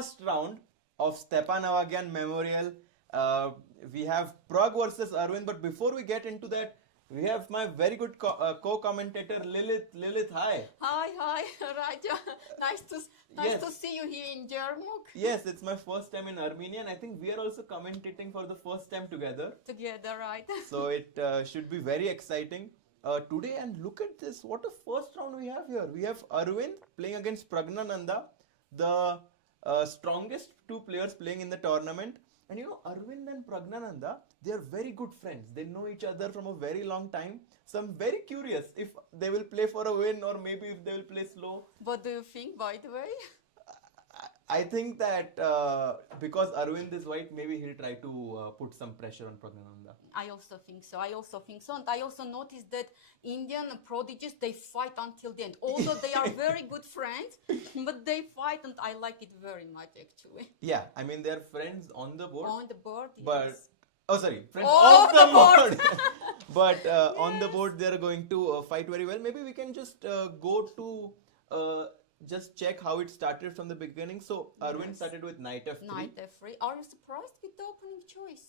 first round of Stepan Avagyan Memorial. We have Pragg versus Arvind, but before we get into that, we have my very good co-commentator Lilith. Lilith, hi. Hi, Raja. Nice to see you here in Jarmuk. Yes, it's my first time in Armenia, and I think we are also commentating for the first time together. Together, right? So it should be very exciting today. And look at this! What a first round we have here. We have Arvind playing against Praggnanandhaa, the strongest two players playing in the tournament. And you know, Arvind and Praggnanandhaa, they are very good friends. They know each other from a very long time. So I'm very curious if they will play for a win or maybe if they will play slow. What do you think, by the way? I think that because Arvind is white, maybe he'll try to put some pressure on Praggnanandhaa. I also think so. And I also noticed that Indian prodigies, they fight until the end. Although they are very good friends, but they fight, and I like it very much, actually. Yeah, I mean, they're friends on the board. On the board, but, yes. Oh, sorry, friends off the board. But yes. On the board, they're going to fight very well. Maybe we can just go to... just check how it started from the beginning. So Arvind started with knight f3. Knight f3. Are you surprised with the opening choice?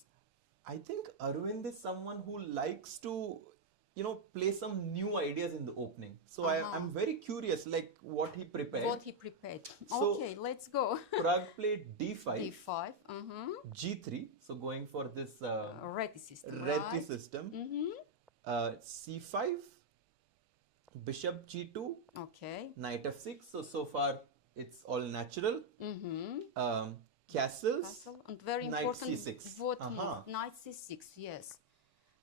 I think Arvind is someone who likes to, play some new ideas in the opening. So I'm very curious, like what he prepared. So, okay, let's go. Pragg played d5. d5. G3. So going for this Reti system. System. C5. Bishop g2, okay. Knight f6. So far it's all natural. Castles. And very Knight important c6. move. Knight c6, yes.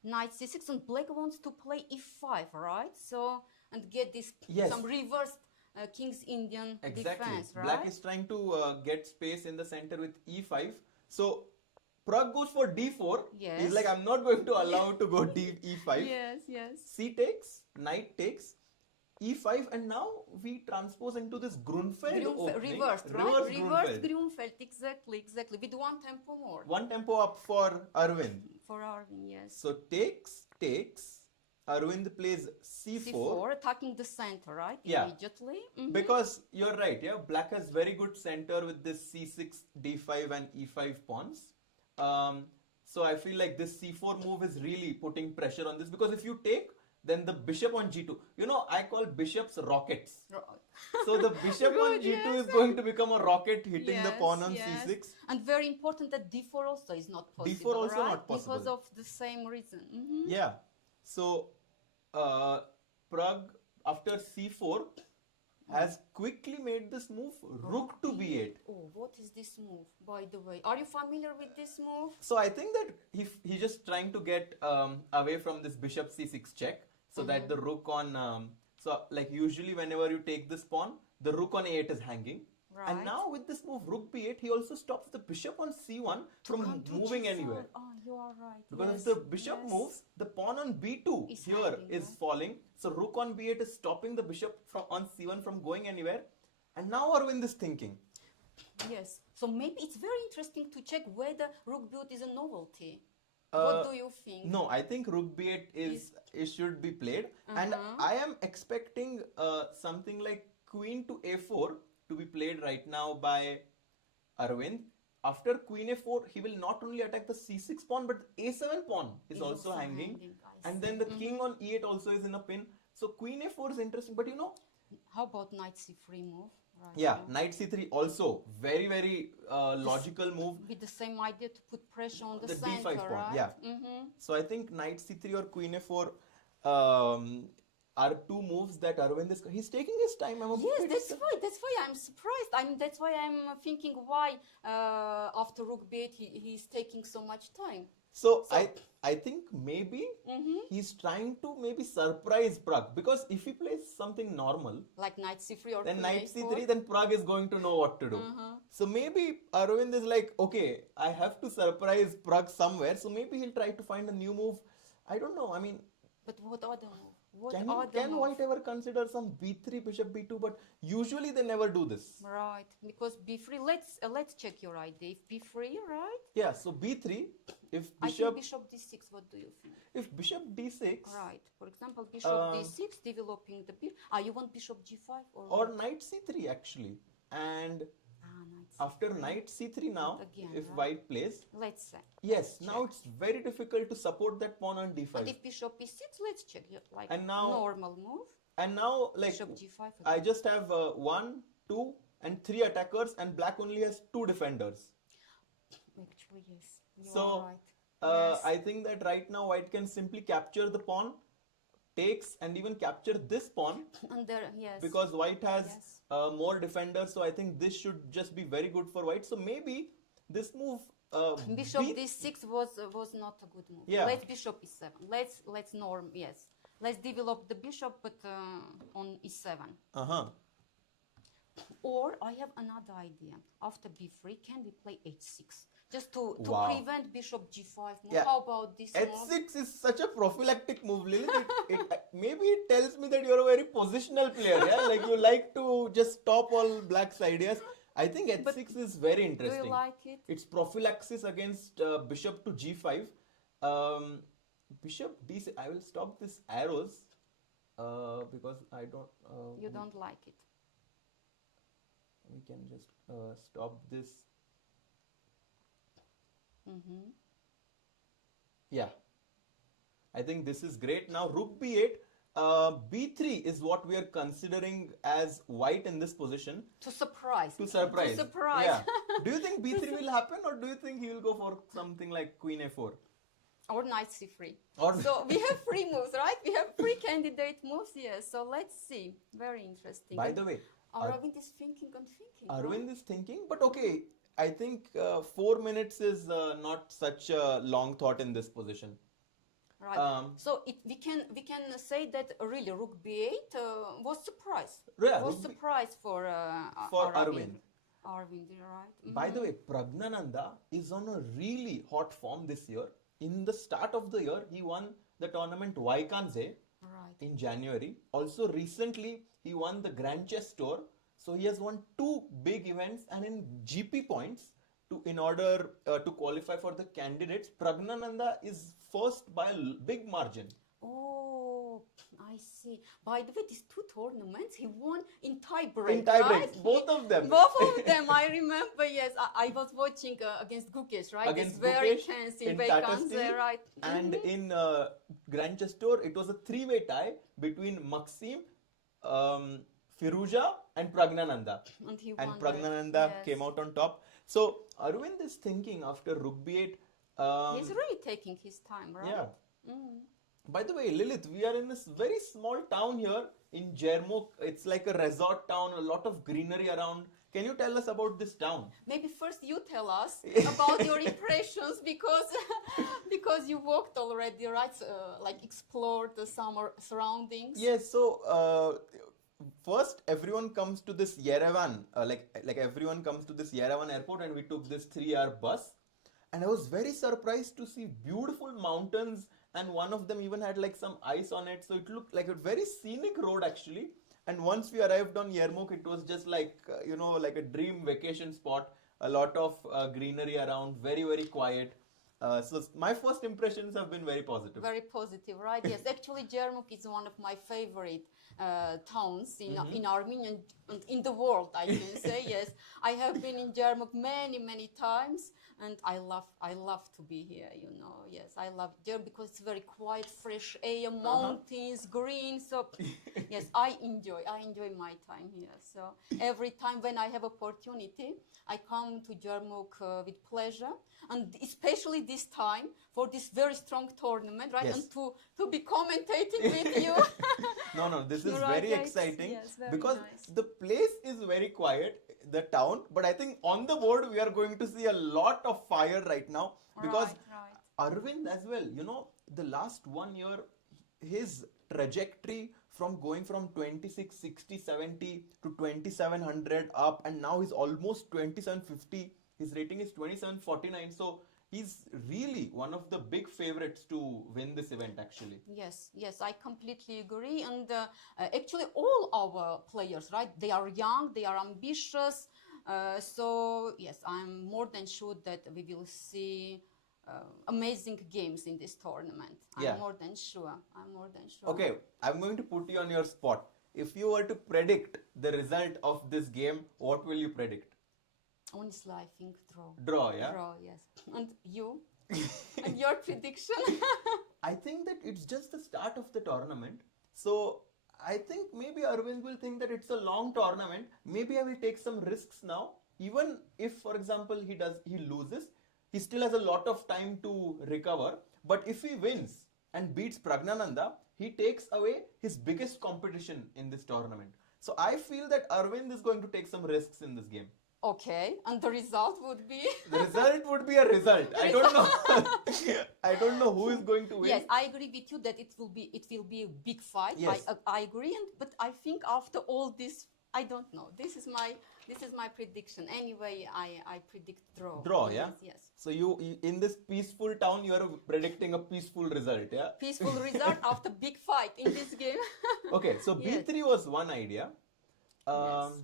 Knight c6, and black wants to play e5, right? So, and get this some reversed King's Indian defense, right? Black is trying to get space in the center with e5. So Pragg goes for d4. Yes. He's like, I'm not going to allow to go e5. Yes. C takes, knight takes, e5, and now we transpose into this Grunfeld opening. Reversed, right? Reversed Grunfeld. Exactly. With one tempo more. One tempo up for Arvind. Yes. So takes. Arvind plays c4. Attacking the center, right? Yeah. Immediately. Because you're right, yeah. Black has very good center with this c6, d5 and e5 pawns. So I feel like this c4 move is really putting pressure on this, because if you take, then the bishop on g2. I call bishops rockets. So the bishop on g2 is going to become a rocket hitting the pawn on c6. And very important that d4 also is not possible. D4 also not possible. Because of the same reason. Yeah. So Pragg, after c4, has quickly made this move, rook to b8. Oh, what is this move, by the way? Are you familiar with this move? So I think that he's just trying to get away from this bishop c6 check, so that the rook on... so like usually whenever you take this pawn, the rook on a8 is hanging. Right. And now with this move, rook b8, he also stops the bishop on c1 from moving anywhere. Oh, you are right. Because if the bishop moves, the pawn on b2 is falling. So rook on b8 is stopping the bishop on c1 from going anywhere. And now Arvind is thinking. Yes. So maybe it's very interesting to check whether rook b8 is a novelty. What do you think? No, I think rook b8 it should be played. And I am expecting something like queen to a4 to be played right now by Arvind. After queen a4, he will not only attack the c6 pawn, but a7 pawn is also hanging. And then the king on e8 also is in a pin. So queen a4 is interesting, but how about knight c3 move? Right. Yeah, knight c3 also very, very logical move. With the same idea to put pressure on the d5 center, pawn, right? yeah. So I think knight c3 or queen a4 are two moves that Arvind is... He's taking his time. That's why I'm surprised. That's why I'm thinking why after rook b8 he's taking so much time. So I think maybe he's trying to maybe surprise Pragg, because if he plays something normal, like knight c3 or then knight c3, then Pragg is going to know what to do. So maybe Arvind is like, okay, I have to surprise Pragg somewhere. So maybe he'll try to find a new move. I don't know. I mean, but what other move? Can white ever consider some b3, bishop b2? But usually they never do this. Right, because b3. Let's check your idea. If b3, right? Yeah. So b3. If bishop. I think bishop d6. What do you think? If bishop d6. Right. For example, bishop d6, developing the you want bishop g5 or knight c3 actually, and knight after knight c3 now, Again, if right? white plays, Let's say. yes, Let's now check. it's very difficult to support that pawn on d5. And if bishop e6, let's check. Like And now- normal move. And now, like, Bishop g5 I again. just have 1, 2, and 3 attackers, and black only has 2 defenders. Actually, yes. You So, are right. Yes. I think that right now white can simply capture the pawn, takes, and even capture this pawn, And there, yes. because white has Yes. more defenders. So I think this should just be very good for white. So maybe this move. Bishop beat- d6 was not a good move. Yeah. Let's bishop e7. Let's norm. Yes. Let's develop the bishop, but on e7. Uh-huh. Or I have another idea. After b3, can we play h6? Just to Wow. prevent bishop g5 move. Yeah. How about this move? H6 is such a prophylactic move, Lilith. Maybe it tells me that you're a very positional player, yeah? Like you like to just stop all black's ideas. I think H6 is very Do interesting. you like it? It's prophylaxis against bishop to g5. Bishop d6. I will stop this arrows because I don't. You don't like it. We can just stop this. Mm-hmm. Yeah, I think this is great. Now rook b8, b3 is what we are considering as white in this position. To surprise. To surprise. To surprise. Yeah. Do you think b3 will happen, or do you think he will go for something like queen a4? Or knight c3. Or So we have three moves, right? We have three candidate moves, yes. So let's see. Very interesting. by the way, Aravindh is thinking and thinking. right? Arvind is thinking, but okay, I think 4 minutes is not such a long thought in this position. Right. So we can say that really rook b8 was surprise. Yeah, Was rook b- surprise for For Aravindh. Aravindh, right? By the way, Praggnanandhaa is on a really hot form this year. In the start of the year, he won the tournament Vaikanze Right. in January. Also, recently, he won the Grand Chess Tour. So he has won 2 big events, and in GP points, in order to qualify for the candidates, Praggnanandhaa is first by a big margin. Oh, I see. By the way, these two tournaments he won in tie-break, In tie right? breaks, both of them. Both of them, I remember. Yes, I was watching against Gukesh, right? Against it's very Gukesh tense in in Tata Vaikanze, Steel, right? And Mhm. in Grand Chess Tour, it was a 3-way tie between Maxim, Firuza, and Praggnanandhaa. And he And won. Praggnanandhaa Yes. came out on top. So Arvind is thinking after rook b8. He's really taking his time, right? Yeah. Mm. By the way, Lilith, we are in this very small town here in Bjerre. It's like a resort town, a lot of greenery around. Can you tell us about this town? Maybe first you tell us about your impressions because you walked already, right? Like explored the summer surroundings. Yes, so first everyone comes to this Yerevan, like everyone comes to this Yerevan airport, and we took this 3-hour bus. And I was very surprised to see beautiful mountains, and one of them even had like some ice on it. So it looked like a very scenic road actually. And once we arrived on Yermouk, it was just like, like a dream vacation spot. A lot of greenery around, very, very quiet. So my first impressions have been very positive. Very positive, right? Yes, actually, Yermouk is one of my favorite towns in Armenia and in the world, I can say. Yes, I have been in Yermouk many times, and I love to be here. Yes, I love Yermouk because it's very quiet, fresh air, mountains, green. So yes, I enjoy my time here. So every time when I have opportunity, I come to Yermouk with pleasure, and especially this time for this very strong tournament, right? Yes. And to be commentating with you. No, this is Right, very right. exciting Yes, very because nice. the place is very quiet, the town, but I think on the board we are going to see a lot of fire right now because Right. Arvind as well, the last 1 year, his trajectory from going from 2660, 70 to 2700 up, and now he's almost 2750. His rating is 2749. So he's really one of the big favorites to win this event actually. Yes, I completely agree. And actually, all our players, right? They are young, they are ambitious. So yes, I'm more than sure that we will see amazing games in this tournament. Yeah. I'm more than sure. Okay, I'm going to put you on your spot. If you were to predict the result of this game, what will you predict? Honestly, I think draw. Draw, yeah? Draw, yes. And you? And your prediction? I think that it's just the start of the tournament. So I think maybe Arvind will think that it's a long tournament. Maybe I will take some risks now. Even if, for example, he loses, he still has a lot of time to recover. But if he wins and beats Praggnanandhaa, he takes away his biggest competition in this tournament. So I feel that Arvind is going to take some risks in this game. Okay, and the result would be? The result would be a result. I don't know. I don't know who is going to win. Yes, I agree with you that it will be a big fight. Yes. I agree, but I think after all this, I don't know. This is my prediction. Anyway, I predict draw. Draw, yeah? Yes. So you in this peaceful town, you are predicting a peaceful result, yeah? Peaceful result after big fight in this game. Okay, so Yes. B3 was one idea. Yes.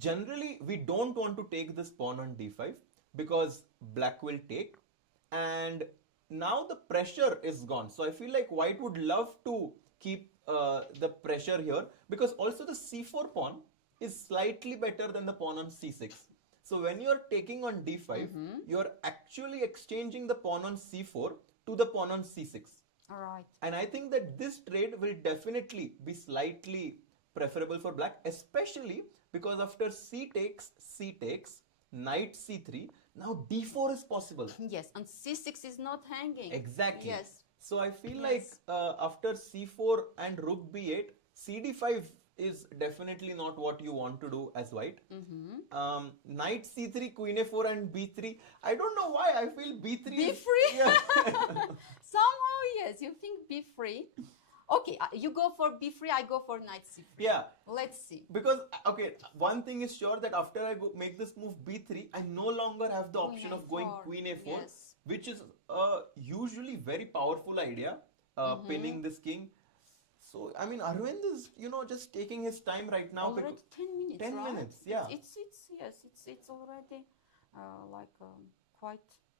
Generally, we don't want to take this pawn on D5 because black will take. And now the pressure is gone. So I feel like white would love to keep the pressure here because also the C4 pawn is slightly better than the pawn on C6. So when you're taking on D5, you're actually exchanging the pawn on C4 to the pawn on C6. All right. And I think that this trade will definitely be slightly preferable for black, especially because after C takes, knight C3, now D4 is possible. Yes, and C6 is not hanging. Exactly. Yes. So I feel Yes. like after C4 and Rook B8, CD5 is definitely not what you want to do as white. Knight C3, Queen A4 and B3. I don't know why I feel B3 is... B3? Yeah. Somehow, yes, you think B3. Okay, you go for B3, I go for knight C3. Yeah. Let's see. Because, okay, one thing is sure that after I make this move B3, I no longer have the option of going A4. Queen A4, Yes. which is usually very powerful idea, pinning this king. So, I mean, Arvind is, just taking his time right now. Already 10 minutes, 10 right? minutes, yeah. It's already quite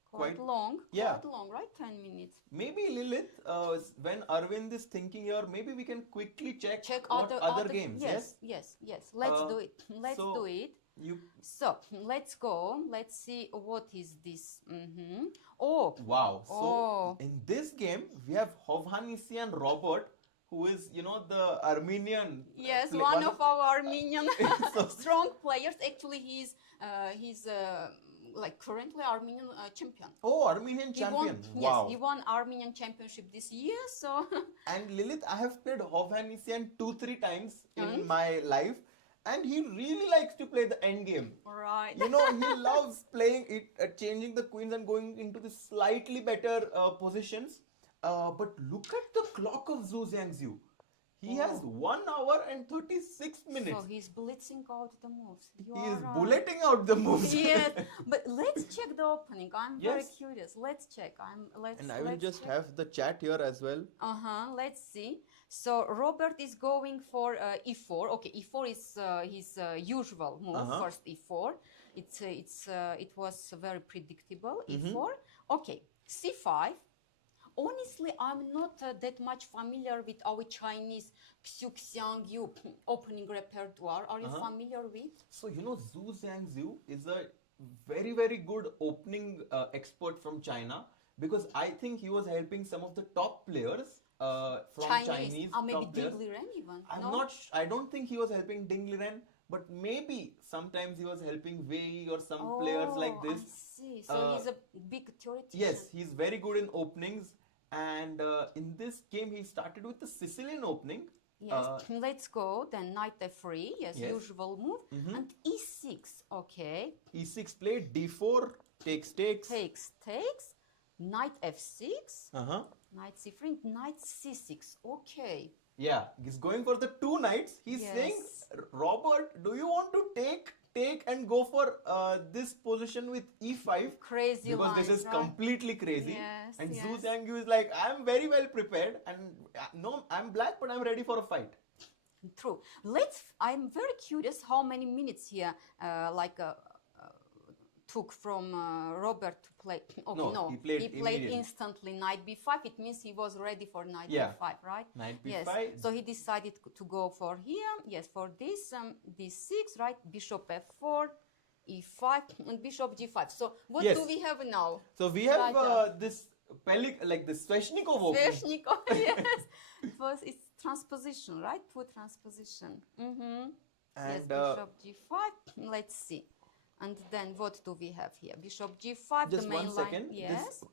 Quite- long. yeah. Quite long, right? 10 minutes. Maybe Lilith, when Arvind is thinking here, maybe we can quickly check what Check other games. Yes. Let's do it. Let's so do it. So let's go. Let's see what is this. Oh, Wow. So Oh. in this game, we have Hovhannisyan Robert, who is, the Armenian. yes, play- one of our Armenian So- strong players. Actually, he's like currently Armenian champion. Oh, Armenian He champion. won, Wow. Yes, he won Armenian championship this year. So And Lilith, I have played Hovhannisyan 2-3 times in Mm. my life. And he really likes to play the end game. right. He loves playing it, changing the queens and going into the slightly better positions. But look at the clock of Xu Xinagyu. He has 1 hour and 36 minutes. So he's blitzing out the moves. You He are is right. bulleting out the moves. Yes, but let's check the opening. I'm very Yes. curious. Let's check. And I will let's just check. have the chat here as well. Let's see. So Robert is going for e4. Okay, e4 is his usual move. First e4. It was very predictable. E4. Okay, c5. Honestly, I'm not that much familiar with our Chinese Xu Xinagyu opening repertoire. Are you familiar with? So, Xu Xinagyu is a very, very good opening expert from China because I think he was helping some of the top players from Chinese maybe top players. Ding Liren even. I'm no? not. I don't think he was helping Ding Liren, but maybe sometimes he was helping Wei or some players like this. I see. So he's a big theoretician. Yes, he's very good in openings. And in this game, he started with the Sicilian opening. Yes, let's go. Then knight f3, yes, Yes. usual move. And e6, okay. E6 played, D4, takes. Takes. Knight f6, knight c3, knight c6, okay. Yeah, he's going for the 2 knights. He's Yes. saying, Robert, do you want to take and go for this position with E5? Crazy Because lines, this is right? completely crazy. Yes, And Xu yes. Xinagyu is like, I'm very well prepared. And no, I'm black, but I'm ready for a fight. True. I'm very curious how many minutes here took from Robert to play. Okay, No, he played immediately. instantly knight b5. It means he was ready for knight Yeah. b5, right? Knight Yes. b5. So he decided to go for here. Yes, for this d6, right? Bishop f4. e5 and bishop g5. So what Yes. do we have now? So we have Raja. this this Sveshnikov opening. Sveshnikov, yes. It's transposition, right? Put transposition. Yes, And bishop g5. Let's see. And then what do we have here? Bishop g5, just the main one line. second. Yes.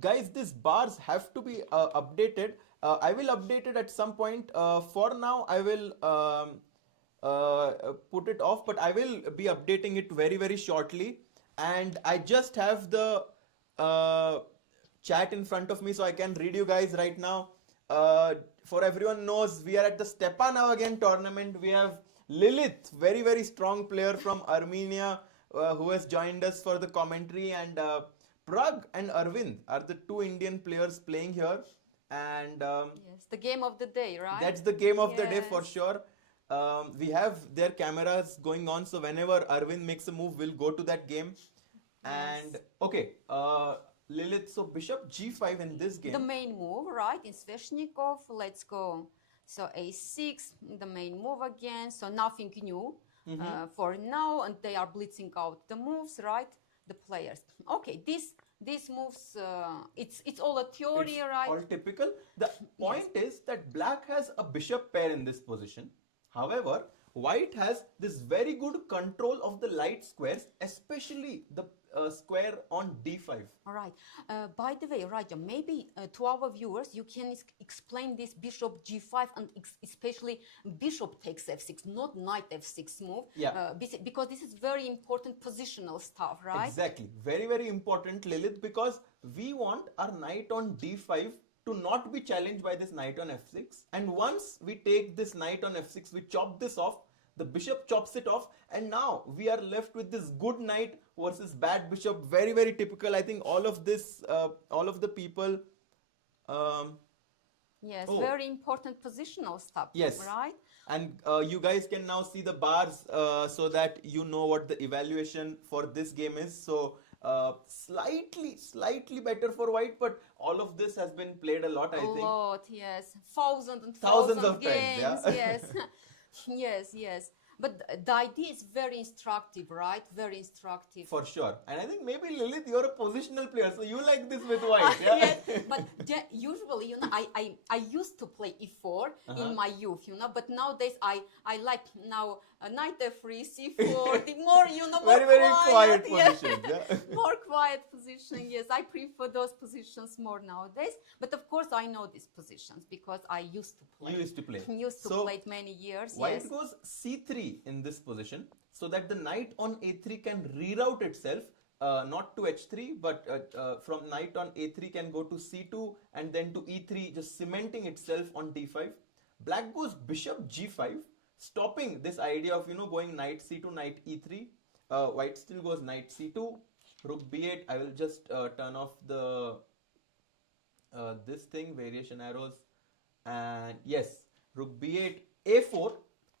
Guys, these bars have to be updated. I will update it at some point. For now, I will put it off, but I will be updating it very, very shortly. And I just have the chat in front of me, so I can read you guys right now. For everyone knows, we are at the Stepan Avagyan tournament. We have Lilith, very, very strong player from Armenia, who has joined us for the commentary, and Pragg and Aravindh are the two Indian players playing here. And Yes, the game of the day, right? that's the game of the day for Yes. sure. We have their cameras going on, so whenever Aravindh makes a move, we'll go to that game. And okay, Lilith, so bishop g5 in this game. The main move, right? In Sveshnikov, let's go. So a6, the main move again. So nothing new for now, and they are blitzing out the moves, right? The players. Okay, these moves, it's all a theory, It's right? all typical. The point is that black has a bishop pair in this position. However, white has this very good control of the light squares, especially the square on d5. All right. By the way, Raja, maybe to our viewers, you can explain this bishop g5 and especially bishop takes f6, not knight f6 move. Yeah. Because this is very important positional stuff, right? Exactly. Very, very important, Lilith, because we want our knight on d5 to not be challenged by this knight on f6. And once we take this knight on f6, we chop this off, the bishop chops it off, and now we are left with this good knight versus bad bishop. Very, very typical. I think all of this, all of the people... Yes, Oh. very important positional stuff, Yes. right? And you guys can now see the bars so that you know what the evaluation for this game is. So slightly better for white, but all of this has been played a lot, I think. A lot, yes. Thousands and Thousands thousands of times, games, yeah. yes. yes. But the idea is very instructive, right? Very instructive. For sure. And I think maybe Lilith, you're a positional player, so you like this with white, yeah? Yes, but usually, you know, I used to play e4 in my youth, you know, but nowadays I like now knight f3, c4, the more, you know, more Very, very quiet yeah. positions, yeah? More quiet position, yes. I prefer those positions more nowadays. But of course, I know these positions because I used to play. You used to play. Used to So, play it many years, White yes. goes c3 in this position so that the knight on a3 can reroute itself, not to h3, but from knight on a3 can go to c2 and then to e3, just cementing itself on d5. Black goes bishop g5, stopping this idea of, you know, going knight c2, knight e3. White still goes knight c2, rook b8. I will just turn off the this thing, variation arrows, and yes, rook b8, a4,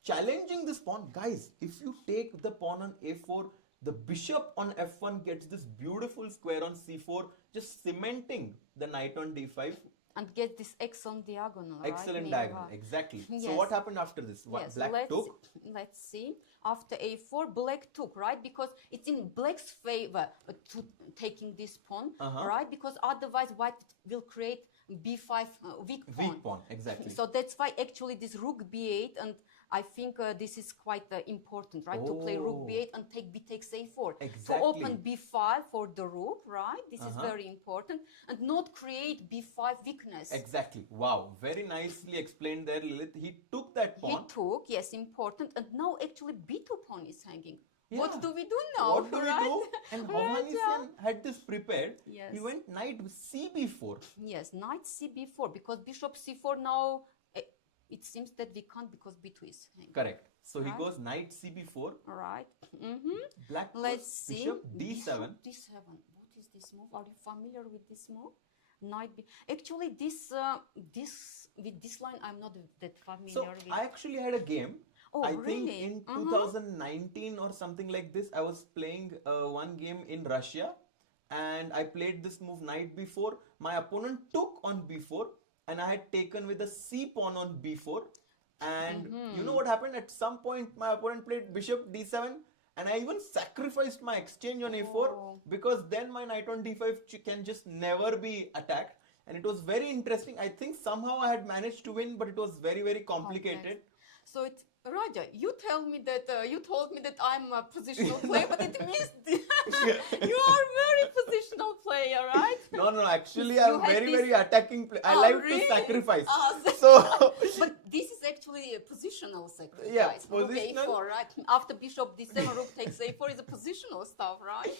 challenging this pawn. Guys, if you take the pawn on a4, the bishop on f1 gets this beautiful square on c4, just cementing the knight on d5. And get this excellent diagonal, right? Excellent Meanwhile. diagonal, exactly. So Yes. what happened after this? What, Yes, black took? let's see. After a4, black took, right? Because it's in black's favor to taking this pawn, right? Because otherwise white will create b5 weak pawn. Weak pawn, exactly. So that's why actually this rook b8, and I think this is quite important, right? To play rook b8 and take b takes a4. Exactly. To open b5 for the rook, right? This is very important. And not create b5 weakness. Exactly. Wow. Very nicely explained there, Lilith. He took that pawn. He took, yes, important. And now actually b2 pawn is hanging. Yeah. What do we do now? What do right? we do? And Hovhannisyan had this prepared. Yes. He went knight cb4. Yes, knight cb4, because bishop c4 now, it seems that we can't because b2 is hanging. Correct. So he Right. goes knight cb4. All right. Black goes Let's see. bishop d7. Bishop d7. What is this move? Are you familiar with this move? Knight b. Actually, this with this line, I'm not that familiar So with. I actually had a game. Oh, I think really? in 2019 or something like this, I was playing one game in Russia, and I played this move knight b4. My opponent took on b4, and I had taken with a c pawn on b4. And you know what happened? At some point, my opponent played bishop d7, and I even sacrificed my exchange on a4 because then my knight on d5 can just never be attacked. And it was very interesting. I think somehow I had managed to win, but it was very, very complicated. So it's Raja, you told me that I'm a positional player, but it means you are a very positional player, right? No. Actually, I'm very attacking player. I like really? to sacrifice. So, but this is actually a positional sacrifice. Yeah, Rook a4, right? After bishop d7, rook takes a4 is a positional stuff, right?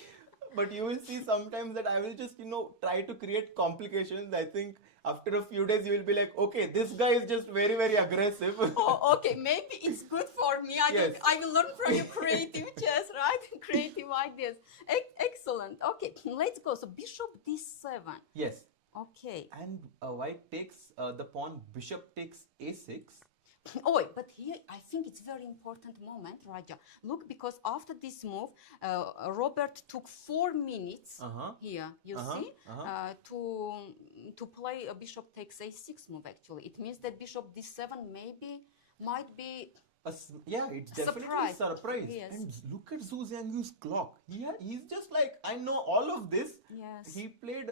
But you will see sometimes that I will just, try to create complications. I think after a few days you will be like, okay, this guy is just very, very aggressive. Oh, okay, maybe it's good for me. I will learn from you creative chess, right? Creative ideas. Excellent. Okay, let's go. So bishop d7. Yes. Okay. And white takes the pawn, bishop takes a6. Oh, but here I think it's very important moment, Raja. Look, because after this move, Robert took 4 minutes here, you see, to play a bishop takes a6 move, actually. It means that bishop d7 might be it's definitely a surprise. Yes. And look at Xu Xiangyu's clock. He's just like, I know all of this. Yes. He played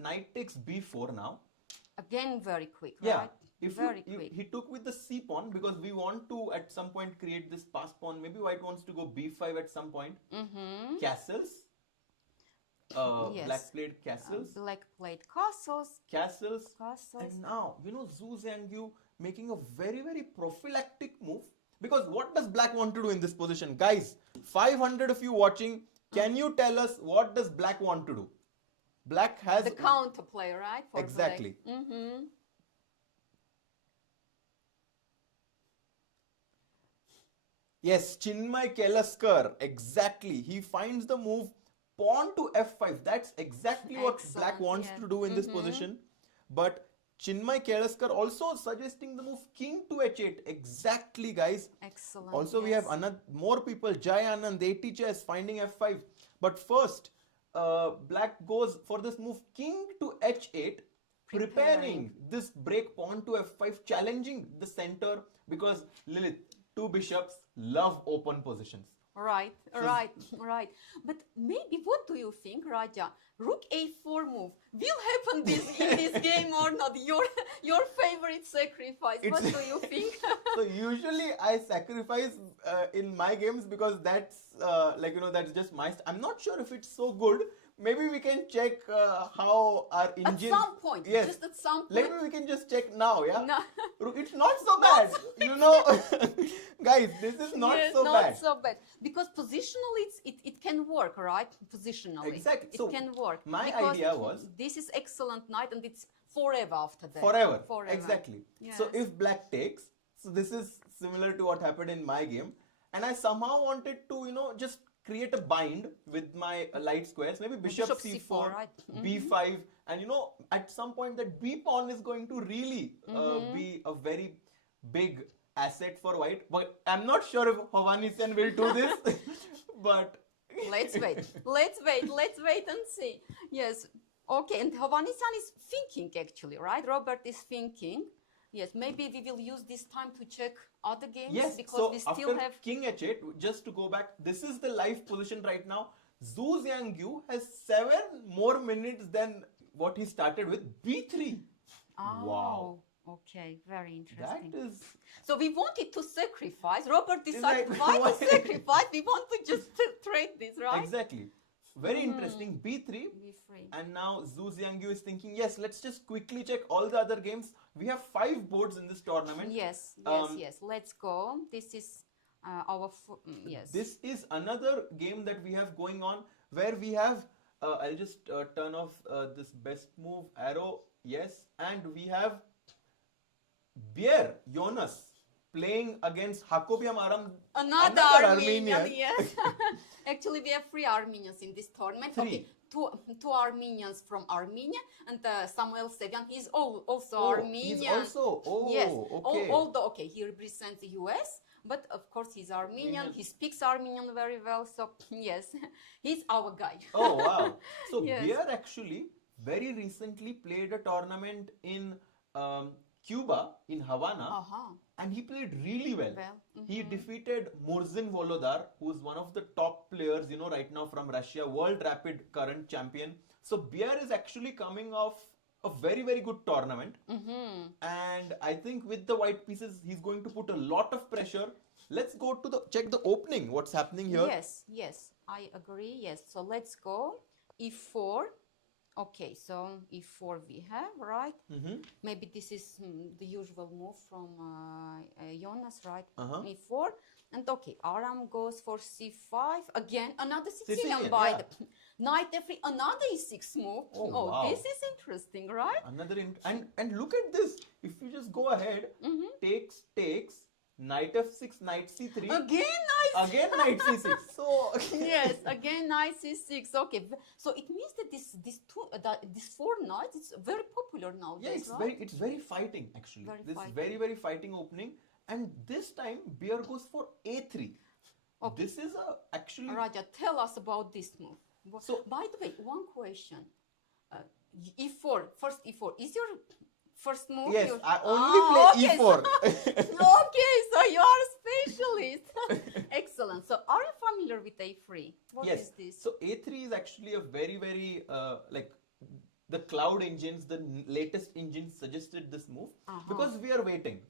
knight takes b4 now. Again, very quick, yeah. right? He took with the c pawn because we want to at some point create this pass pawn. Maybe white wants to go b5 at some point. Castles. Yes. Black played castles. Black played castles. Castles. And now, Xu Xiangyu making a very, very prophylactic move. Because what does black want to do in this position? Guys, 500 of you watching, can you tell us what does black want to do? Black has... The counter play, right? For exactly. Black. Yes, Chinmay Kelaskar, exactly. He finds the move pawn to f5. That's exactly what black wants to do in this position. But Chinmay Kelaskar also suggesting the move king to h8. Exactly, guys. Excellent. Also, we have more people. Jai Anand, 80 chess, finding f5. But first, black goes for this move king to h8. Preparing this break pawn to f5, challenging the center because Lilith, 2 bishops love open positions. Right. But maybe, what do you think, Raja? Rook a4 move will happen in this game or not? Your favorite sacrifice. What do you think? So usually I sacrifice in my games because that's that's just my. I'm not sure if it's so good. Maybe we can check how our engine... At some point, yes. Just at some point. Maybe we can just check now, yeah? No. It's not so bad, Guys, this is not so bad. Not so bad. Because positionally, it can work, right? Positionally. Exactly. It can work. My idea was... This is excellent knight and it's forever after that. Forever. Exactly. Yes. So if black takes, so this is similar to what happened in my game. And I somehow wanted to, just create a bind with my light squares, maybe bishop c4, right? b5, and at some point that b pawn is going to really be a very big asset for white. But I'm not sure if Hovhannisyan will do this. But let's wait and see. Yes. Okay, and Hovhannisyan is thinking actually, right? Robert is thinking. Yes, maybe we will use this time to check other games. Yes, because so we still after have king h8, just to go back, this is the live position right now. Xu Xiangyu has 7 more minutes than what he started with, b3. Oh, wow. Okay, very interesting. That is... So we wanted to sacrifice. Robert decided why to sacrifice. We want to just trade this, right? Exactly. Very interesting. b3. And now Xu Xiangyu is thinking, yes, let's just quickly check all the other games. We have 5 boards in this tournament. Yes. Let's go. This is our... yes. This is another game that we have going on where we have... I'll just turn off this best move arrow. Yes. And we have Bjerre, Jonas, playing against Hakobyan Aram. Another Armenian. Yes. Actually, we have 3 Armenians in this tournament. 3. Okay. Two Armenians from Armenia and Samuel Sevian. He's also Armenian. He's also, yes. Okay. Although, he represents the US, but of course he's Armenian. He speaks Armenian very well. So, yes, he's our guy. Oh, wow. So, yes. Bjerre actually very recently played a tournament in Cuba in Havana, and he played really well. He defeated Murzin Volodar, who's one of the top players, right now from Russia, world rapid current champion. So Bjerre is actually coming off a very, very good tournament. And I think with the white pieces, he's going to put a lot of pressure. Let's go to check the opening. What's happening here? Yes, I agree. Yes, so let's go. E4. Okay, so E4 we have, right? Maybe this is the usual move from Jonas, right? E4. And okay, Aram goes for C5. Again, another Sicilian by the knight F3, another E6 move. Wow. This is interesting, right? And look at this. If you just go ahead, takes, knight F6, knight C3. Again knight C6. So yes, again knight C6. Okay, so it means that this four knights, it's very popular now. Yeah, it's very fighting actually. Very fighting opening. And this time Bjerre goes for A3. Okay. This is actually Raja, tell us about this move. So by the way, one question. E4, first E4. Is your first move? Yes, I only play E4. Okay, so you are a specialist. Excellent. So are you familiar with A3? What is this? So A3 is actually a very, like the cloud engines, the latest engines suggested this move because we are waiting.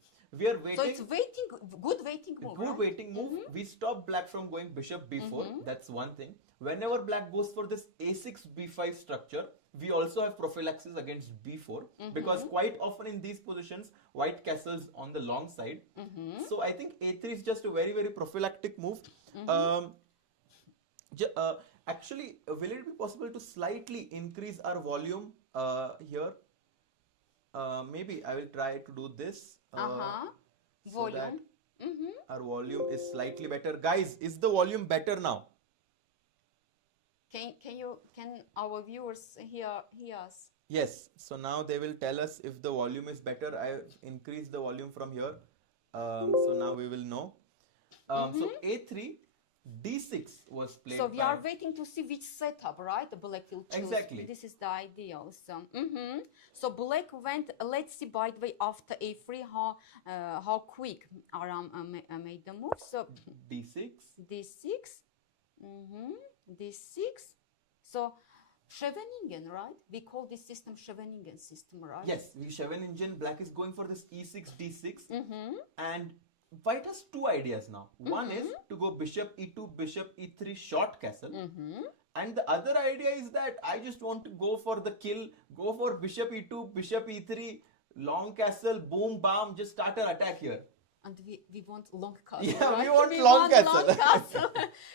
So it's good waiting move. Good waiting move. We stop black from going bishop b4. That's one thing. Whenever black goes for this a6 b5 structure, we also have prophylaxis against b4 because quite often in these positions, white castles on the long side. So I think a3 is just a very prophylactic move. Actually, will it be possible to slightly increase our volume here? Maybe I will try to do this. So that our volume is slightly better. Guys, is the volume better now? Can our viewers hear us? Yes. So now they will tell us if the volume is better. I have increased the volume from here. So now we will know. So A3, D6 was played. So we are waiting to see which setup, right? The black will choose. Exactly. This is the idea also. So black went, let's see by the way after A3 how quick Aram made the move. So D6. D6. So Scheveningen, right? We call this system Scheveningen system, right? Yes, Scheveningen. Black is going for this E6, D6. And white has two ideas now. One is to go bishop E2, bishop E3 short castle. And the other idea is that I just want to go for the kill, go for bishop E2, bishop E3, long castle, boom, bam, just start an attack here. And we want long castle. Yeah, right? we want long castle. Long castle.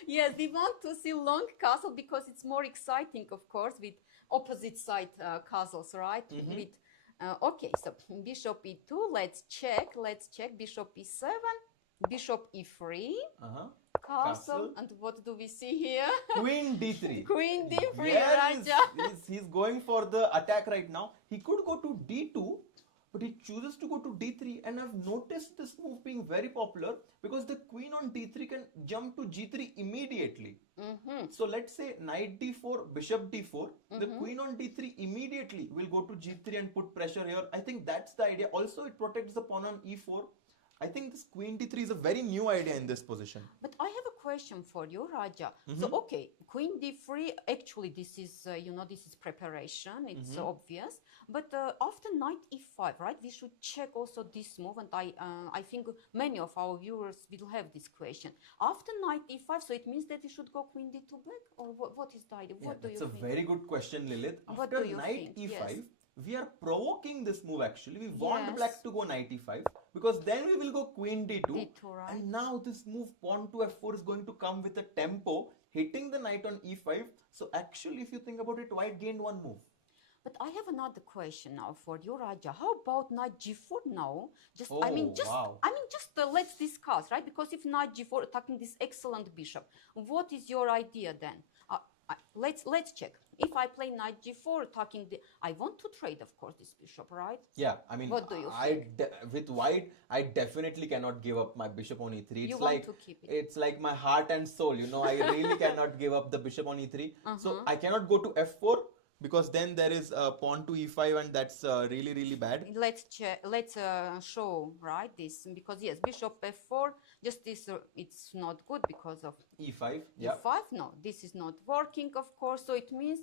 Yes, we want to see long castle because it's more exciting, of course, with opposite side castles, right? With okay, so bishop E2, let's check, bishop E7, bishop E3, castle, and what do we see here? Queen D3. Queen D3, Raja. He's going for the attack right now. He could go to D2, but he chooses to go to D3, and I've noticed this move being very popular because the queen on D3 can jump to G3 immediately. So let's say knight D4, bishop D4, the queen on D3 immediately will go to G3 and put pressure here. I think that's the idea. Also, it protects the pawn on E4. I think this queen D3 is a very new idea in this position. But I have a question for you, Raja. So, okay, queen D3, actually this is, this is preparation, it's obvious. But after knight E5, right, we should check also this move. And I think many of our viewers will have this question. After knight E5, so it means that we should go queen D2 back? Or what is the idea? What do you think? That's a very good question, Lilith. What After do you knight think? E5, we are provoking this move actually. We want black to go knight E5 because then we will go queen D2. Right? And now this move pawn to F4 is going to come with a tempo, hitting the knight on E5. So actually, if you think about it, white gained one move. But I have another question now for you, Raja. How about knight G4 now? Just let's discuss, right? Because if knight G4 attacking this excellent bishop, what is your idea then? Let's check. If I play knight G4 attacking I want to trade, of course, this bishop, right? Yeah, I mean, what do you think? With white, I definitely cannot give up my bishop on E3. It's like my heart and soul, I really cannot give up the bishop on E3. So I cannot go to F4. because then there is pawn to e5 and that's really, really bad. Let's check. Let's show right this, because yes, bishop f4. Just this, it's not good because of e5. Yeah. e5. No, this is not working, of course. So it means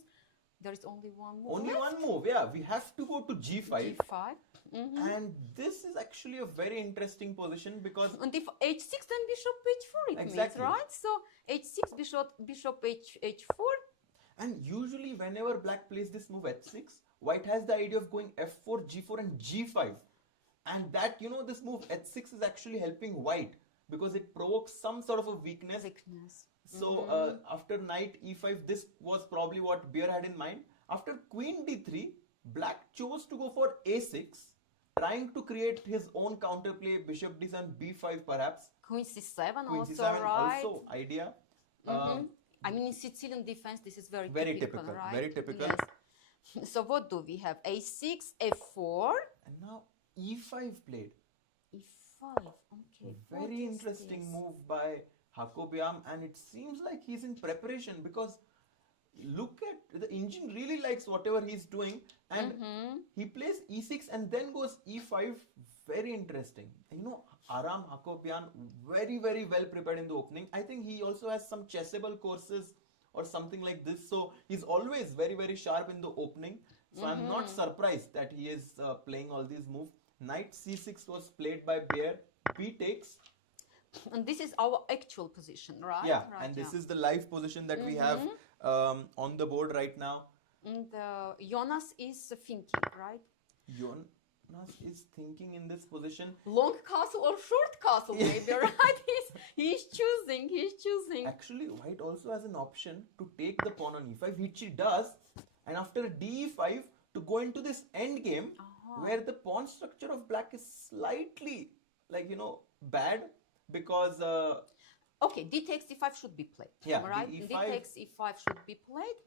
there is only one move. Only left. one move. Yeah, we have to go to g5. G5. And this is actually a very interesting position because And if h6, then bishop h4 it Exactly. means, right? So h6, bishop h4. and usually whenever black plays this move h6, white has the idea of going f4, g4 and g5. And that, this move h6 is actually helping white because it provokes some sort of a weakness. So after knight e5, this was probably what Bjerre had in mind. After queen d3, black chose to go for a6, trying to create his own counterplay, bishop d7, b5 perhaps. Queen c7 Queen also, c7 right? also idea. I mean, in Sicilian defense, this is very, Very typical, typical, right? very typical. Yes. So what do we have? a6, f4, And now e5 played. e5. Okay. what Very is interesting this? move by Hakobyan, and it seems like he's in preparation because look at the engine really likes whatever he's doing, and he plays e6 and then goes e5. Very interesting. Aram Hakobyan very, very well prepared in the opening. I think he also has some chessable courses or something like this, so he's always very, very sharp in the opening. So I'm not surprised that he is playing all these moves. Knight c6 was played by Bjerre. B takes. And this is our actual position, right? Yeah, Right, and this is the live position that we have on the board right now. And Jonas is thinking, right? Jonas is thinking in this position. Long castle or short castle, maybe, right? He's choosing. Actually, white also has an option to take the pawn on e5, which he does. And after d5, to go into this end game, where the pawn structure of black is slightly, bad. Because okay, d takes e5 should be played. Yeah, right. d takes e5 should be played.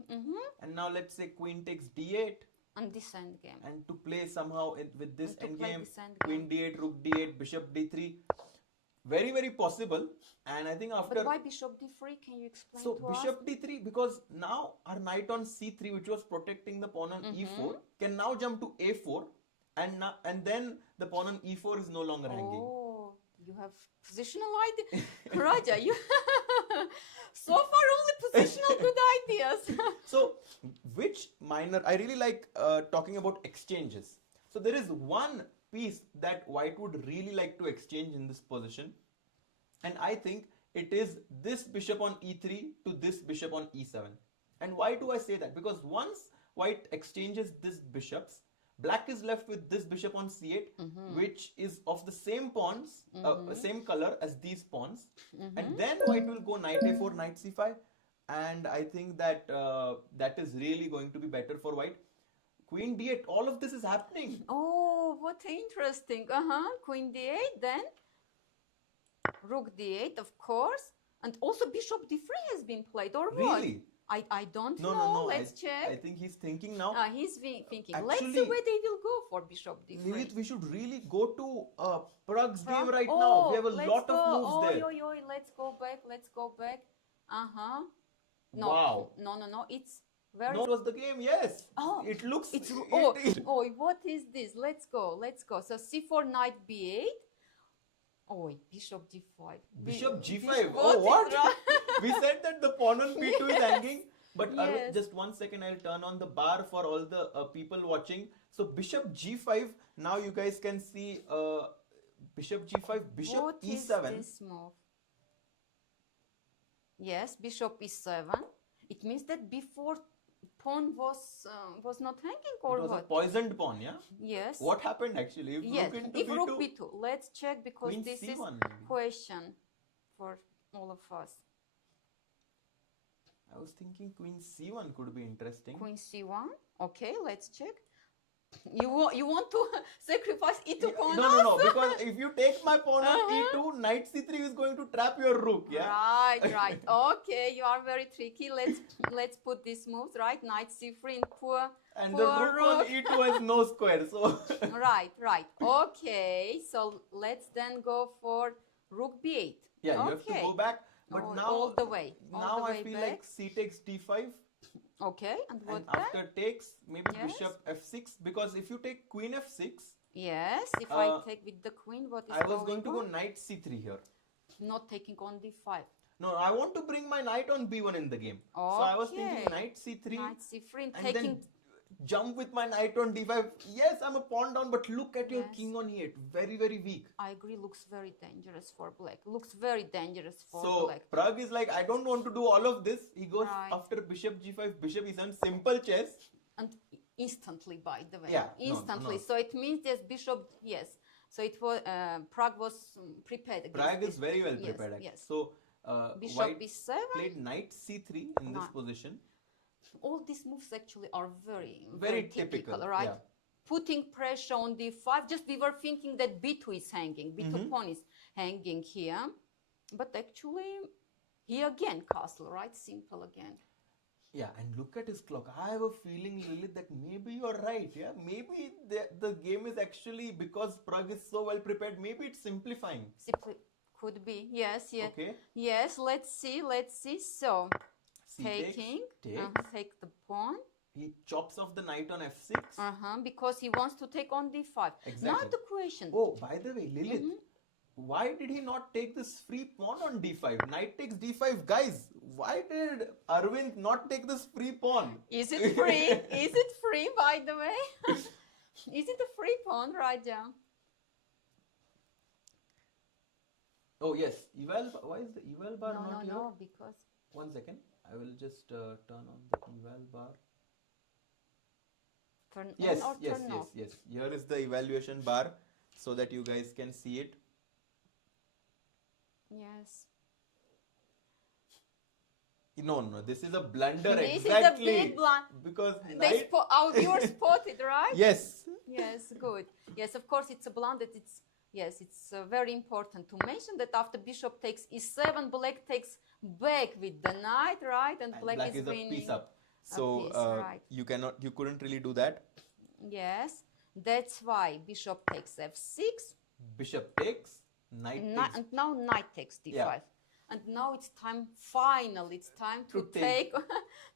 And now let's say queen takes d8, And this end game. and to play somehow with this And to end play game, this end queen d8, rook d8, bishop d3, very, very possible. And I think after But why bishop d3? Can you explain so to bishop us? d3, because now our knight on c3, which was protecting the pawn on e4, can now jump to a4, and then the pawn on e4 is no longer hanging. Oh, you have positional idea, Raja. You so far only positional good ideas. So, which minor, I really like talking about exchanges. So, there is one piece that white would really like to exchange in this position, and I think it is this bishop on e3 to this bishop on e7. And why do I say that? Because once white exchanges these bishops, black is left with this bishop on c8, which is of the same pawns, same color as these pawns. And then white will go knight a4, knight c5. And I think that that is really going to be better for white. Queen d8, all of this is happening. Oh, what interesting. Queen d8, then rook d8, of course. And also bishop d3 has been played, or what? Really? I don't know. No. Let's check. I think he's thinking now. He's thinking. Actually, Let's see where they will go for bishop d3. Nidit, we should really go to Pragg's game Pragg? right now. We have a let's lot go. of moves there. Let's go back. No. Wow. No. It's very. No, it was the game, yes. Oh, it looks. It's it- what is this? Let's go. So c4, knight b8. Oh, bishop d5. Bishop g5. Oh, what? We said that the pawn on b2 is hanging. But Yes. just 1 second, I'll turn on the bar for all the people watching. So bishop g5. Now you guys can see bishop g5, bishop What is e7. this move? Yes, bishop e7. It means that before pawn was not hanging, or It was what? a poisoned pawn, yeah? Yes. What happened actually? If Yes, rook into if b2, rook b2. Let's check, because Queen this is c1 maybe. question for all of us. I was thinking queen c1 could be interesting. Queen c1. Okay, let's check. You want to sacrifice e2 pawn? No, because if you take my pawn on e2, knight c3 is going to trap your rook, yeah? Right. Okay, you are very tricky. Let's put these moves, right? Knight c3 in poor. And the rook on e2 has no square, so... Right. Okay, so let's then go for rook b8. Yeah, you okay. have to go back. But now all the way. Now all the I way feel back. like c takes d5 Okay, and what And then? after takes, maybe Yes. bishop f6, because if you take queen f6, Yes, if I Uh, take with the queen, what is I was going to go on? knight c3 here. Not taking on d5. No, I want to bring my knight on b1 in the game. So I was thinking Okay. knight c3 Knight c3 and and taking. then jump with my knight on d5. Yes, I'm a pawn down, but look at your Yes. king on e8. Very, very weak. I agree, looks very dangerous for black. Looks very dangerous for So black. Pragg is like, I don't want to do all of this. He goes Right. after bishop g5, bishop e7, simple chess. And instantly, by the way. Yeah, Instantly. no. So it means yes, bishop, yes. So it was, Pragg was prepared against Pragg this. is very well Yes, prepared. Actually. yes. So Bishop white b7. played knight c3 in this Right. position. All these moves actually are very, Very typical, right? yeah. Putting pressure on d5. Just we were thinking that b2 is hanging, b2 pawn is hanging here, but actually he again castle, right? Simple again. Yeah, and look at his clock. I have a feeling, Lilith, that maybe you're right. Yeah, maybe the game is actually, because Pragg is so well prepared, maybe it's simplifying. Simply could be. Yes, yes. Okay. Yes, let's see. So C taking, takes. take the pawn. He chops off the knight on f6. Because he wants to take on d5. Now Exactly. the question. Oh, by the way, Lilith, why did he not take this free pawn on d5? Knight takes d5. Guys, why did Aravindh not take this free pawn? Is it free? Is it free, by the way? Is it a free pawn, Raja? Oh, yes. Why is the eval bar not here? No, because... 1 second. I will just turn on the eval bar. Turn Yes, on or yes, turn yes, off? yes. Here is the evaluation bar so that you guys can see it. Yes. No, this is a blunder. This is a exactly. big Because They our viewers spotted, right? Yes. Yes, good. Yes, of course, it's a blunder. It's very important to mention that after bishop takes e7, black takes back with the knight, right? And black is a winning. piece up. So piece, right. you couldn't really do that. Yes, that's why bishop takes f6. Bishop takes, knight takes. And now knight takes d5. Yeah. And now it's time, finally, it's time to take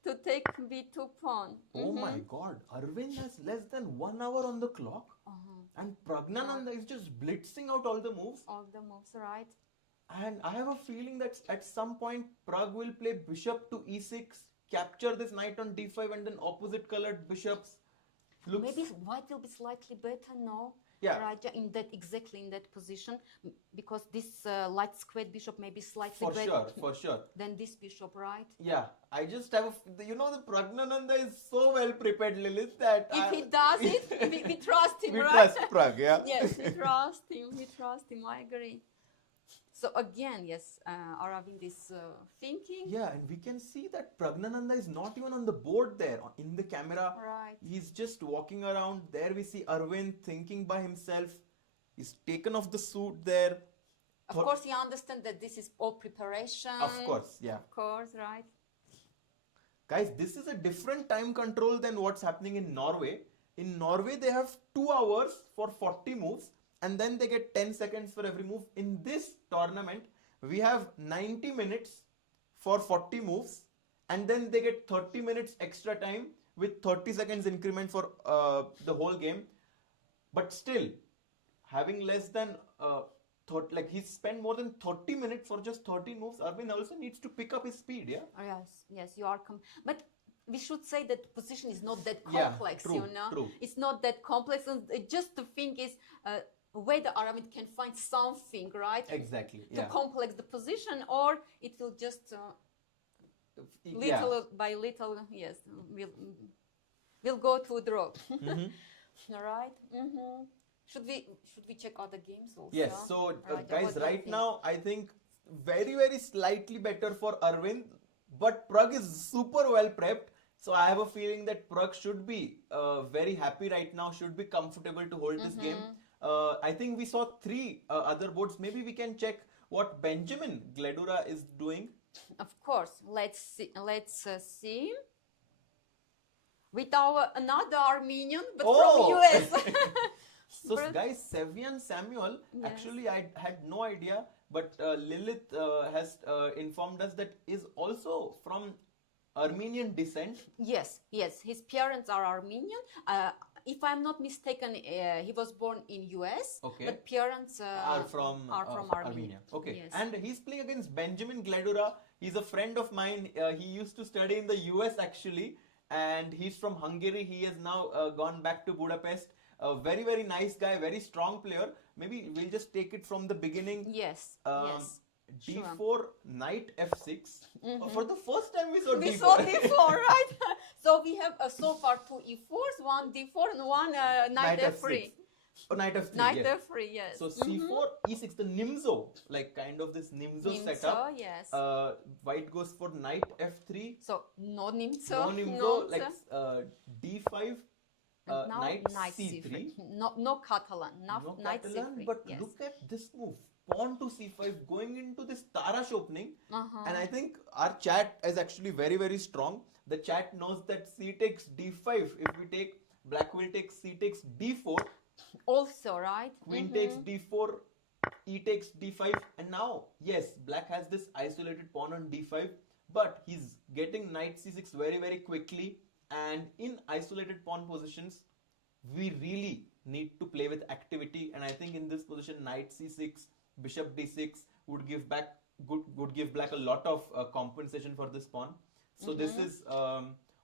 to take b2 pawn. Oh my God, Aravindh has less than 1 hour on the clock. And Praggnanandhaa is just blitzing out all the moves. All the moves, right? And I have a feeling that at some point Pragg will play bishop to e6, capture this knight on d5, and then opposite colored bishops. Maybe white will be slightly better, no? Yeah. Raja, exactly in that position, because this light squared bishop may be slightly For better sure. than this bishop, right? Yeah, I just have the Praggnanandhaa is so well prepared, Lilith, that If he does it, we trust him, we right? trust Pragg, yeah. Yes, we trust him, I agree. So again, yes, Aravindh is thinking. Yeah, and we can see that Praggnanandhaa is not even on the board there in the camera. Right. He's just walking around. There we see Aravindh thinking by himself. He's taken off the suit there. Of course, he understands that this is all preparation. Of course, yeah. Of course, right. Guys, this is a different time control than what's happening in Norway. In Norway, they have 2 hours for 40 moves, and then they get 10 seconds for every move. In this tournament, we have 90 minutes for 40 moves, and then they get 30 minutes extra time with 30 seconds increment for the whole game. But still, having less than he's spent more than 30 minutes for just 30 moves. Aravindh also needs to pick up his speed, yeah? Yes, you are. But we should say that position is not that Yeah, complex, true, you know? true. It's not that complex. And just the thing is, whether Aravindh can find something, right? Exactly, To yeah. complex the position, or it will just Yeah. little by little, yes, we'll go to draw. All right. Should we check other games also? Yes, so Raja, guys, what do you right think? now I think very, very slightly better for Aravindh, but Pragg is super well prepped. So I have a feeling that Pragg should be very happy right now, should be comfortable to hold this game. I think we saw 3 other boards. Maybe we can check what Benjamin Gledura is doing. Of course, let's see. With our another Armenian, but from US. So guys, Sevian Samuel, actually I had no idea, but Lilith has informed us that is also from Armenian descent. Yes, yes. His parents are Armenian. If I'm not mistaken, he was born in US. Okay. But parents Are from Armenia. Okay. Yes. And he's playing against Benjamin Gledura. He's a friend of mine. He used to study in the US actually, and he's from Hungary. He has now gone back to Budapest. A very, very nice guy, very strong player. Maybe we'll just take it from the beginning. Yes. Yes. D4, Sure. knight F6. For the first time we saw We D4. saw D4, right? So we have so far 2 E4s, 1 D4, and 1 knight F3. Oh, knight F3. Knight yes. F3, yes. So C4, E6, the Nimzo, like kind of this Nimzo setup. Yes. White goes for knight F3. So no Nimzo. No Nimzo, like D5, And now knight C3. No Catalan. No Knight Catalan, C3. but yes. look at this move. Pawn to C5 going into this Tarash opening. And I think our chat is actually very, very strong. The chat knows that C takes D5. If we take, black will take C takes D4. Also, right? Queen takes D4, E takes D5. And now, yes, black has this isolated pawn on D5. But he's getting knight C6 very, very quickly. And in isolated pawn positions, we really need to play with activity. And I think in this position, knight C6, bishop D6 would give black a lot of compensation for this pawn. So this is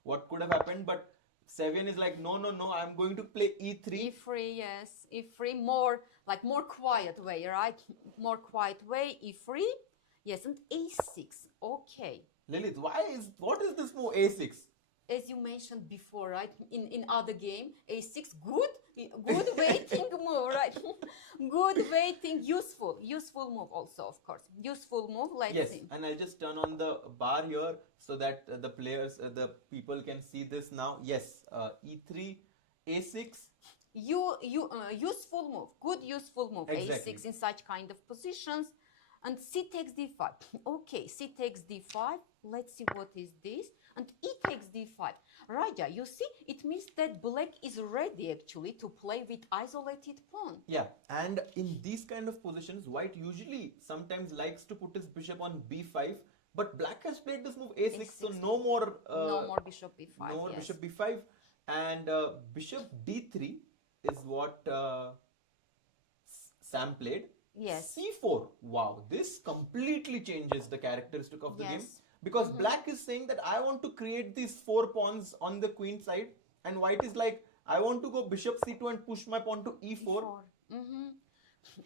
what could have happened. But Sevian is like, no, I'm going to play E3. E3, yes. E3, more quiet way, right? More quiet way, E3. Yes, and A6. Okay. Lilith, what is this move A6? As you mentioned before, right? In other game, A6, good waiting move, right? Good waiting, useful move also, of course. Useful move, let's see. And I'll just turn on the bar here so that the players, the people can see this now. Yes, E3, A6. Useful move, good useful move. Exactly. A6 in such kind of positions. And C takes D5. Okay, C takes D5. Let's see what is this. And E takes D5. Raja, you see, it means that black is ready actually to play with isolated pawn. Yeah, and in these kind of positions, white usually sometimes likes to put his bishop on B5. But black has played this move A6, so no more bishop B5. No more yes. bishop B5. And bishop D3 is what Sam played. Yes. C4. Wow, this completely changes the characteristic of the game. Because Mm-hmm. black is saying that I want to create these 4 pawns on the queen side. And white is like, I want to go bishop C2 and push my pawn to E4. Mm-hmm.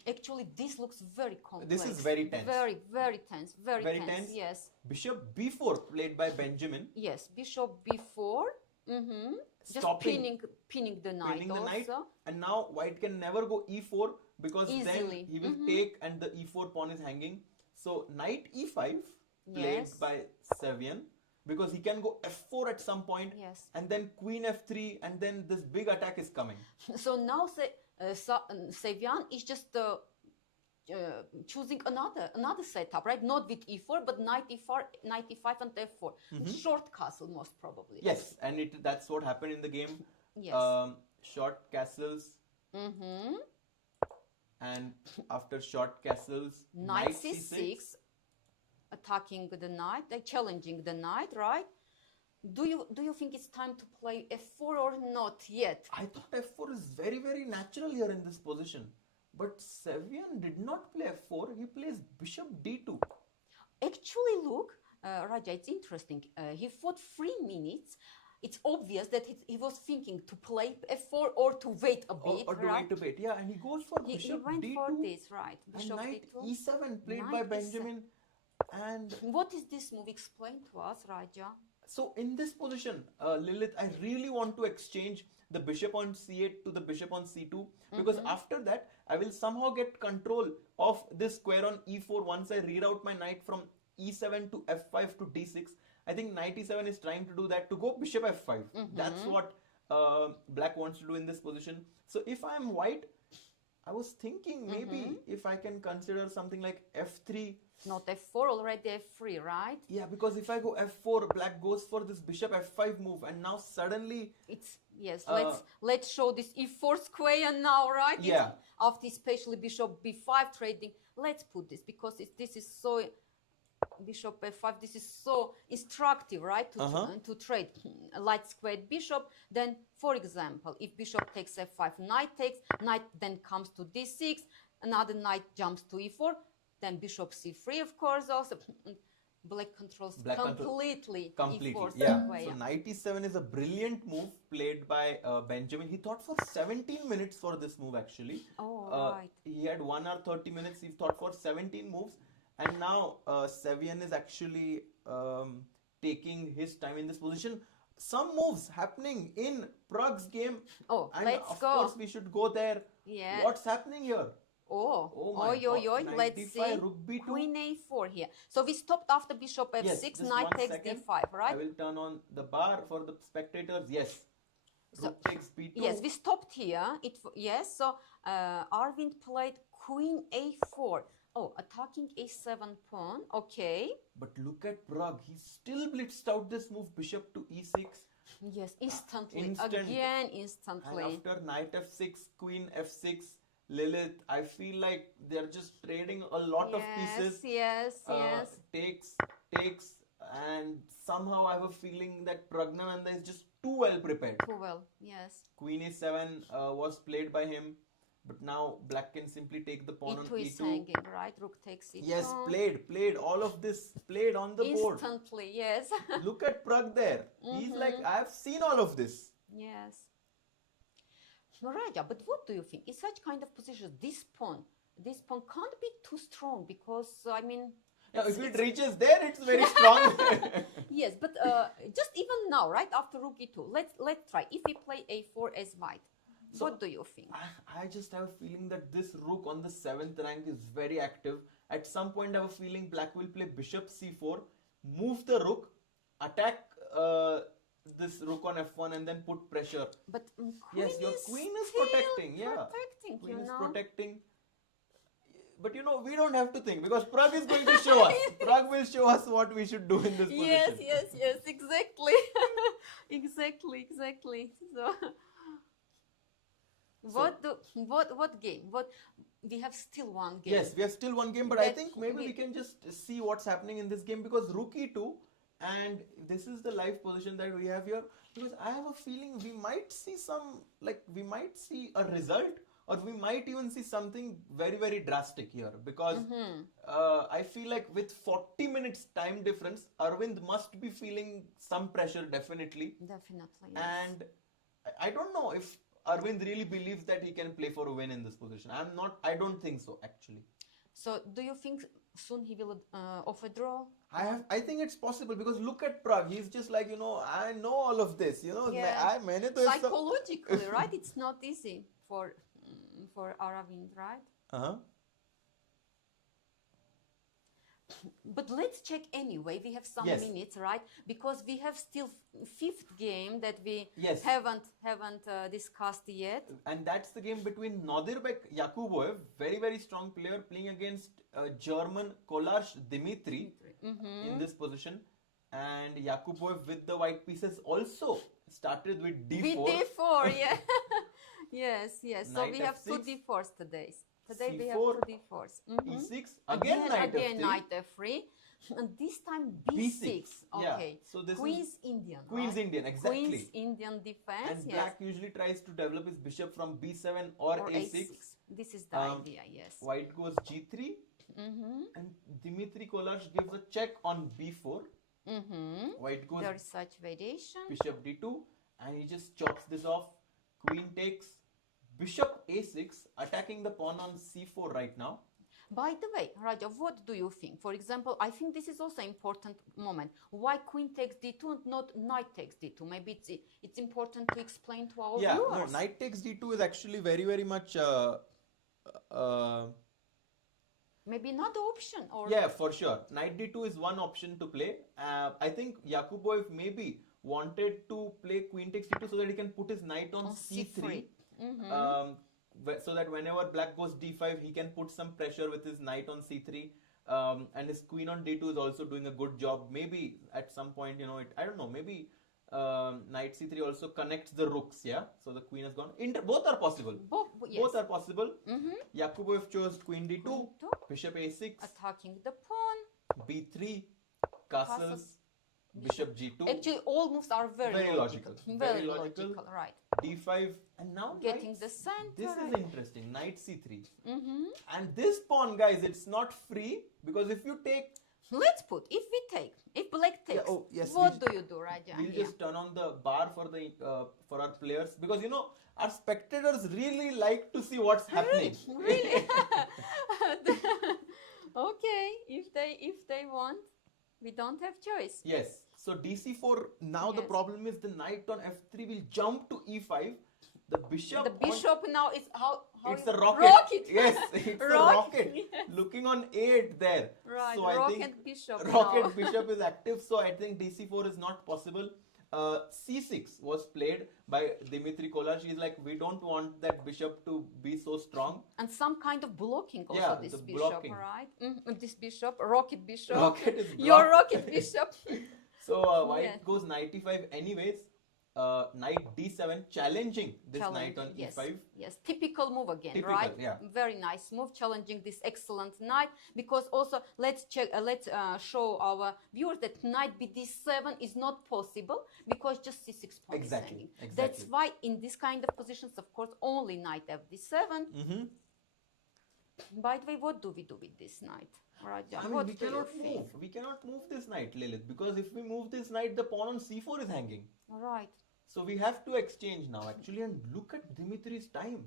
Actually, this looks very complex. This is very tense. Very, very tense. Very tense. Yes. Bishop B4 played by Benjamin. Yes, bishop B4. Mm-hmm. Just pinning the knight also. And now white can never go E4 because Easily. then he will take and the E4 pawn is hanging. So knight E5 played by Sevian because he can go F4 at some point. Yes. And then queen F3 and then this big attack is coming. So now Sevian is just choosing another setup, right? Not with E4, but knight E4, knight E5 and F4. Short castle most probably. Yes, and that's what happened in the game. Yes. Short castles. And after short castles, knight C6, attacking the knight, challenging the knight, right? Do you think it's time to play F4 or not yet? I thought F4 is very, very natural here in this position. But Sevian did not play F4, he plays bishop D2. Actually, look, Raja, it's interesting. He fought 3 minutes. It's obvious that he was thinking to play F4 or to wait a bit, or to right? wait a bit, yeah. And he goes for bishop he went D2. for this, right? Bishop and knight D2. E7 played Knight by E7. Benjamin. And what is this move? Explain to us, Raja. So in this position, Lilith, I really want to exchange the bishop on C8 to the bishop on C2 because after that, I will somehow get control of this square on E4 once I reroute my knight from E7 to F5 to D6. I think knight E7 is trying to do that to go bishop F5. That's what black wants to do in this position. So if I'm white, I was thinking maybe if I can consider something like F3. Not F4, already F3, right? Yeah, because if I go F4, black goes for this bishop F5 move, and now suddenly it's let's show this E4 square now, right? Yeah. After especially bishop B5 trading, let's put this because this is so bishop f5. This is so instructive, right? To trade a light squared bishop. Then, for example, if bishop takes f5, knight then comes to d6, another knight jumps to e4, then bishop c3, of course, also. Black controls completely. E4 yeah. way. So knight e7 is a brilliant move played by Benjamin. He thought for 17 minutes for this move actually. Oh, right. He had 1 hour 30 minutes. He thought for 17 moves, and now Sevian is actually taking his time in this position. Some moves happening in Pragg's game. Oh, and let's of go. Of course, we should go there. Yeah. What's happening here? Oh, let's D5, see. rook b2. Queen a4 here. So we stopped after bishop f6, Yes, knight takes d5, right? I will turn on the bar for the spectators. Yes. Rook takes b2. Yes, we stopped here. So Arvind played queen a4. Oh, attacking a7 pawn. Okay. But look at Pragg. He still blitzed out this move, bishop to e6. Yes, instantly. Instant. Again, instantly. And after knight f6, queen f6, Lilith, I feel like they're just trading a lot of pieces. Yes. Takes, and somehow I have a feeling that Praggnanandhaa is just too well prepared. Too well, yes. Queen a7 was played by him, but now black can simply take the pawn on e2 is e2. hanging, right? Rook takes e2. Yes, played. All of this played on the board. Instantly, yes. Look at Pragg there. He's like, I have seen all of this. Yes. Raja, but what do you think? In such kind of positions, this pawn can't be too strong because, I mean... Yeah, if it reaches there, it's very strong. Yes, but just even now, right, after rook e2, let's try. If we play a4 as white, so what do you think? I just have a feeling that this rook on the 7th rank is very active. At some point, I have a feeling black will play bishop c4, move the rook, attack this rook on f1 and then put pressure. But yes, your queen is protecting. Yeah, queen is protecting. But we don't have to think because Pragg is going to show us. Pragg will show us what we should do in this position. Yes, exactly. exactly. What game? We have still one game. Yes, we have still one game, but I think maybe we can just see what's happening in this game because rook e2, and this is the live position that we have here. Because I have a feeling we might see a result, or we might even see something very, very drastic here. Because I feel like with 40 minutes time difference, Aravindh must be feeling some pressure definitely. Definitely, yes. And I don't know if Aravindh really believes that he can play for a win in this position. I don't think so actually. So do you think soon he will offer draw? I think it's possible because look at Pragg. He's just like, I know all of this. Psychologically, right? It's not easy for Aravindh, right? But let's check anyway. We have some minutes, right? Because we have still fifth game that we haven't discussed yet. And that's the game between Nodirbek Yakubboev, very, very strong player, playing against German Kollars Dmitrij in this position. And Yakubboev with the white pieces also started with d4. With d4, yeah. yes. So Knight we have f6, two d4s today. Today c4, we have two d4s. e6, again knight f3, and this time b6. Okay. So this Queen's is Indian. Queen's right? Indian, exactly. Queen's Indian defense. And black usually tries to develop his bishop from b7 or a6. This is the idea, yes. White goes g3, and Dmitrij Kollars gives a check on b4. White goes there is such variation. Bishop d2, and he just chops this off. Queen takes bishop a6, attacking the pawn on c4 right now. By the way, Raja, what do you think? For example, I think this is also an important moment. Why queen takes d2 and not knight takes d2? Maybe it's important to explain to our viewers. No, knight takes d2 is actually very, very much... maybe another option. Or yeah, for sure. Knight d2 is one option to play. I think Yakubboev maybe wanted to play queen takes d2 so that he can put his knight on c3. So that whenever black goes d5, he can put some pressure with his knight on c3. And his queen on d2 is also doing a good job. Maybe at some point, I don't know, maybe knight c3 also connects the rooks, yeah? So the queen has gone. Both are possible. Both are possible. Yakubboev chose queen d2, bishop a6. Attacking the pawn. b3, castles, bishop g2. Actually, all moves are very logical. Very logical, right. d5, and now Getting knight the center. This is right. interesting. Knight c3. And this pawn, guys, it's not free, because if you take... Let's put, if black takes, what do you do, Raja? We'll just turn on the bar for the for our players, because you know our spectators really like to see what's happening. Really? Okay, if they want, we don't have choice. Yes. So dc4. Now the problem is the knight on f3 will jump to e5. The bishop. The bishop now is how it's a rocket. Yes, it's a rocket. Yes. Looking on 8 there. Right. So I rocket think bishop. rocket now. bishop is active. So I think dc4 is not possible. c6 was played by Dmitrij Kollars. He's like, we don't want that bishop to be so strong. And some kind of blocking also. Yeah, this the bishop, blocking. right? This bishop, rocket bishop. Rocket is Your blocked. rocket bishop. So white Yes. goes knight e5 anyways. Knight d7, challenging this knight on yes. e5. Yes, typical move again, Typical, right? yeah. Very nice move, challenging this excellent knight. Because also, let's check. Let's show our viewers that knight bd7 is not possible because just c6 pawn is hanging. That's why in this kind of positions, of course, only knight fd7. By the way, what do we do with this knight? Raja, I mean, we cannot move. We cannot move this knight, Lilith, because if we move this knight, the pawn on c4 is hanging. Right. So we have to exchange now, actually, and look at Dmitrij's time.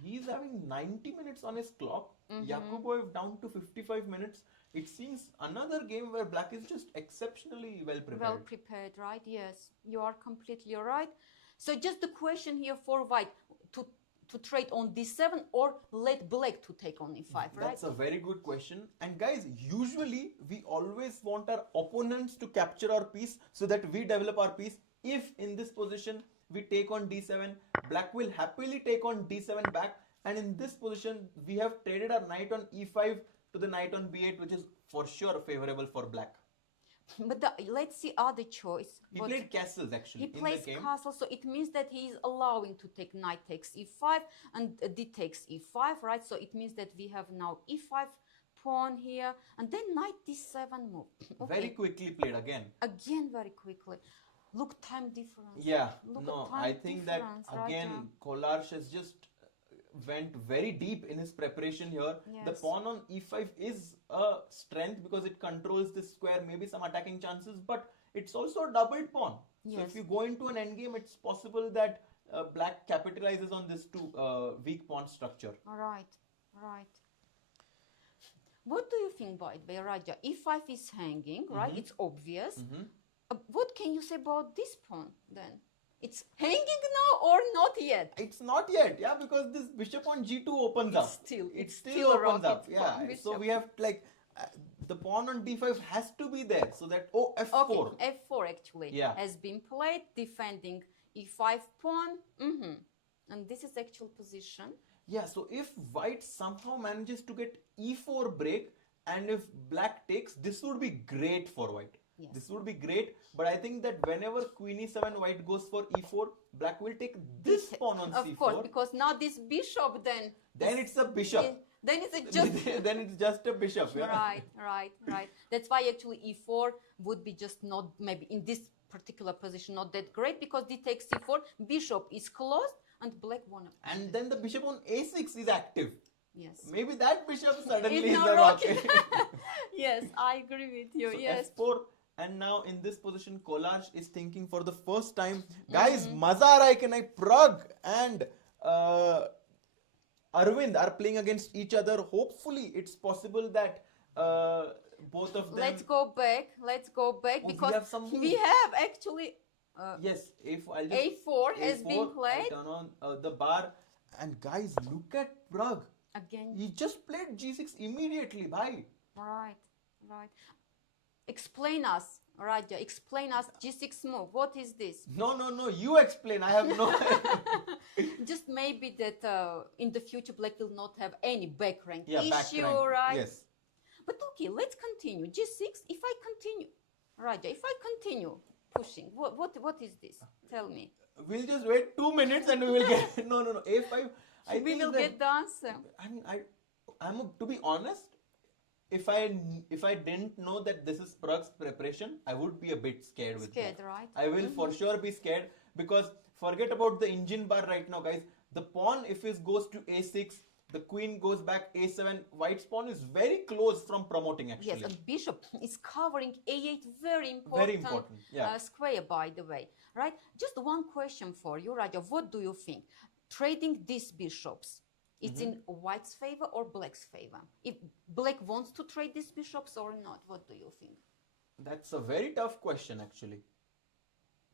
He's having 90 minutes on his clock. Yakubboev down to 55 minutes. It seems another game where black is just exceptionally well prepared. Well prepared, right? Yes, you are completely right. So just the question here for white, to trade on d7 or let black to take on e5, right? That's a very good question. And guys, usually we always want our opponents to capture our piece so that we develop our piece. If in this position we take on d7, black will happily take on d7 back. And in this position, we have traded our knight on e5 to the knight on b8, which is for sure favorable for black. But let's see other choice. He played castles actually. He plays castle, so it means that he is allowing to take knight takes e5 and d takes e5, right? So it means that we have now e5 pawn here, and then knight d7 move. Okay. Very quickly played again. Again, very quickly. Look, time difference. Yeah, Look no, at I time think that difference, again, Raja. Kollars has just went very deep in his preparation here. Yes. The pawn on e5 is a strength because it controls this square, maybe some attacking chances, but it's also a doubled pawn. Yes. So if you go into an endgame, it's possible that black capitalizes on this weak pawn structure. Right, right. What do you think, by the way, Raja? e5 is hanging, right? It's obvious. What can you say about this pawn then? It's hanging now or not yet? It's not yet, yeah, because this bishop on g2 opens up. It's still still a opens up, rocket yeah. pawn, So bishop. we have like the pawn on d5 has to be there, so that f4. Okay, f4 actually has been played, defending e5 pawn. And this is actual position. Yeah, so if white somehow manages to get e4 break, and if black takes, this would be great for white. Yes. This would be great, but I think that whenever queen e7, white goes for e4, black will take this pawn on c4. Of course, because now this bishop then it's a bishop. Then it's just then it's just a bishop. Yeah? Right. That's why actually e4 would be just not, maybe in this particular position, not that great, because d takes c4, bishop is closed, and black won. And then the bishop on a6 is active. Yes. Maybe that bishop suddenly It's is not a rocket. Yes, I agree with you. So yes. f4, and now in this position, Kollars is thinking for the first time, guys, maza aa raha hai ki nahi? Pragg and Aravindh are playing against each other. Hopefully, it's possible that both of them. Let's go back. Because we have actually. Yes, A4 has been played. I turn on the bar, and guys, look at Pragg. Again. He just played g6 immediately. Bye. Right. Explain us, Raja. Explain us g6 move. What is this? No. You explain. I have no. Just maybe that in the future black will not have any back rank issue, back rank. right? Yes. But okay, let's continue. G6. If I continue, Raja, if I continue pushing, what is this? Tell me. We'll just wait 2 minutes and we will get. No. A5. We will get the answer. I mean, to be honest, if I didn't know that this is Pragg's preparation, I would be a bit scared with Scared, that. right? I will for sure be scared, because forget about the engine bar right now, guys. The pawn, if it goes to a6, the queen goes back a7. White's pawn is very close from promoting, actually. Yes, and bishop is covering a8, very important, yeah. Square, by the way, right? Just one question for you, Raja. What do you think? Trading these bishops, it's in white's favor or black's favor? If black wants to trade these bishops or not, what do you think? That's a very tough question, actually.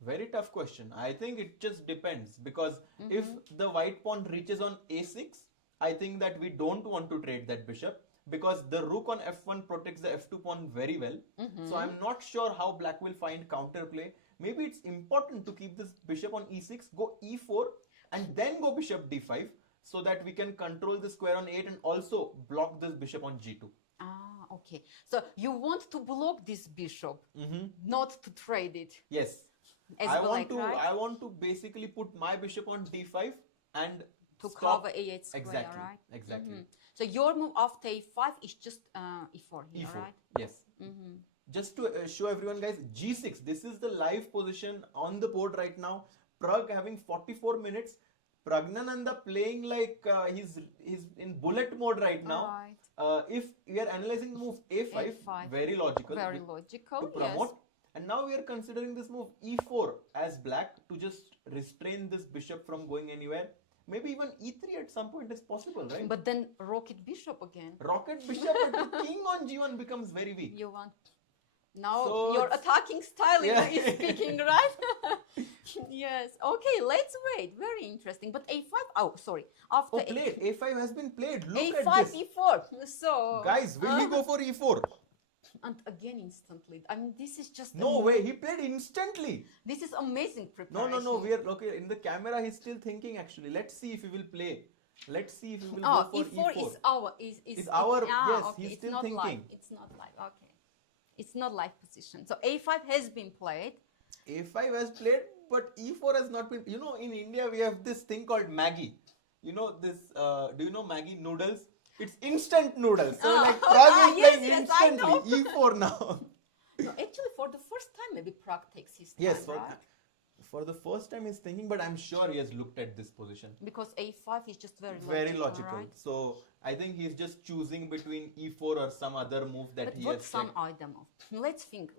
Very tough question. I think it just depends, because if the white pawn reaches on a6, I think that we don't want to trade that bishop, because the rook on f1 protects the f2 pawn very well. So I'm not sure how black will find counterplay. Maybe it's important to keep this bishop on e6, go e4, and then go bishop d5, so that we can control the square on 8 and also block this bishop on g2. Ah, okay. So you want to block this bishop, not to trade it. Yes. As I black, right? I want to basically put my bishop on d5 and to stop. cover a8 square, Exactly. right? Exactly. So your move after a5 is just e4 here, e4. right? Yes. Just to show everyone, guys, g6. This is the live position on the board right now. Pragg having 44 minutes. Praggnanandhaa playing like he's in bullet mode right now. Right. If we are analyzing the move a5, A5. very logical. Very to logical, promote. yes. And now we are considering this move e4 as black to just restrain this bishop from going anywhere. Maybe even e3 at some point is possible, right? But then rocket bishop again. Rocket bishop, but the king on g1 becomes very weak. You want... Now So your it's- attacking style Yeah. is speaking, right? Yes. Okay, let's wait. Very interesting. But a5, oh, sorry. After Oh, played. A5 has been played. Look a5, at this. e4. So... Guys, will he go for e4? And again instantly. I mean, this is just... No way. He played instantly. This is amazing No, preparation. no. We are okay. In the camera, he's still thinking, actually. Let's see if he will play. Let's see if he will Oh, go for e4 e4. is our... Is our- yes, okay, he's it's still not thinking. Live. It's not live. Okay. It's not live position. So a5 has been played. A5 has played, but e4 has not been. You know, in India, we have this thing called Maggi. You know, this, do you know Maggi noodles? It's instant noodles. So, like, Pragg is yes, playing yes, I know. instantly. E4 now. No, actually, for the first time, maybe Pragg takes his time, Yes, right? for the first time he's thinking, but I'm sure he has looked at this position. Because a5 is just very Logical. right? So I think he's just choosing between e4 or some other move that But he what has some checked. item of? Let's think.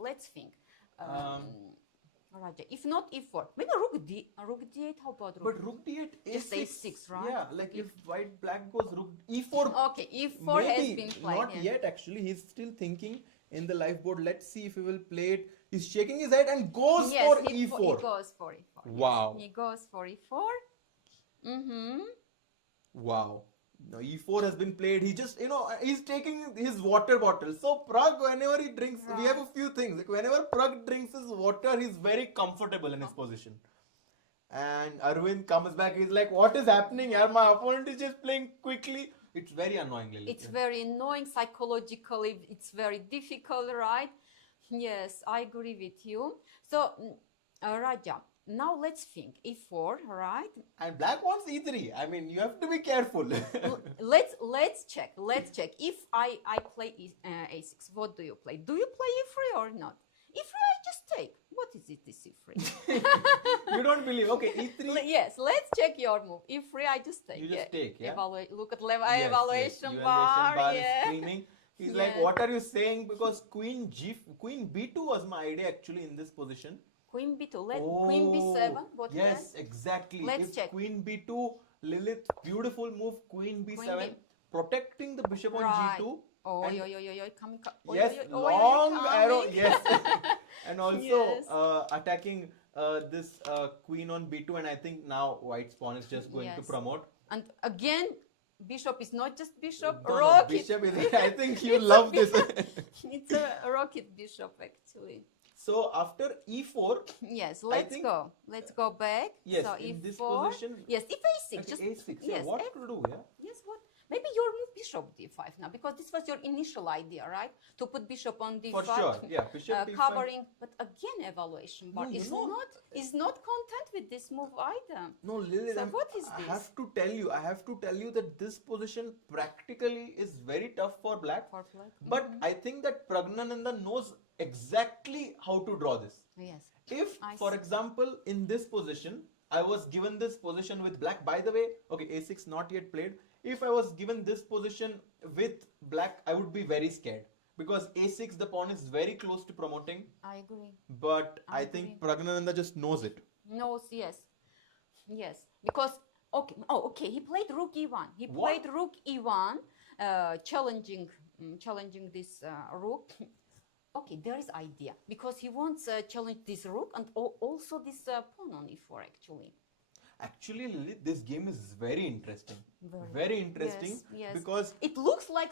Raja, if not e4, maybe rook d8. How about rook? But rook d8, Just a6. a6, right? Yeah, like if white black goes rook e4. Okay, e4 has maybe, been played. not yeah. yet actually. He's still thinking in the live board. Let's see if he will play it. He's shaking his head and goes Yes, for he e4. goes for e4. Wow. Yes. He goes for e4. Wow. No, e4 has been played. He just, he's taking his water bottle. So Pragg, whenever he drinks, we have a few things. Like whenever Pragg drinks his water, he's very comfortable in his position. And Aravindh comes back. He's like, what is happening here? My opponent is just playing quickly. It's very annoying, Lily. It's very annoying psychologically. It's very difficult, right? Yes, I agree with you. So, Raja, now let's think. e4, right? And black wants e3. I mean, you have to be careful. let's check. If I play a6, what do you play? Do you play e3 or not? e3, I just take. What is it, this e3? You don't believe. Okay, e3. Yes, let's check your move. e3, I just take. You just take, yeah? Look at Yes, evaluation yes. bar. Bar Yeah. is screaming. He's like, Yeah. what are you saying? Because queen b2 was my idea actually in this position. Queen b2, queen b7. What is Yes, that? exactly. Let's If check. queen b2, Lilith, beautiful move. Queen b7, Queen B- protecting the bishop on Right. g2. Oh, And- coming. Yes, Coming. long arrow. Yes, and also Yes. attacking this queen on b2, and I think now white's pawn is just going to Yes. promote. And again, bishop is not just bishop, No, rocket. bishop is. I think you It's a love this. It's a rocket bishop, actually. So after e4, Yes, let's think- go. Let's go back. yes, So in e4. this position, Yes, if a6. actually Just a6. yes, Yeah, what to do? Yeah. Yes, what? Maybe your move bishop d5 now, because this was your initial idea, right? To put bishop on d5. For sure, yeah, bishop d5. Covering, but again, evaluation bar No, is not content with this move either. No, Lilith, So what is I this? have to tell you that this position practically is very tough for black. For black. But I think that Praggnanandhaa knows exactly how to draw this. Yes. If, I for see. example, in this position, I was given this position with black, by the way, okay, a6 not yet played. If I was given this position with black, I would be very scared. Because a6, the pawn is very close to promoting. I agree. But I I think Praggnanandhaa just knows it. No, yes. Yes. Because, okay, he played rook e1. He What? played rook e1, challenging this rook. Okay, there is idea. Because he wants to challenge this rook and also this pawn on e4, actually. Actually, Lilith, this game is very interesting. Very interesting. Yes, yes. Because it looks like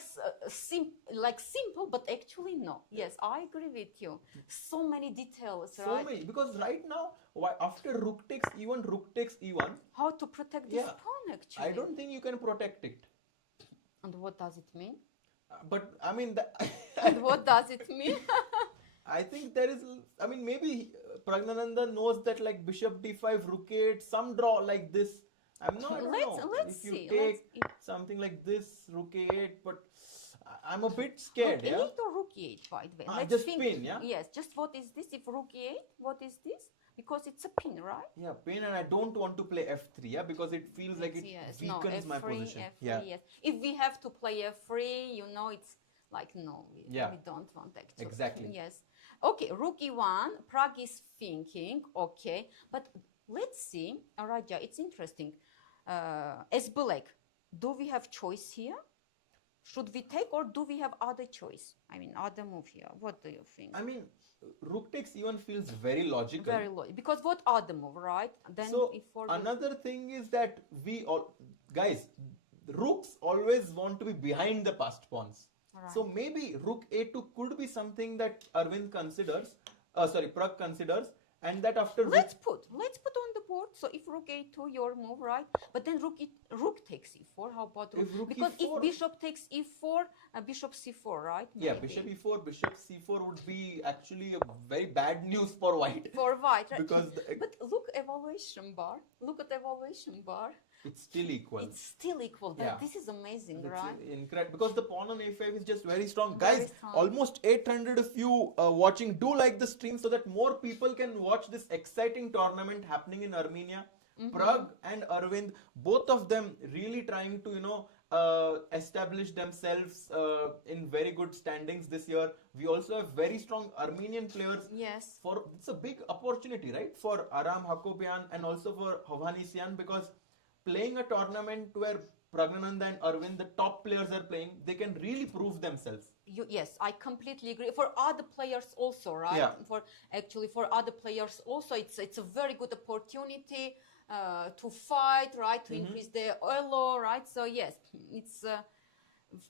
simple, but actually no. Yes, I agree with you. So many details, so right? many. Because right now, after rook takes e1, How to protect this Yeah. pawn, actually? I don't think you can protect it. And what does it mean? But I mean, And what does it mean? I think there is, I mean, maybe Praggnanandhaa knows that like bishop d5, rook 8, some draw like this. I don't know. Let's if you see. take something like this, rook 8, but I'm a bit scared. Rook Yeah. e8 or rook e8, by the way. Let's just think. pin, yeah? Yes, just what is this? If rook e8, what is this? Because it's a pin, right? Yeah, pin, and I don't want to play f3, yeah, because it feels like it Yes, weakens my F3, position. F3, Yeah. yes. If we have to play f3, you know, it's like, no, we don't want actually. Exactly. Yes. Okay, rook e1, Pragg is thinking, okay. But let's see, Raja, it's interesting. As black, do we have choice here? Should we take, or do we have other choice? I mean, other move here. What do you think? I mean, rook takes e1 feels very logical. Very low. Because what other move, right? Then So before another thing is that we all, guys, rooks always want to be behind the passed pawns. Right. So maybe rook a2 could be something that Arvind considers, Pragg considers, and that after let's put on the board. So if rook a2, your move, right? But then rook takes e4. How about rook? If rook because e4, if bishop takes e4, bishop c4, right? yeah, Maybe. bishop e4, bishop c4 would be actually a very bad news for white. For white, right? Because but look, evaluation bar. Look at evaluation bar. It's still equal. It's still equal. Yeah. This is amazing, It's right? incredible, because the pawn on a5 is just very strong. Very Guys, strong. almost 800 of you watching. Do like the stream so that more people can watch this exciting tournament happening in Armenia. Pragg and Aravindh, both of them really trying to establish themselves in very good standings this year. We also have very strong Armenian players. Yes. It's a big opportunity, right, for Aram Hakobyan and also for Hovhannisyan, because playing a tournament where Praggnanandhaa and Aravindh, the top players, are playing, they can really prove themselves. Yes, I completely agree. For other players also, right? Yeah. For other players also, it's a very good opportunity to fight, right? To increase their elo, right? So yes, it's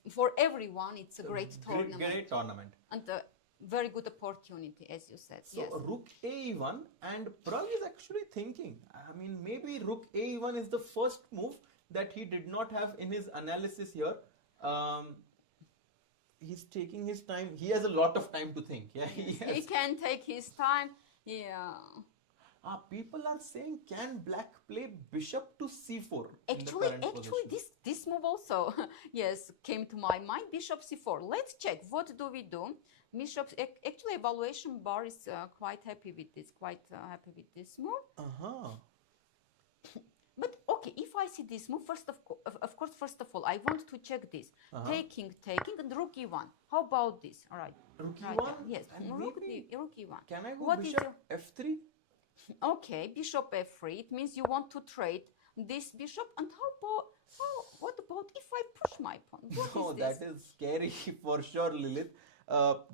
for everyone. It's a great tournament. Great tournament. And a very good opportunity, as you said. So yes. rook a1, and Pragg is actually thinking. I mean, maybe rook a1 is the first move that he did not have in his analysis here. He's taking his time. He has a lot of time to think. Yeah, He can take his time. Yeah. People are saying, can black play bishop to c4? Actually, this move also, yes, came to my mind. Bishop c4. Let's check. What do we do? Bishop. Actually, evaluation bar is quite happy with this. Move. But okay, if I see this move, first of all, I want to check this. Taking, and rook e1. How about this? All right. Rook Right. e1? Yes. And Rook maybe e1. can I go What is bishop f3? Okay, bishop f3. It means you want to trade this bishop. And what about if I push my pawn? What is this? That is scary for sure, Lilith.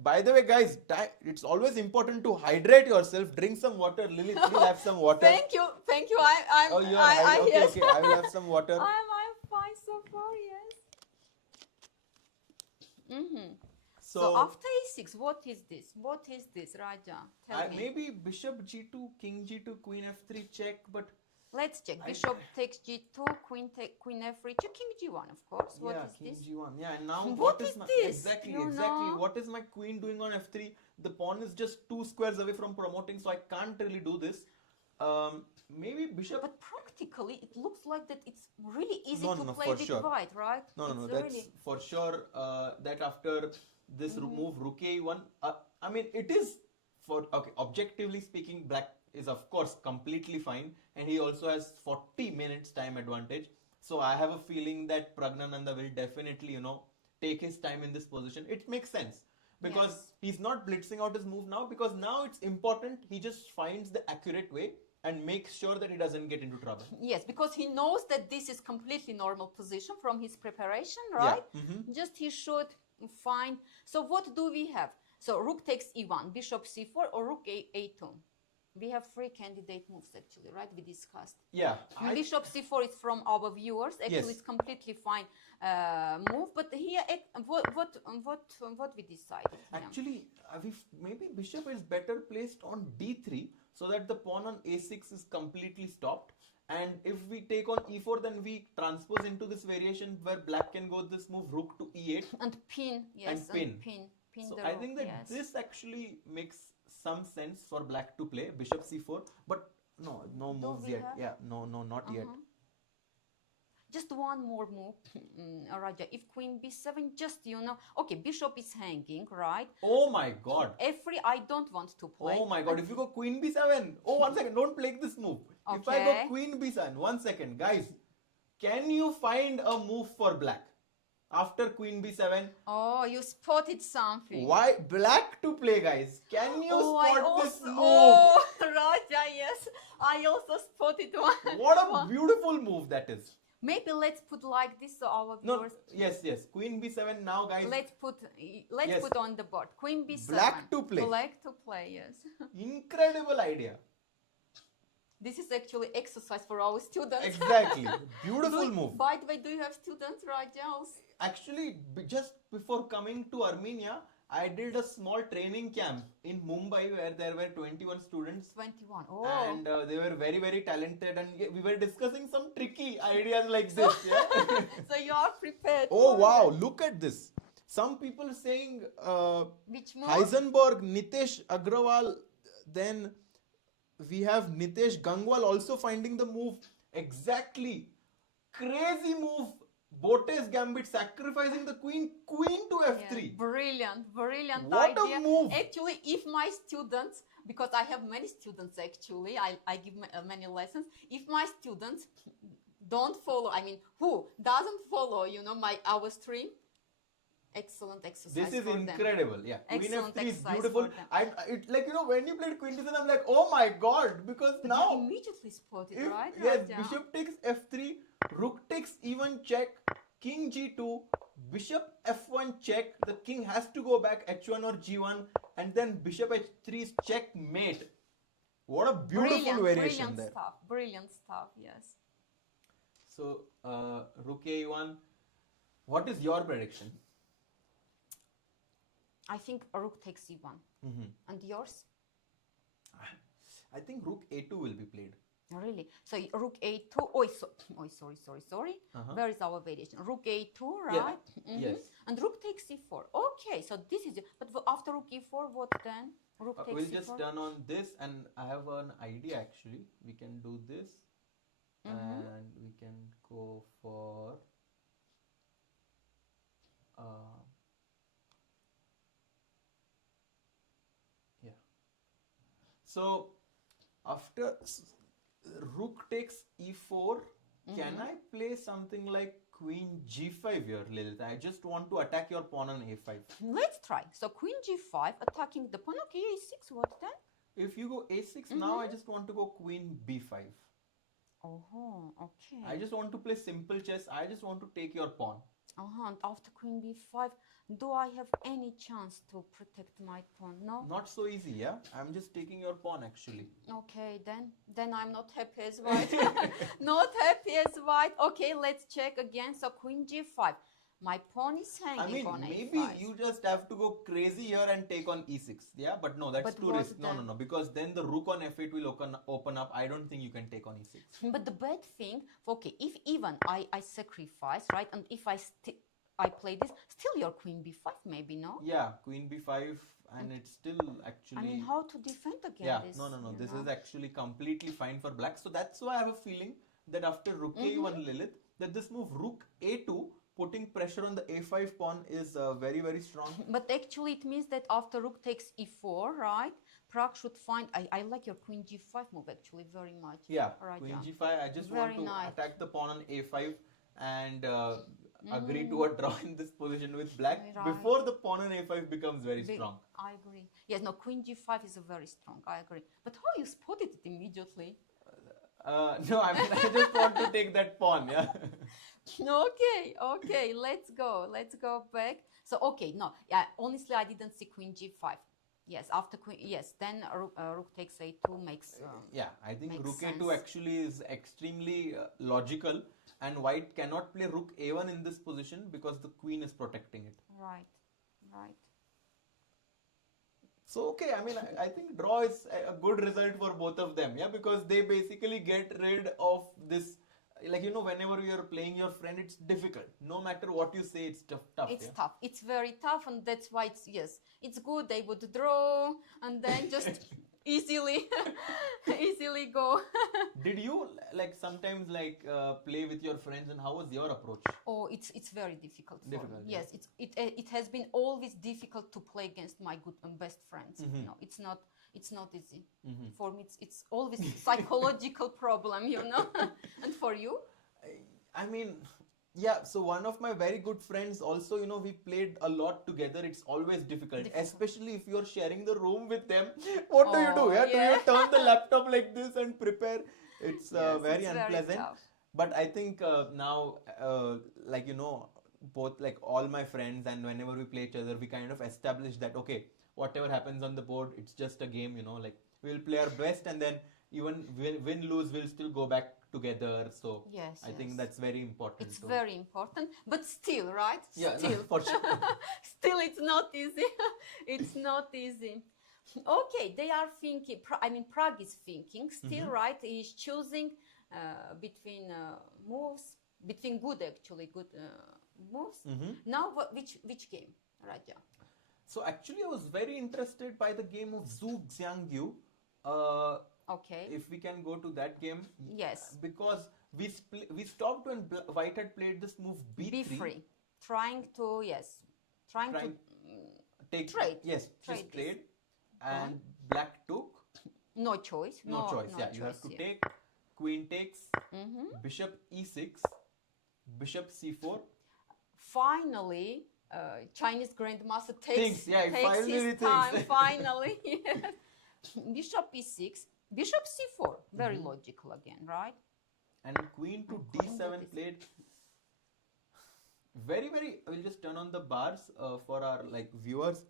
By the way, guys, it's always important to hydrate yourself. Drink some water. Lilith, please have some water. Thank you. I'm. Oh, you're I yes. okay. I will have some water. I'm fine so far. Yes. So after a6, what is this, Raja? Tell me. Maybe bishop g2, king g2, queen f3 check, but Let's check. Bishop takes g2, queen f3, check king g1, of course. What is king this? g1. Yeah, and now What is my, this? exactly, You exactly. know? What is my queen doing on f3? The pawn is just 2 squares away from promoting, so I can't really do this. Maybe bishop. But practically, it looks like that it's really easy No, to no, play for with sure. white, right? No, It's that's really... for sure that after this move, rook a1, I mean, it is for, okay, objectively speaking, black is of course completely fine, and he also has 40 minutes time advantage. So I have a feeling that Praggnanandhaa will definitely, you know, take his time in this position. It makes sense because he's not blitzing out his move now, because now it's important he just finds the accurate way and makes sure that he doesn't get into trouble. Yes, because he knows that this is completely normal position from his preparation, right? Yeah. Just he should find. So what do we have? So rook takes e1, bishop c4, or rook a2. We have 3 candidate moves actually, right? We discussed. Yeah. Bishop c4 is from our viewers. Actually, it's completely fine move. But here, what we decided? Actually, maybe bishop is better placed on d3 so that the pawn on a6 is completely stopped. And if we take on e4, then we transpose into this variation where black can go this move rook to e8 and pin. Yes, and pin. So I think that this actually makes some sense for black to play bishop c4, but no moves yet. Yeah, no, not yet. Just one more move, Raja. If queen b7, just, you know, okay, bishop is hanging, right? Oh my god. f3, I don't want to play. Oh my god, if you go queen b7, oh, 1 second, don't play this move. Okay. If I go queen b7, 1 second, guys, can you find a move for black after queen b7? Oh, you spotted something. Why black to play, guys? Can you spot this move? Oh, Raja, yes, I also spotted one. What a beautiful move that is. Maybe let's put like this so our viewers. Yes. Queen b7 now, guys. Let's put on the board. Queen b7. Black to play. Black to play, yes. Incredible idea. This is actually exercise for our students. Exactly. Beautiful move. By the way, do you have students, Raja? Actually, just before coming to Armenia, I did a small training camp in Mumbai where there were 21 students. 21. Oh. And they were very, very talented, and we were discussing some tricky ideas like this. Yeah? So you are prepared. Oh wow, look at this. Some people saying which move? Heisenberg, Nitesh Agrawal, then we have Nitesh Gangwal also finding the move. Exactly. Crazy move. Bote's gambit, sacrificing the queen to f3. Yeah, brilliant what idea. A move. Actually, if my students, because I have many students actually, I give many lessons. If my students don't follow, I mean, who doesn't follow, you know, our stream, excellent exercise. This is for incredible. them. Yeah, Excellent queen f3 is exercise beautiful. It like, you know, when you played queen to 7, I'm like, oh my god, because but now you immediately spotted, right? Yes, bishop takes f3, rook takes e1 check, king g2, bishop f1 check. The king has to go back h1 or g1, and then bishop h3 is checkmate. What a beautiful variation there. Brilliant stuff. Yes. So rook a1. What is your prediction? I think rook takes e1. And yours? I think rook a2 will be played. Really? So rook a2. Sorry. Where is our variation? Rook a2, right? Yeah. Yes. And rook takes e4. Okay, so this is it. But after rook e4, what then? Rook takes we'll e4. just turn on this, and I have an idea actually. We can do this, and we can go for. Yeah. So after rook takes e4, can I play something like queen g5 here, Lilith? I just want to attack your pawn on a5. Let's try. So queen g5 attacking the pawn. Okay, a6. What then? If you go a6 now, I just want to go queen b5. Oh, okay. I just want to play simple chess. I just want to take your pawn. And after queen b5, do I have any chance to protect my pawn? No? Not so easy, yeah? I'm just taking your pawn actually. Okay, then I'm not happy as white. Not happy as white. Okay, let's check again. So queen g5. My pawn is I hanging mean, on maybe a5. you just have to go crazy here and take on e6. Yeah, but no, that's But too what risky. No, no, then? no, because then the rook on f8 will open up. I don't think you can take on e6. But the bad thing, okay, if even I sacrifice, right, and if I play this, still your queen b5, maybe, no? Yeah, queen b5, and it's still actually. I mean, how to defend against Yeah, this? no, no, no. you This know? is actually completely fine for black. So that's why I have a feeling that after rook a1 Lilith, that this move rook a2, putting pressure on the a5 pawn is very, very strong. But actually, it means that after rook takes e4, right? Pragg should find. I like your queen g5 move actually very much. Yeah, Right, queen yeah. g5. I just Very want to nice. attack the pawn on a5 and agree to a draw in this position with black Right. before the pawn on a5 becomes very strong. I agree. Yes, no, queen g5 is a very strong. I agree. But how you spotted it immediately? No, I mean, I just want to take that pawn, yeah. Okay, let's go back. So, okay, no, yeah, honestly, I didn't see queen g5. Yes, after queen, yes, then rook takes a2 makes. Yeah, I think Makes rook a2 sense. actually is extremely logical, and white cannot play rook a1 in this position because the queen is protecting it. Right. So, okay, I mean, I think draw is a good result for both of them, yeah, because they basically get rid of this, like, you know, whenever you're playing your friend, it's difficult. No matter what you say, it's tough. It's yeah? tough. It's very tough, and that's why it's good. They would draw and then just easily go. Did you like sometimes play with your friends, and how was your approach? Oh, it's very difficult. For Difficult, me. yeah. Yes, it has been always difficult to play against my good and best friends. No, it's not easy. For me, it's always psychological problem, you know. And for you? I mean, yeah, so one of my very good friends also, you know, we played a lot together. It's always difficult. Especially if you're sharing the room with them. What do you do? Yeah? yeah. Do you turn the laptop like this and prepare? It's Yes, very it's unpleasant. very tough. But I think now, like, you know, both like all my friends, and whenever we play each other, we kind of establish that, okay, whatever happens on the board, it's just a game, you know, like we'll play our best, and then even win, lose, we'll still go back together. So Yes, I think that's very important. It's very important, but still, right? Yeah, Still, no, for sure. still, it's not easy. It's not easy. Okay, they are thinking. I mean, Pragg is thinking still, right? He's choosing between moves, between good moves. Now, which game, right? Yeah. So actually, I was very interested by the game of Xu Xinagyu. Okay. If we can go to that game. Yes. Because we stopped when white had played this move b3. b3, trying to take trade. Yes, Trade just this. trade, and black took. No choice. No choice. Yeah, you have to take. Queen takes. Bishop e6. Bishop c4. Finally, Chinese grandmaster Thinks, yeah, he finally his thinks. time. Finally, yes. Bishop e6, bishop c4. Very logical again, right? And queen to d7 played. Very, I will just turn on the bars for our viewers.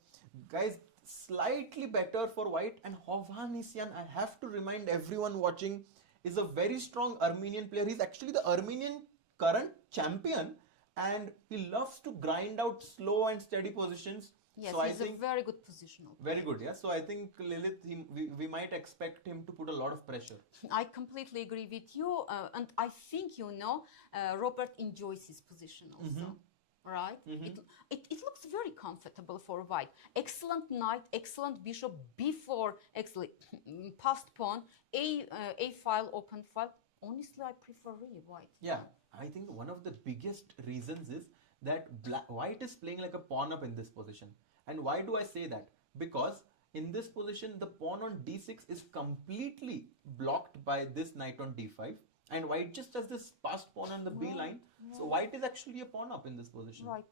Guys, slightly better for white, and Hovhannisyan, I have to remind everyone watching, is a very strong Armenian player. He's actually the Armenian current champion, and he loves to grind out slow and steady positions. Yes, so he's I think a very good positional player. very good, yeah. So I think Lilith, we might expect him to put a lot of pressure. I completely agree with you, and I think Robert enjoys his position also. Right? It looks very comfortable for white. Excellent knight, excellent bishop, b4, excellent passed pawn, a file, open file. Honestly, I prefer really white. Yeah, I think one of the biggest reasons is that white is playing like a pawn up in this position. And why do I say that? Because in this position, the pawn on d6 is completely blocked by this knight on d5. And white just has this passed pawn on the b line. So white is actually a pawn up in this position. Right.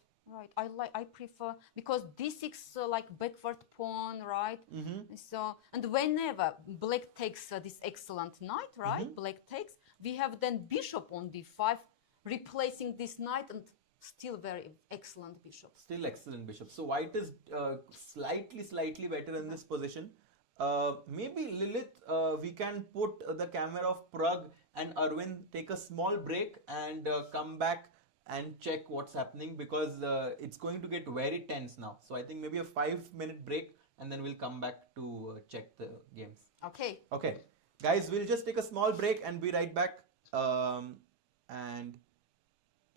I prefer, because d6 like backward pawn, right? So, and whenever black takes this excellent knight, right? Black takes, we have then bishop on d5, replacing this knight, and still very excellent bishop. Still excellent bishop. So white is slightly better in this position. Maybe Lilith, we can put the camera of Pragg and Aravindh, take a small break and come back and check what's happening, because it's going to get very tense now. So I think maybe a 5-minute break and then we'll come back to check the games. Okay. Okay, guys, we'll just take a small break and be right back. And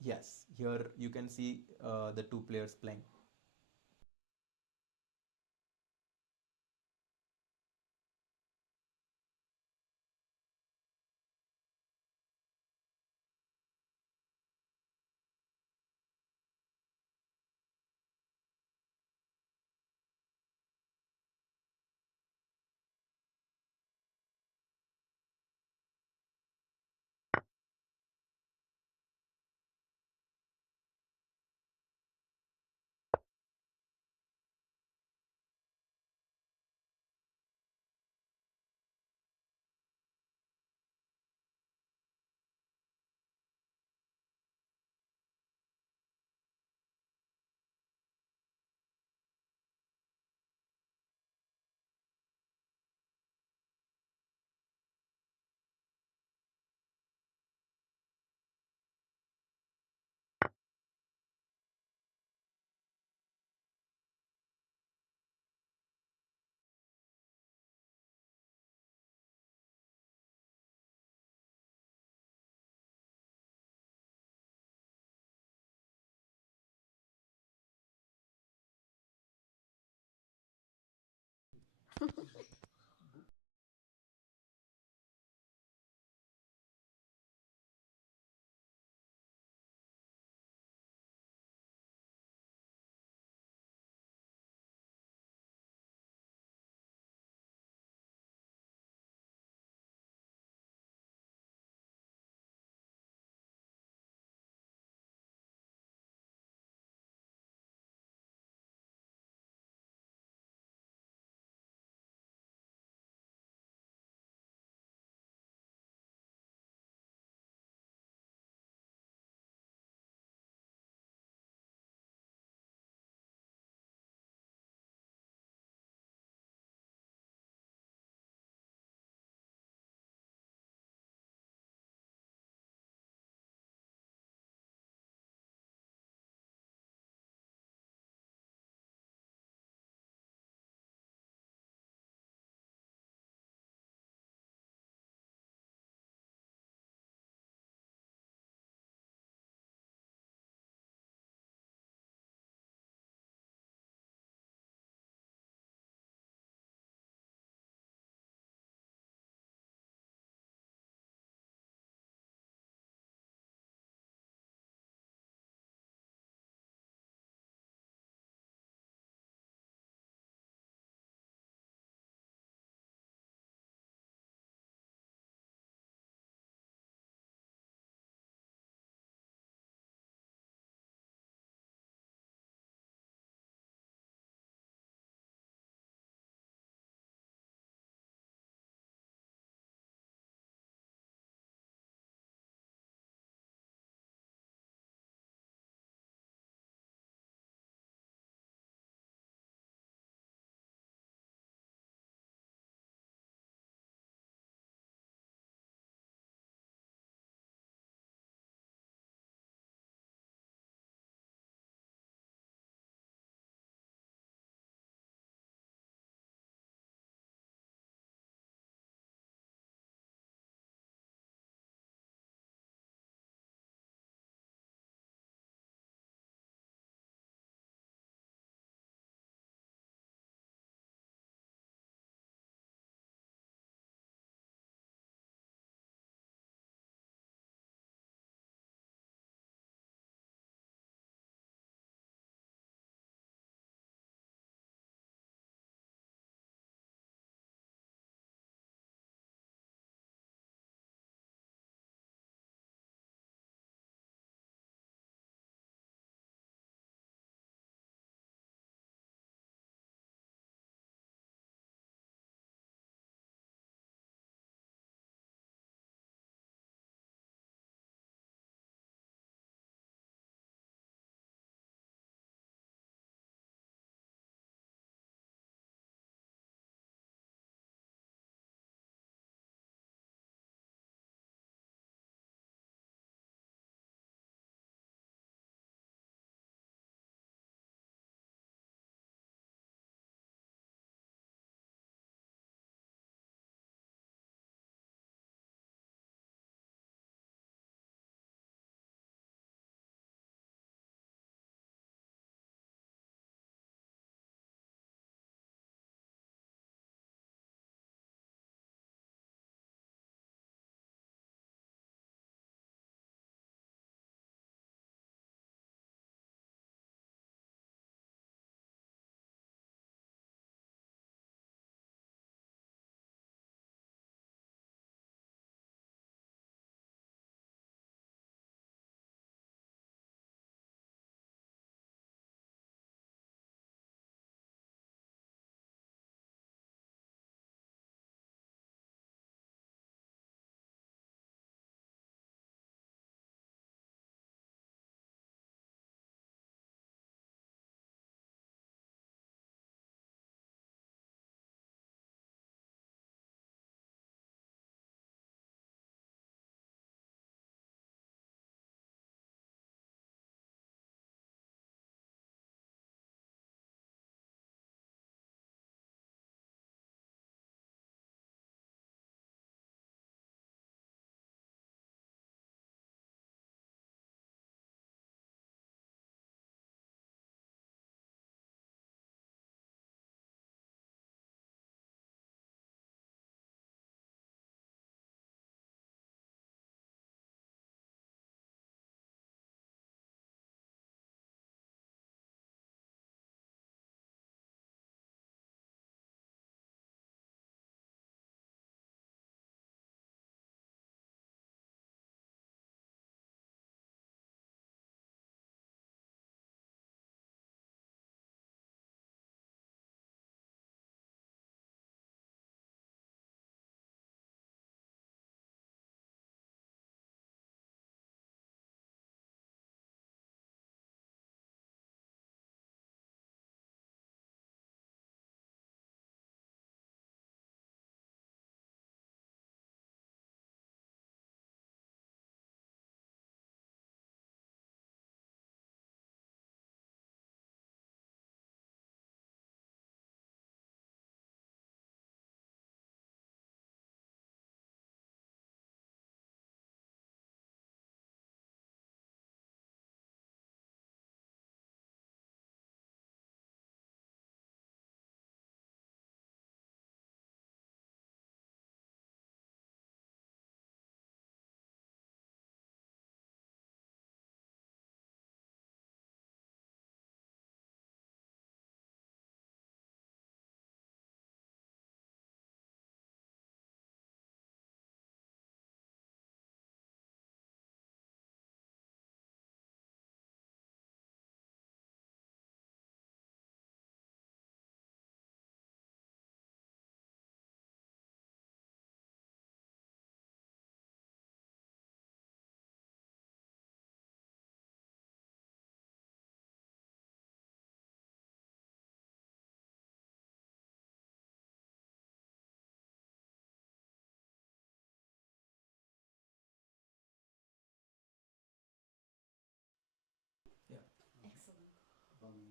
yes, here you can see the two players playing.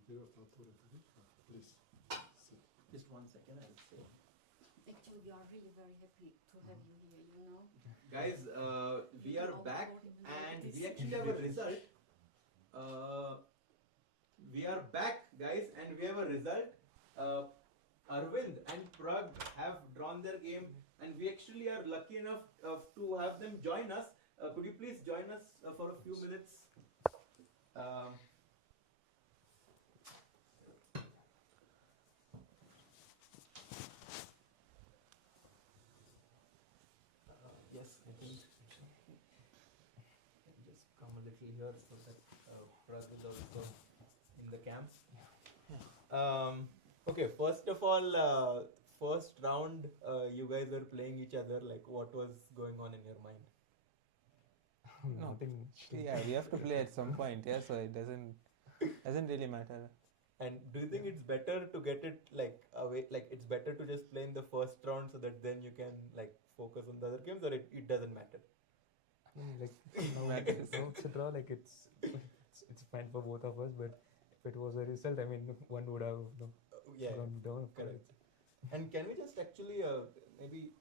Please. Just 1 second, I'll say. Actually, we are really very happy to have you here, you know. Guys, we are back and we actually have a result. We are back, guys, and we have a result. Arvind and Pragg have drawn their game, and we actually are lucky enough to have them join us. Could you please join us for a few minutes? Yes, I think just come a little here so that Pragg is also in the camp. Okay, first of all, first round, you guys were playing each other. Like, what was going on in your mind? Nothing. Yeah, we have to play at some point. Yeah, so it doesn't really matter. And do you think it's better to get it like away? Like, it's better to just play in the first round so that then you can like focus on the other games, or it doesn't matter? Like now it's a draw. Like it's fine for both of us. But if it was a result, I mean, one would have gone down. Correct. And can we just actually maybe?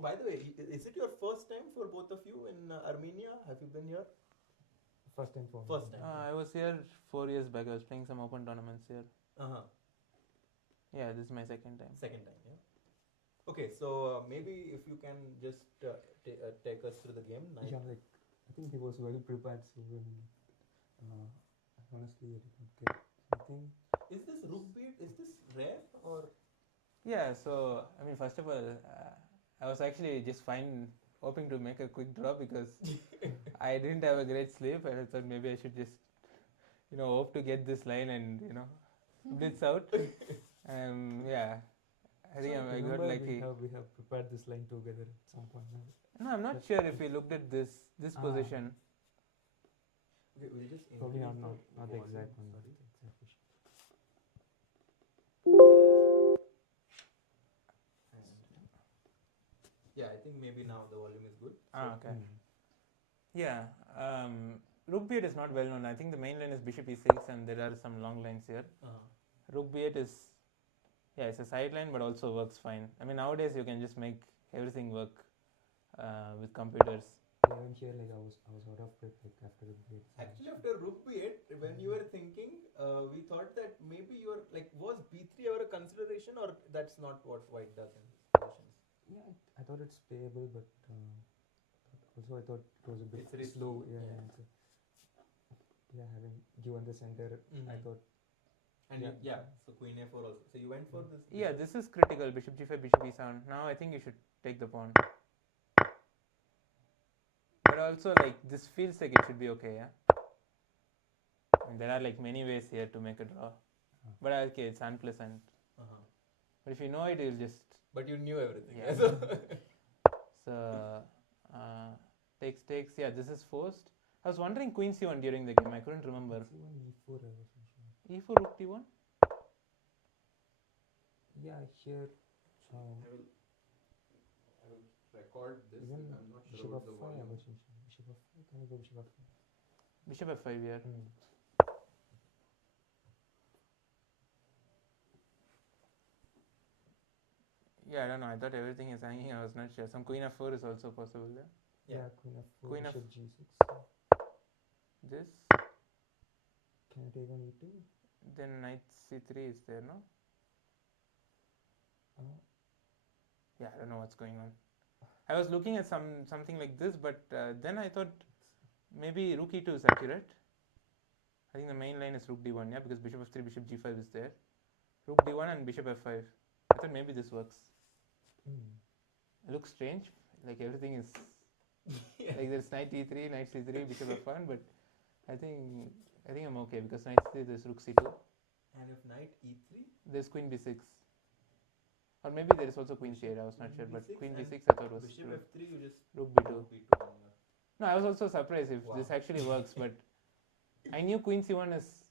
By the way, is it your first time for both of you in Armenia? Have you been here? First time for me. First time. I was here 4 years back. I was playing some open tournaments here. Yeah, this is my second time. Second time, yeah. Okay, so maybe if you can just take us through the game. Yeah, like I think he was well prepared. So honestly, I did not get something. Is this rook beat? Is this rare or? Yeah. So I mean, first of all, I was actually just fine hoping to make a quick draw because I didn't have a great sleep and I thought maybe I should just, hope to get this line and, blitz out. Yeah, I think I got lucky. We have prepared this line together at some point. No, I'm not sure if we looked at this position. Okay, we'll just probably not the exact one. Yeah, I think maybe now the volume is good. Okay. Yeah, rook b8 is not well known. I think the main line is bishop e6 and there are some long lines here. Rook b8 is, it's a side line but also works fine. I mean, nowadays you can just make everything work with computers. Even here, like I was out of it like after rook b8. Actually, after rook b8, when you were thinking, we thought that maybe you were like, was b3 ever a consideration, or that's not what white does in these positions? Yeah, I thought it's playable, but also I thought it was a bit slow. Having given the center, I thought. And so queen a4 also. So you went for this? Yeah, this is critical. Bishop g5, bishop e7. Now I think you should take the pawn. But also, like, this feels like it should be okay, yeah? And there are, like, many ways here to make a draw. But okay, it's unpleasant. But if you know it, you'll just... But you knew everything. Yeah. So, takes. Yeah, this is forced. I was wondering queen c1 during the game. I couldn't remember. C1, E4, E4, rook d1? Yeah, here. I will record this. Even I'm not bishop sure of the 5. volume. Bishop of 5. Can I go bishop of 5? Bishop f5 here. Yeah, I don't know. I thought everything is hanging. I was not sure. Some queen f4 is also possible there. Yeah, queen f4, Queen bishop g6. This. Can I take on e2? Then knight c3 is there, no? Yeah, I don't know what's going on. I was looking at something like this, but then I thought maybe rook e2 is accurate. I think the main line is rook d1, yeah, because bishop f3, bishop g5 is there. Rook d1 and bishop f5. I thought maybe this works. It looks strange, like everything is like there's knight e3, knight c3, bishop f1, but I think I'm okay because knight c3 there's rook c2. And if knight e3? There's queen b6. Or maybe there is also queen c8, I was not sure, but queen b6 I thought was bishop true. f3 you just Rook b2. No, I was also surprised if this actually works, but I knew queen c1 is,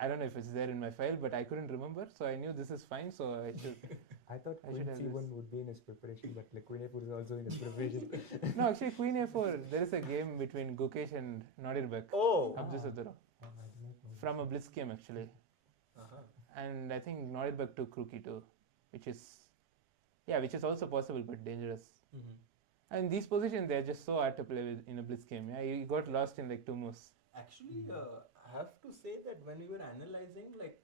I don't know if it's there in my file, but I couldn't remember, so I knew this is fine, so I should. I thought queen c1 would be in his preparation, but like queen a4 is also in his preparation. No, actually queen a4, there is a game between Gukesh and Nodirbek. Oh! Abdusatara. I did not know from a blitz game actually. And I think Nodirbek took rook e2, which is also possible but dangerous. And these positions, they're just so hard to play with in a blitz game. Yeah, you got lost in like 2 moves. Actually, I have to say that when we were analyzing, like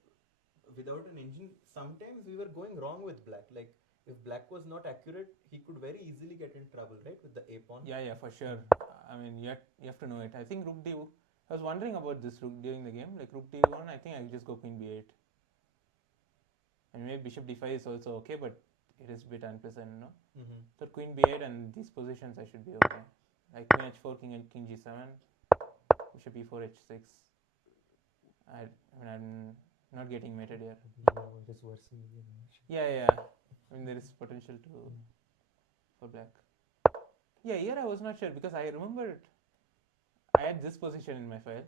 without an engine, sometimes we were going wrong with black. Like if black was not accurate, he could very easily get in trouble, right, with the a pawn. Yeah, for sure. I mean, you have to know it. I think rook d. I was wondering about this rook during the game. Like rook d1, I think I just go queen b8. And maybe bishop d5 is also okay, but it is a bit unpleasant, no? So queen b8 and these positions I should be okay. Like queen h4, king g7, bishop e4, h6. I mean, I'm not getting mated here. Just worsening again. Yeah. I mean, there is potential for black. Yeah, here I was not sure because I remembered I had this position in my file.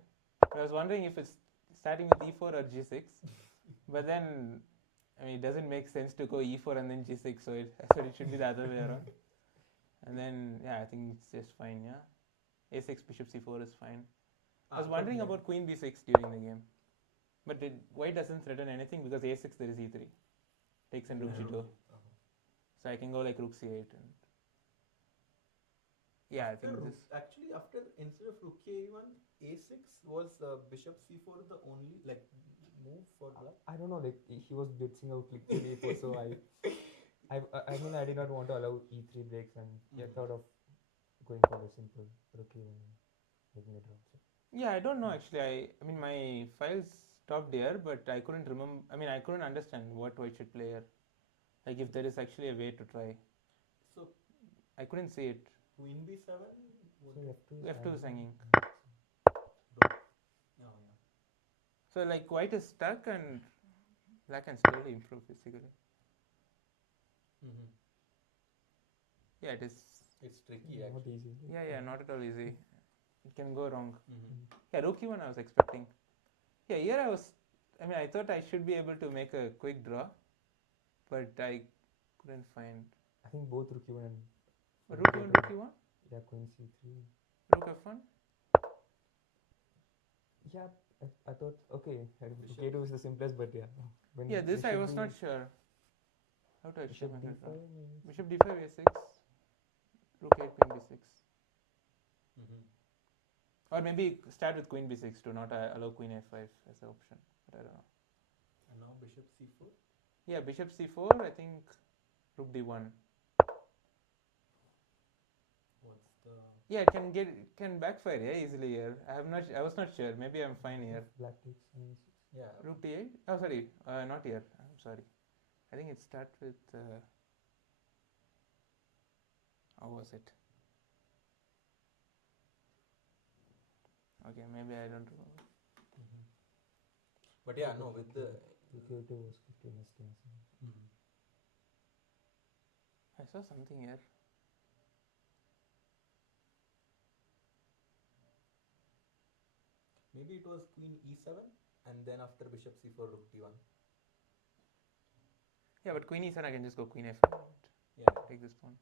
I was wondering if it's starting with e4 or g6, but then I mean it doesn't make sense to go e4 and then g6, so it should be the other way around. And then I think it's just fine. Yeah, a6 bishop c4 is fine. I was wondering about queen b6 during the game, but white doesn't threaten anything because a6 there is e3, takes and rook g2, so I can go like rook c8 and. Yeah, I think this. Actually, after instead of rook a1, a6 was bishop c4 the only like move for black. I don't know. Like he was blitzing out like a4, so I mean I did not want to allow e3 breaks, and I thought of going for the simple rook a1 and making a draw. So. Yeah, I don't know actually. I mean my files stopped here, but I couldn't remember. I mean I couldn't understand what white should play here. Like if there is actually a way to try. So I couldn't see it. Queen b7. So F2 is hanging. Oh, yeah. So like white is stuck and black can slowly improve physically. Yeah, it is. It's tricky. Not Actually. easy. Yeah, not at all easy. It can go wrong. Mm-hmm. Yeah, rook e1 I was expecting. Yeah, here I thought I should be able to make a quick draw, but I couldn't find. I think both rook e1 and Rook e1? Yeah, queen c3. Rook f1? Yeah, I thought, okay, k2 is the simplest, but yeah. Yeah, this I was not sure. How to Bishop achieve d5 it? maybe. Bishop d5, a6, rook 8, queen b6. Or maybe start with queen b6 to not allow queen a5 as an option, but I don't know. And now bishop c4? Yeah, bishop c4, I think rook d1. What's the... Yeah, it can backfire easily here. I was not sure. Maybe I'm fine here. Black takes Yeah. Rook d8? Oh, sorry. Not here. I'm sorry. I think it starts with... how was it? Okay, maybe I don't remember. But yeah, no, with the... k2 was 15 as 10. I saw something here. Maybe it was queen e7 and then after bishop c4 rook d1. Yeah, but queen e7 I can just go queen f1. Yeah. Take this pawn.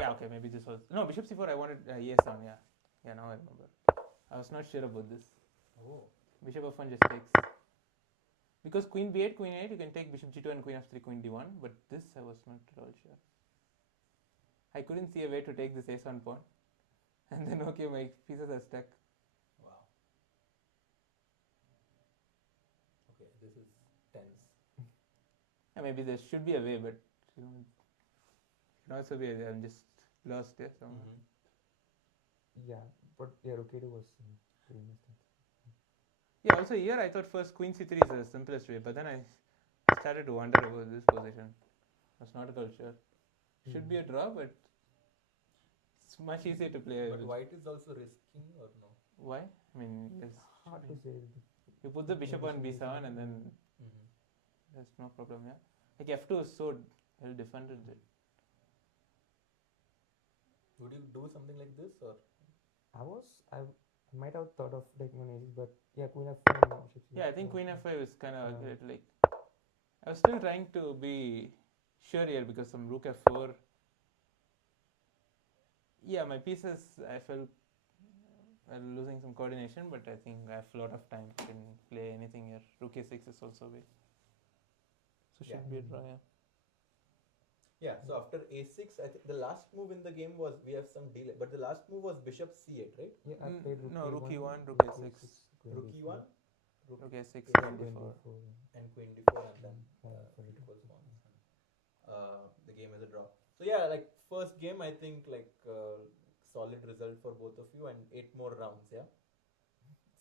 Yeah, okay, maybe this was... No, bishop c4 I wanted yes on, yeah. Yeah, now I remember. I was not sure about this. Oh. Bishop f1 just takes. Because queen b8, queen a8, you can take bishop g2 and queen f3, queen d1, but this I was not at all sure. I couldn't see a way to take this ace1 pawn. And then, okay, my pieces are stuck. Wow. Okay, this is tense. Yeah, maybe there should be a way, but you know, it can also be I'm just lost there somewhere. Yeah, but yeah, rook a2 was pretty much that. Yeah, also here I thought first queen c3 is the simplest way, but then I started to wonder about this position. I was not at all sure. Should be a draw, but it's much easier to play. But white is also risking or no? Why? I mean, it's Hard to say. you put the bishop on b7 and then there's no problem, yeah. Like f2 is so well defended. Would you do something like this or? I might have thought of taking on aces, but yeah, queen f5. Yeah, I think queen f5 is kind of accurate. Like, I was still trying to be sure here because some rook f4. Yeah, my pieces I felt losing some coordination, but I think I have a lot of time. Can play anything here. Rook a6 is also way. So should Yeah. be a draw. Yeah. Yeah, so after a6, I think the last move in the game was, we have some delay, but the last move was bishop c8, right? Yeah, I played rook No, rook e1, e1, rook a6. queen Rook d4, e1, rook Rook a6, a1, queen queen d4. d4. and queen d4, and then for it. equals pawns. The game is a draw. So yeah, like first game, I think like solid result for both of you, and 8 more rounds. Yeah.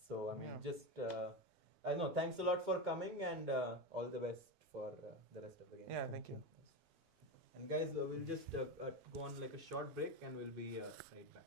So I mean, Yeah. just I know. Thanks a lot for coming, and all the best for the rest of the game. Yeah, thank you. And guys, we'll just go on like a short break, and we'll be right back.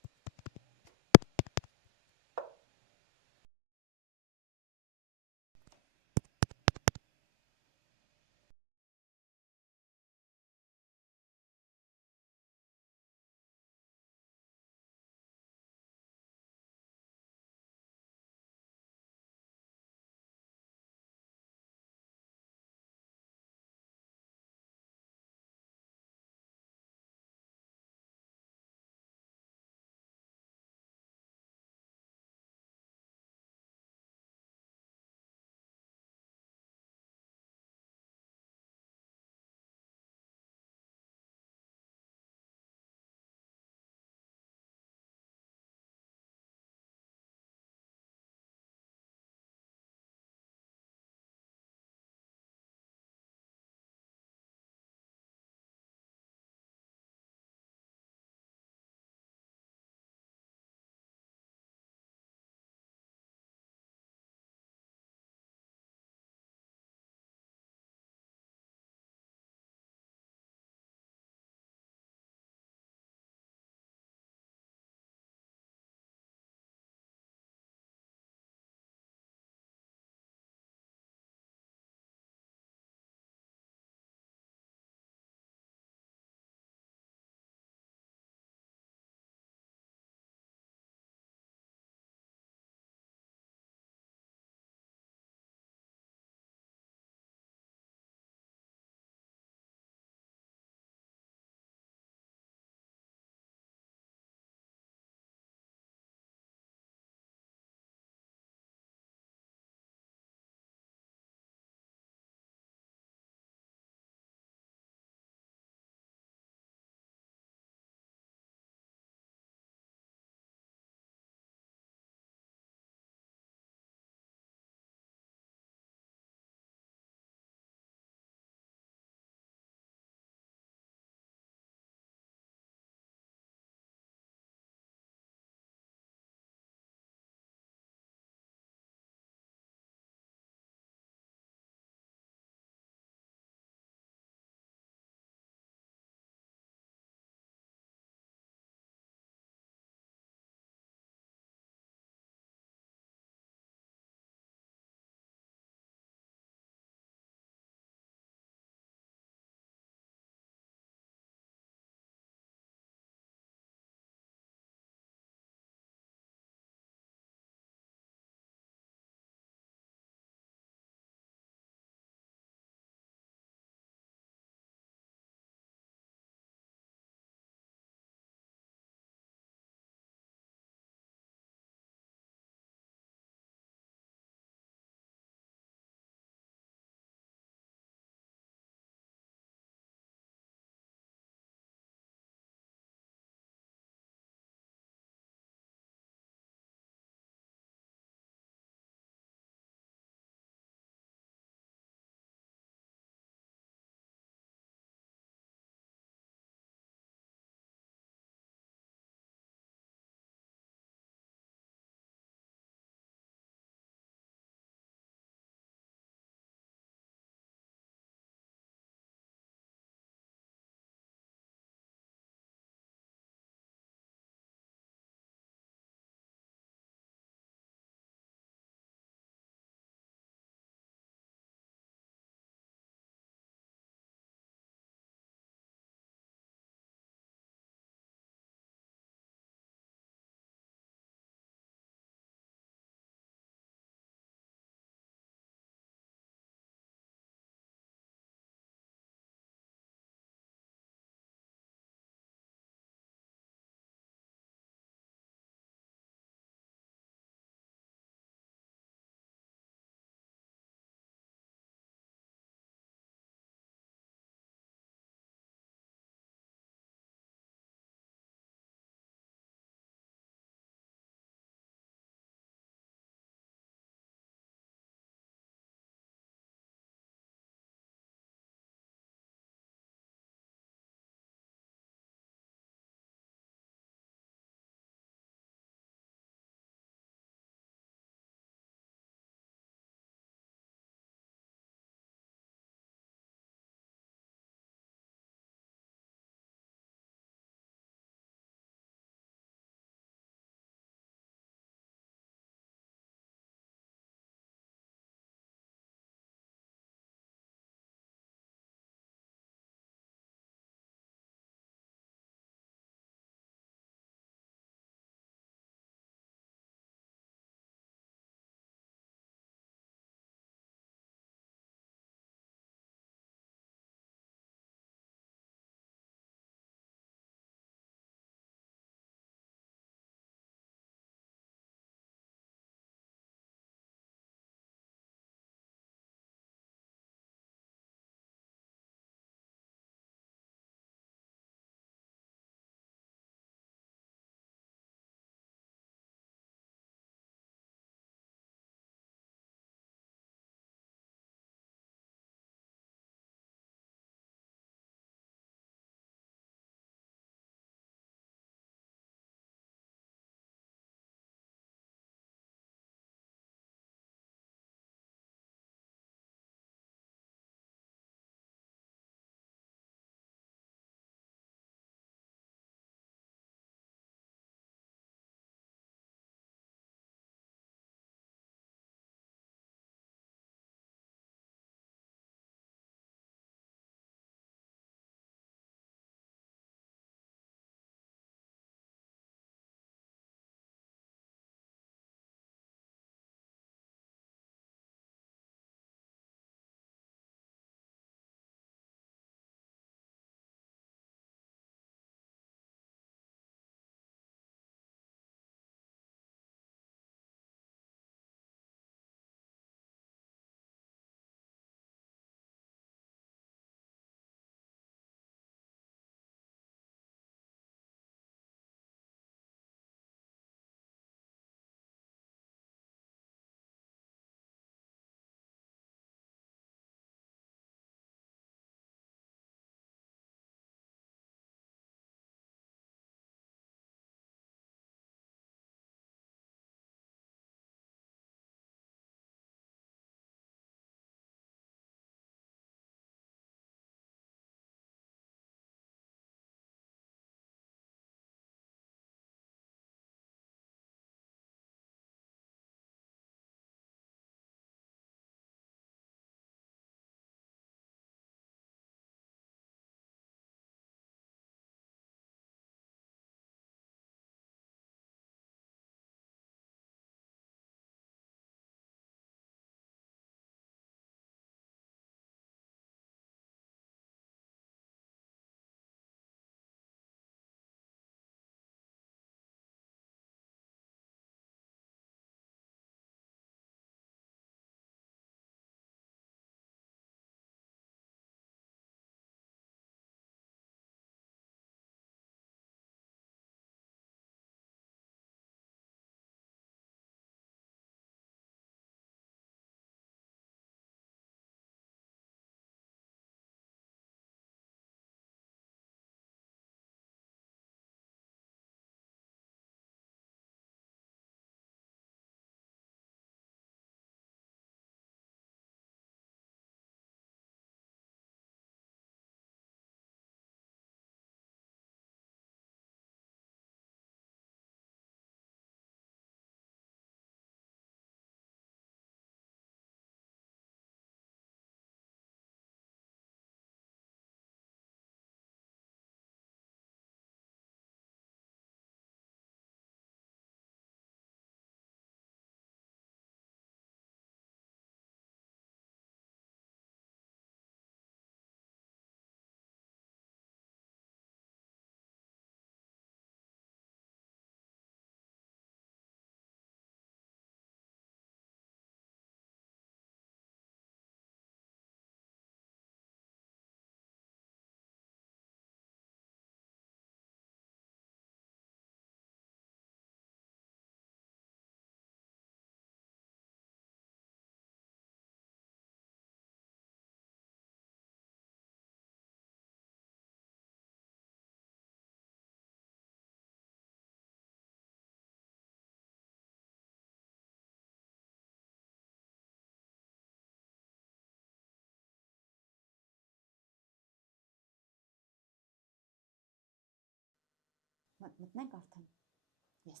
Yes.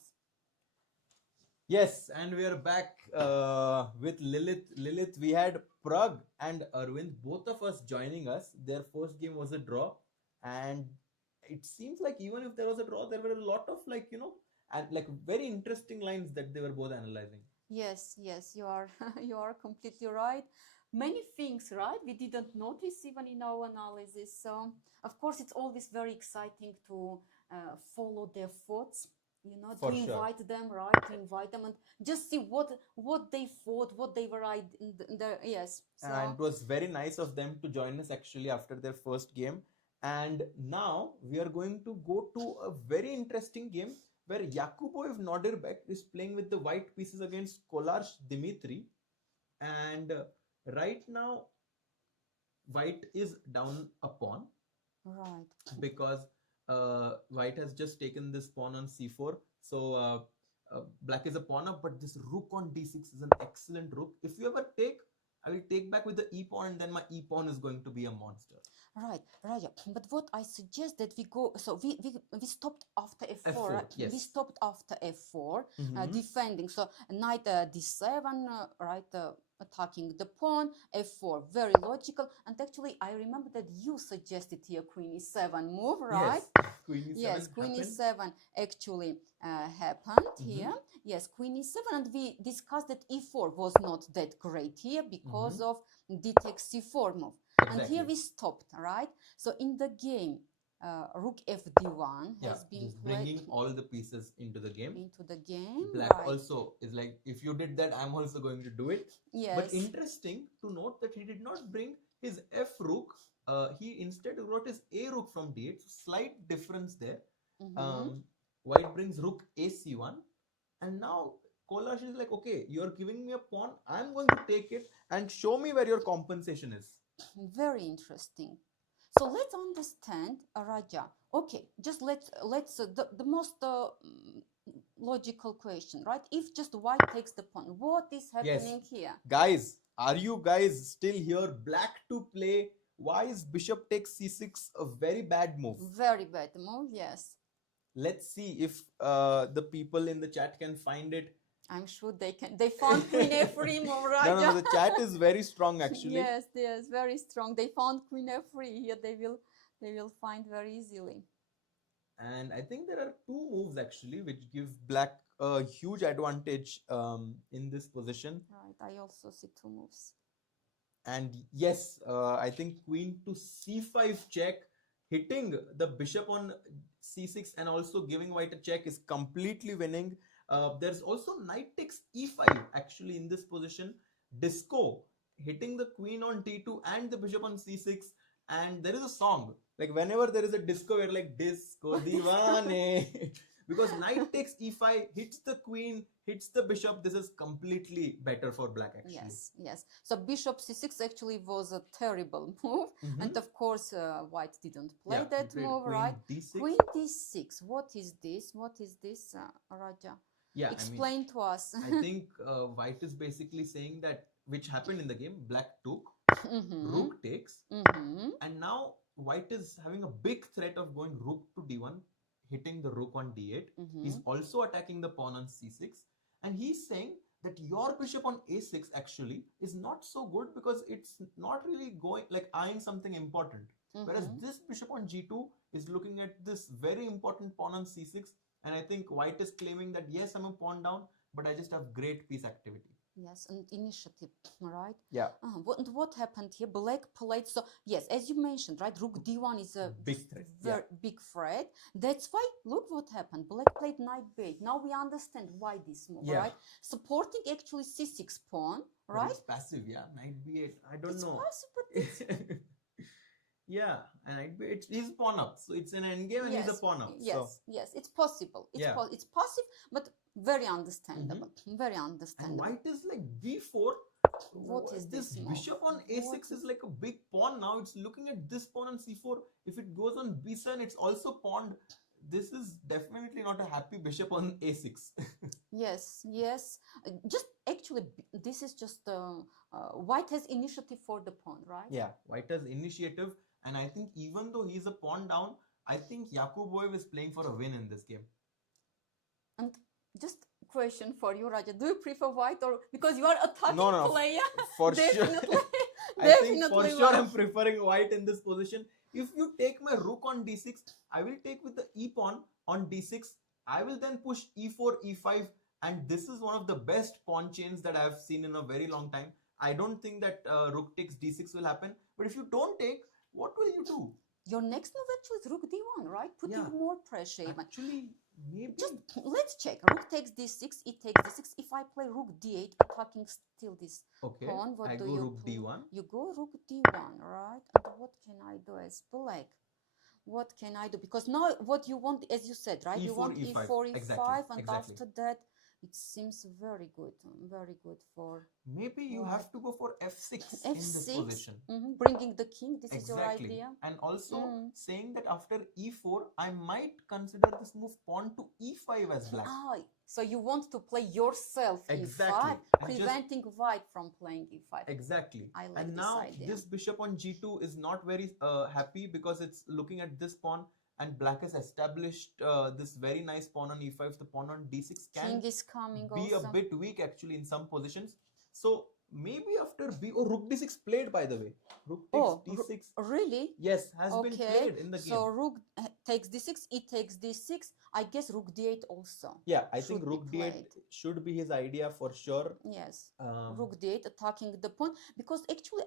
Yes, and we are back with Lilith. Lilith, we had Pragg and Arvind, both of us joining us. Their first game was a draw, and it seems like even if there was a draw, there were a lot of and like very interesting lines that they were both analyzing. Yes, yes, you are you are completely right. Many things, right? We didn't notice even in our analysis. So, of course, it's always very exciting to follow their thoughts. For To sure. invite them, right? To invite them and just see what they thought, what they were right in the yes. So, And it was very nice of them to join us actually after their first game. And now we are going to go to a very interesting game where Yakubboev Nodirbek is playing with the white pieces against Kollars Dmitri. And right now, white is down a pawn right. because white has just taken this pawn on c4. So black is a pawn up, but this rook on d6 is an excellent rook. If you ever take, I will take back with the e pawn, and then my e pawn is going to be a monster. Right, Raja. But what I suggest that we go. So we stopped after f4. F4, Right? yes. We stopped after f4, Mhm. defending. So knight d7, right, attacking the pawn. F4, very logical. And actually, I remember that you suggested here queen e7 move, right? Yes, queen e7 Yes, queen happened. e7 actually happened Mhm. here. Yes, queen e7, and we discussed that e4 was not that great here because of d takes c4 move. And here we stopped, right? So in the game, rook fd1 has been just played bringing all the pieces into the game. into the game. Black right. also is like, if you did that, I'm also going to do it. Yes. But interesting to note that he did not bring his f rook. He instead wrote his a rook from d8. So slight difference there. White brings rook a c1, and now Kollars is like, okay, you're giving me a pawn, I'm going to take it and show me where your compensation is. Very interesting. So let's understand, Raja. Okay, just let's the most logical question, right? If just white takes the pawn, what is happening here? Guys, are you guys still here? Black to play. Why is bishop takes c6 a very bad move? Very bad move, yes. Let's see if the people in the chat can find it. I'm sure they can. They found queen f3 move, Raja. No, the chat is very strong actually. Yes, very strong. They found queen f3 here. They will find very easily. And I think there are two moves actually which give black a huge advantage in this position. Right, I also see two moves. And yes, I think queen to c5 check, hitting the bishop on c6 and also giving white a check is completely winning. There's also knight takes e5 actually in this position. Disco hitting the queen on t2 and the bishop on c6. And there is a song, like whenever there is a disco, we're like disco diwane. Because knight takes e5, hits the queen, hits the bishop. This is completely better for black actually. Yes. So bishop c6 actually was a terrible move. And of course, white didn't play that move, right? D6. Queen d6. What is this? Raja? Yeah, explain to us. I think white is basically saying that, which happened in the game, black took, rook takes, and now white is having a big threat of going rook to d1, hitting the rook on d8. He's also attacking the pawn on c6, and he's saying that your bishop on a6 actually is not so good because it's not really going like eyeing something important. Whereas this bishop on g2 is looking at this very important pawn on c6. And I think white is claiming that, yes, I'm a pawn down, but I just have great piece activity. Yes, and initiative, right? Yeah. What happened here? Black played, so yes, as you mentioned, right? Rook d1 is a big threat. Very big threat. That's why, look what happened. Black played knight b8. Now we understand why this move, right? Supporting actually c6 pawn, right? But it's passive, yeah. Knight b8. I don't know. It's passive, but it's... Yeah, and he's pawn up, so it's an endgame and he's a pawn up. Yes, it's possible. It's passive, but very understandable. Very understandable. And white is like b4. What is this move? bishop on a6 is like a big pawn now. It's looking at this pawn on c4. If it goes on b7, it's also pawned. This is definitely not a happy bishop on a6. Yes. Just actually, this is just white has initiative for the pawn, right? Yeah, white has initiative. And I think even though he's a pawn down, I think Yakubboev is playing for a win in this game. And just question for you, Raja. Do you prefer white or because you are attacking No. player? For sure. Definitely. I think for Definitely sure white. I'm preferring white in this position. If you take my rook on d6, I will take with the e pawn on d6. I will then push e4, e5, and this is one of the best pawn chains that I have seen in a very long time. I don't think that rook takes d6 will happen. But if you don't take, what will you do? Your next move actually is rook d1, right? Putting Yeah. more pressure even. Actually, maybe. Just let's check. Rook takes d6, it takes d6. If I play rook d8, attacking still this Okay, pawn, what I do go you rook play? d1. You go rook d1, right? And what can I do as black? What can I do? Because now what you want, as you said, right? You E4, want E5. e4, e5, Exactly, and exactly. after that, it seems very good for Maybe you Right. have to go for f6 in this f6. position. Bringing the king. This is your Exactly. idea. And also Mm. saying that after e4, I might consider this move pawn to e5 as black. So you want to play yourself Exactly. e5, And just- preventing white from playing e5. Exactly. I like And this now idea. this bishop on g2 is not very happy because it's looking at this pawn, and black has established this very nice pawn on e5. The pawn on d6 can King is coming be also. a bit weak actually in some positions. So maybe after rook d6 played, by the way. Rook takes d6. Really? Yes, has been played in the game. So rook takes d6, it takes d6. I guess rook d8 also. Yeah, I think should be rook d8 played. should be his idea for sure. Yes. Um, Rook d8 attacking the pawn, because actually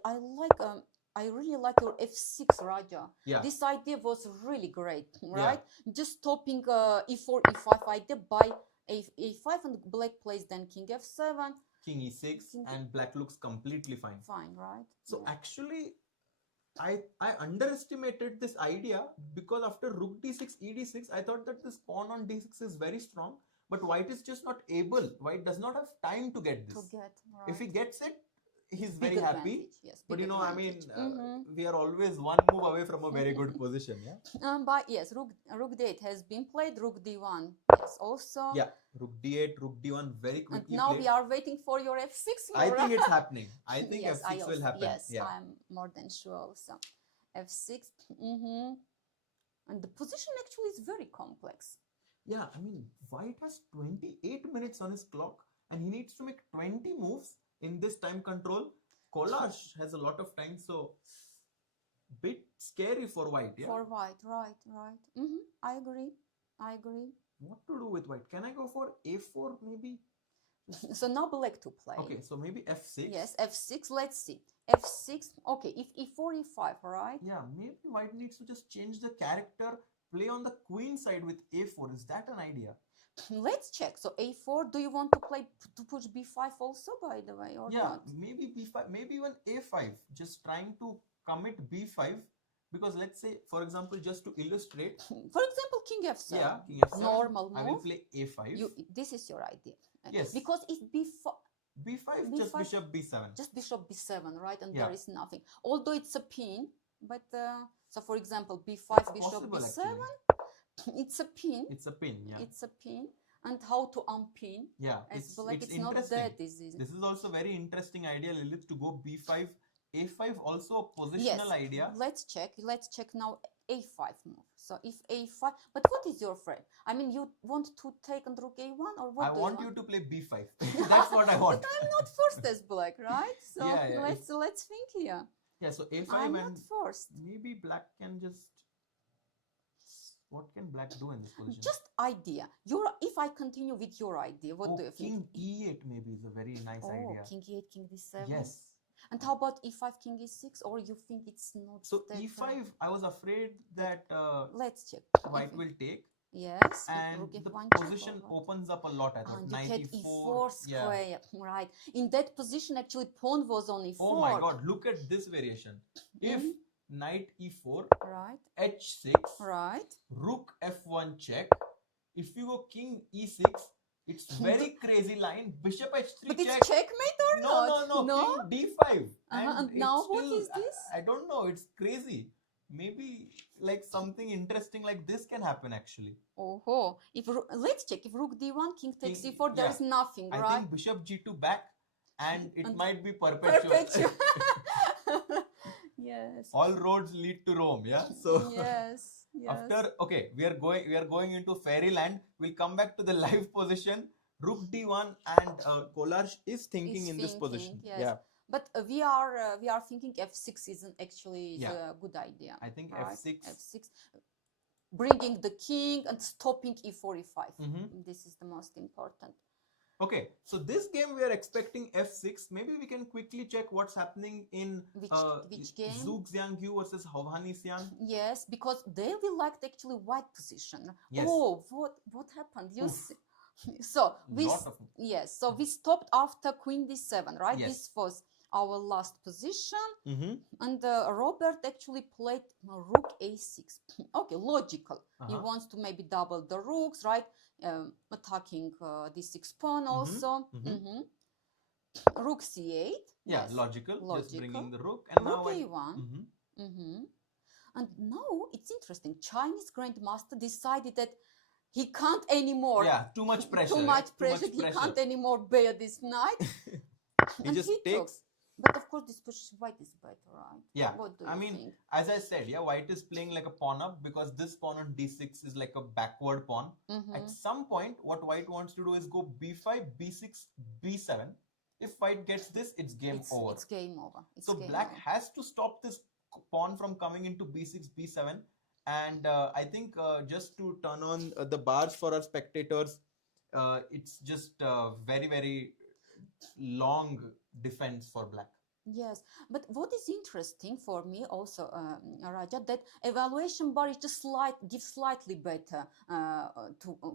I really like your f6, Raja. Yeah. This idea was really great, Yeah. right? Just stopping e4, e5 idea by a5, and black plays then king f7. King e6 King- and black looks completely fine. Fine, right? So Yeah. actually, I underestimated this idea because after rook d6, e d6, I thought that this pawn on d6 is very strong, but white is just not able. White does not have time to get this. To get, right. If he gets it, he's Big very happy. advantage, yes, But big you know, I mean, advantage. we are always one move away from a very good position. Yeah. But yes, rook d8 has been played. Rook d1, yes, also. Yeah. Rook d8, rook d1, very And quickly now played. we are waiting for your f6. I Laura. think it's happening. I think Yes, f6 will also- happen. Yes, Yeah. I'm more than sure also. f6. And the position actually is very complex. Yeah, I mean, white has 28 minutes on his clock and he needs to make 20 moves in this time control. Kollars has a lot of time, so bit scary for white. Yeah. For white, right. I agree. What to do with white? Can I go for a4 maybe? So now black to play. Okay, so maybe f6. Yes, f6. Let's see. f6. Okay, if e4, e5, right? Yeah, maybe white needs to just change the character, play on the queen side with a4. Is that an idea? Let's check. So a4. Do you want to play to push b5 also, by the way, or Yeah, not? maybe b5, maybe even a5. Just trying to commit b5 because let's say, for example, just to illustrate. For example, king f7. Yeah, king f7. Normal I will move. play a5. This is your idea. Yes. Because if b5, b5, just b5, bishop b7. just bishop b7, right? And Yeah. there is nothing. Although it's a pin, but so for example, b5, It's bishop possible, b7, actually. it's a pin. It's a pin, yeah. It's a pin. And how to unpin? Yeah, As black, it's not interesting. that easy. This is also very interesting idea, Lilith, to go b5, a5, also a positional idea. Let's check. Let's check now a5 move. So if a5, but what is your friend? I mean, you want to take on rook a1 or what? I do want you you to play b5. That's what I want. But I'm not forced as black, right? So Yeah, let's think here. Yeah, so a5 I'm and not forced. maybe black can just. What can black do in this position? Just idea. If I continue with your idea, what do you think? King e8 maybe is a very nice idea. King e8, king d7. Yes. And how about e5, king e6? Or you think it's not? So that e5, I was afraid that Let's check. white will take, Yes. and rook the f1 check position or what? opens up a lot. I thought And you knight had e4. e4 square, right? In that position, actually, pawn was on e4. Oh my God! Look at this variation. If Mhm. knight e4, Right, h6, right. rook f1 check. If you go king e6, it's very crazy line. Bishop h3 But check. it's checkmate or not? No. King d5. And it's now what still- is this? I don't know. It's crazy. Maybe like something interesting like this can happen actually. Oh, let's check. If rook d1, king takes King- e4, there is yeah. nothing, I right? think bishop g2 back, and it And might be perpetual. Perpetual. Yes. All roads lead to Rome. Yeah. So Yes. Okay, we are going into fairyland. We'll come back to the live position. Rook d1, and Kollars is thinking in this position. Yes. Yeah. But we are thinking f6 isn't actually a good idea. I think right? f6, bringing the king and stopping e4, e5. This is the most important. Okay, so this game we are expecting f6. Maybe we can quickly check what's happening in which game? Xu Xinagyu versus Hovhannisyan. Yes, because they will like actually white position. Yes. Oh, what happened? You see? So we so we stopped after queen d7, right? Yes. This was our last position, and Robert actually played rook a6. Okay, logical. He wants to maybe double the rooks, right? Attacking d6 pawn also. Rook c8. Yeah, logical. Just bringing the rook, and rook a1. And now it's interesting. Chinese grandmaster decided that he can't anymore. Yeah, too much pressure. Too much pressure. He can't anymore bear this knight. He just takes. But of course, this position white is better, right? Yeah. What do you think? As I said, white is playing like a pawn up because this pawn on d6 is like a backward pawn. At some point, what white wants to do is go b5, b6, b7. If white gets this, it's game over. It's game over. So black has to stop this pawn from coming into b6, b7. And I think just to turn on the bars for our spectators, it's just very, very long defense for black. Yes, but what is interesting for me also, Raja, that evaluation bar is just gives slightly better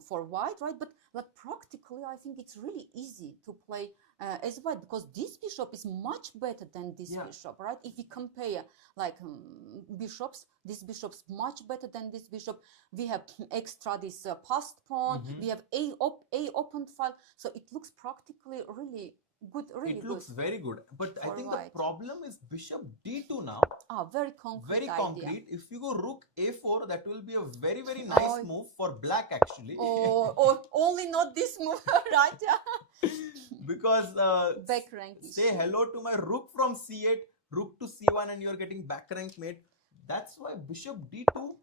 for white, right? But like practically, I think it's really easy to play as white because this bishop is much better than this bishop, right? If we compare like bishops, this bishop's much better than this bishop. We have extra this passed pawn. We have a open file, so it looks practically really good. Really, it looks very good. But I think white. The problem is bishop d2 now. Very concrete. Very concrete. Idea. If you go rook a4, that will be a very, very nice move for black actually. Or only not this move, right? Because back rank. Say hello to my rook from c8, rook to c1, and you're getting back rank mate. That's why bishop d2.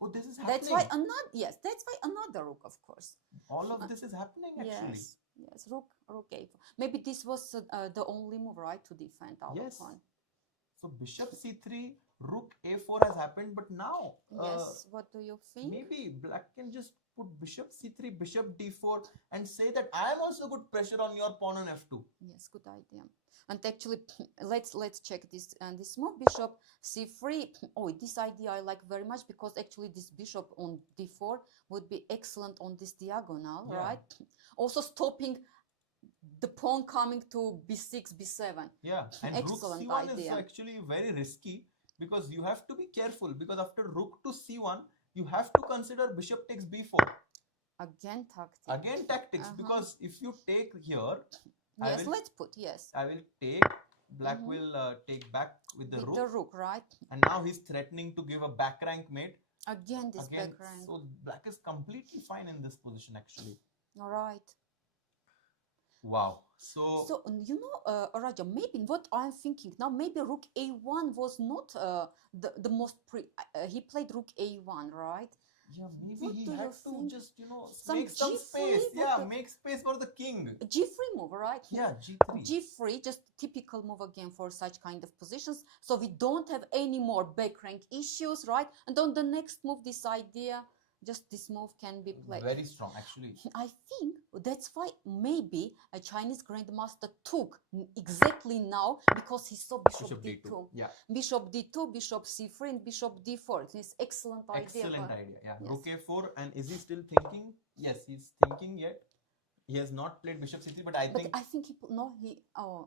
Oh, this is happening. That's why another rook, of course. All of this is happening actually. Yes, rook a4. Maybe this was the only move, right, to defend our pawn. So bishop c3, rook a4 has happened, but now what do you think? Maybe black can just put bishop c3, bishop d4, and say that I am also good pressure on your pawn on f2. Yes, good idea. And actually, let's check this this move, bishop c3. Oh, this idea I like very much because actually this bishop on d4 would be excellent on this diagonal, right? Also stopping the pawn coming to b6, b7. Yeah, and excellent rook c1 idea. is actually very risky because you have to be careful because after rook to c1, you have to consider bishop takes b4. Again tactics. Again tactics because if you take here, let's put I will take. Black will take back with the rook. The rook, right? And now he's threatening to give a back rank mate. Again, back rank. So black is completely fine in this position actually. All right. Wow. So you know, Raja, maybe what I'm thinking now, maybe rook a1 was not the most he played rook a1, right? Yeah, maybe he had to just, make some space. Yeah, make space for the king. G3 move, right? Yeah, G3. G3, just typical move again for such kind of positions. So we don't have any more back rank issues, right? And on the next move, this idea, just this move can be played. Very strong, actually. I think that's why maybe a Chinese grandmaster took exactly now because he saw bishop d2. Yeah. Bishop d2, bishop c3, and bishop d4. It's excellent idea. Excellent idea. Yeah. Yes. Rook a4, and is he still thinking? Yes, he's thinking yet. He has not played bishop c3, but I think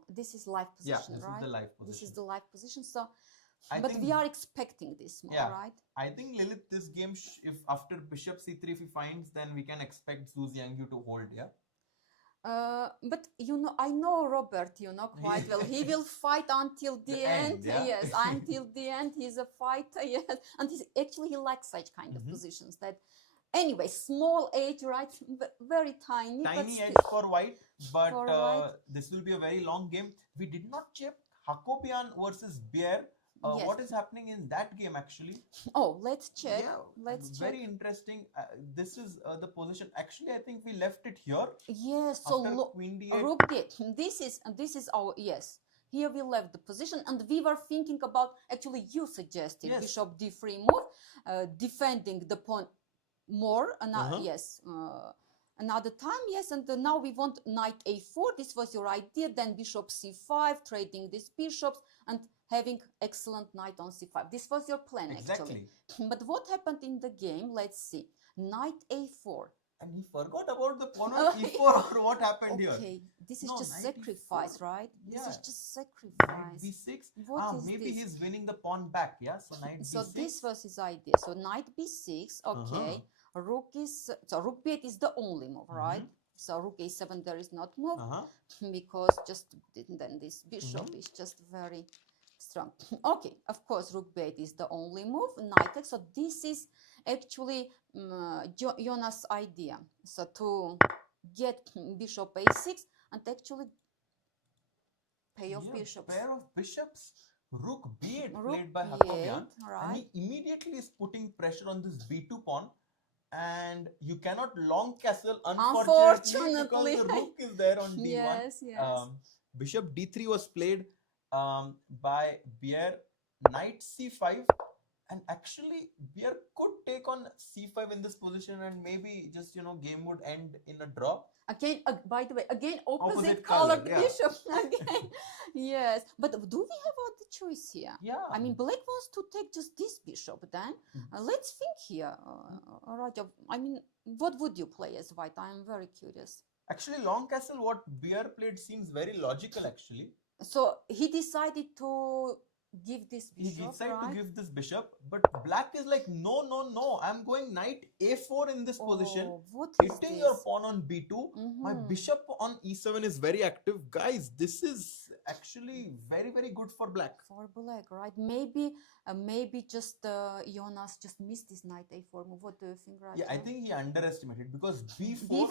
this is live position, right? This is the live position. This is the live position. So. But we are expecting this move, right? I think Lilith, this game, if after bishop c3 if he finds, then we can expect Xu Xinagyu to hold, but I know Robert, quite well. He will fight until the end. Yes, until the end. He's a fighter, yes. And he likes such kind of positions that. Anyway, small age, right? Very tiny. Tiny edge for white, but this will be a very long game. We did not check Hakobyan versus Bjerre. Yes. What is happening in that game actually? Oh, let's check. Yeah, Let's very check. interesting. This is the position. Actually, I think we left it here Yes, so after Queen D8. Rook D8. This is our, yes. Here we left the position and we were thinking about, actually you suggested Yes. Bishop D3 move, defending the pawn more. Yes, another time, yes. And now we want Knight A4. This was your idea. Then Bishop C5, trading these bishops and having excellent Knight on C5. This was your plan actually. But what happened in the game? Let's see. Knight A4. And he forgot about the pawn on E4 or what happened here? Okay, this is No, just knight sacrifice, E4. right? Yeah. This is just Knight sacrifice. B6. What is Maybe this? he's winning the pawn back. Yeah, so Knight So B6. this was his idea. So Knight B6. Okay, Rook is, so Rook B8 is the only move, right? So Rook A7 there is not move because just then this bishop is just very strong. Okay, of course Rook B8 is the only move. Knight X. So this is actually Jonas' idea. So to get Bishop A6 and actually pair of bishops. Pair of bishops. Rook B8 Rook played by B8, Hakobyan. right. And he immediately is putting pressure on this B2 pawn. And you cannot long castle, unfortunately, because the rook is there on D1. Yes, yes. Bishop D3 was played by Bjerre. Knight C5. And actually, Bjerre could take on C5 in this position and maybe just, game would end in a draw. Again, by the way, again, opposite color, colored yeah. bishop. Again, yes. But do we have other choice here? Yeah. I mean, black wants to take just this bishop then. Let's think here, Raja. I mean, what would you play as white? I am very curious. Actually, long castle, what Bjerre played seems very logical actually. So he decided to give this bishop, He decided right? to give this bishop, but black is like, no, I'm going Knight A4 in this position. What is Hitting this? your pawn on B2. My bishop on E7 is very active. Guys, this is actually very, very good for black. For black, right? Maybe just Jonas just missed this Knight A4 move. What do you think, Raja? Yeah, I think he underestimated because B4.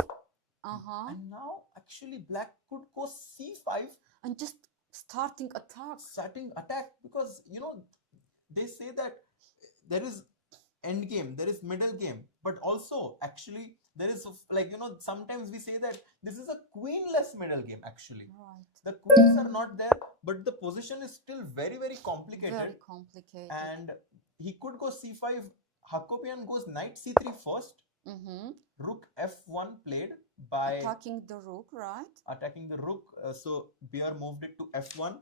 And now actually black could go C5. And just starting attack Because they say that there is end game, there is middle game, but also actually there is sometimes we say that this is a queenless middle game actually. Right. The queens are not there, but the position is still very, very complicated. Very complicated. And he could go C5. Hakobyan goes Knight C3 first. Rook F1 played by attacking the rook, right? Attacking the rook. So Bjerre moved it to F1.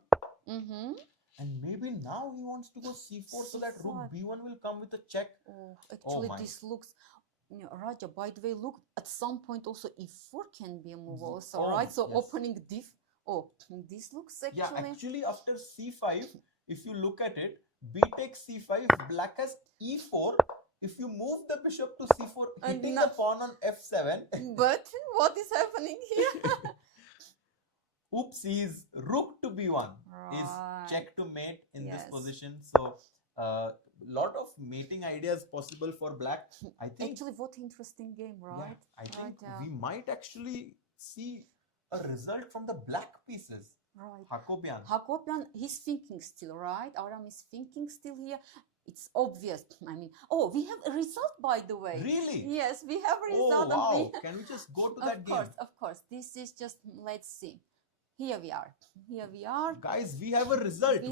And maybe now he wants to go C4 so that Rook B1 will come with a check. Oh, actually, this looks. Raja, by the way, look, at some point also E4 can be a move also, right? So opening diff. Oh, this looks actually. Yeah, actually after C5, if you look at it, B takes C5, black has E4. If you move the bishop to C4, hitting the pawn on F7. But what is happening here? Oopsies, rook to B1 is check to mate in this position. So, lot of mating ideas possible for black. I think. Actually, what interesting game, right? Yeah, I think we might actually see a result from the black pieces. Right. Hakobyan, he's thinking still, right? Aram is thinking still here. It's obvious. I mean, we have a result, by the way. Really? Yes, we have a result. Oh, wow. Can we just go to that game? Of course. This is just, let's see. Here we are. Guys, we have a result.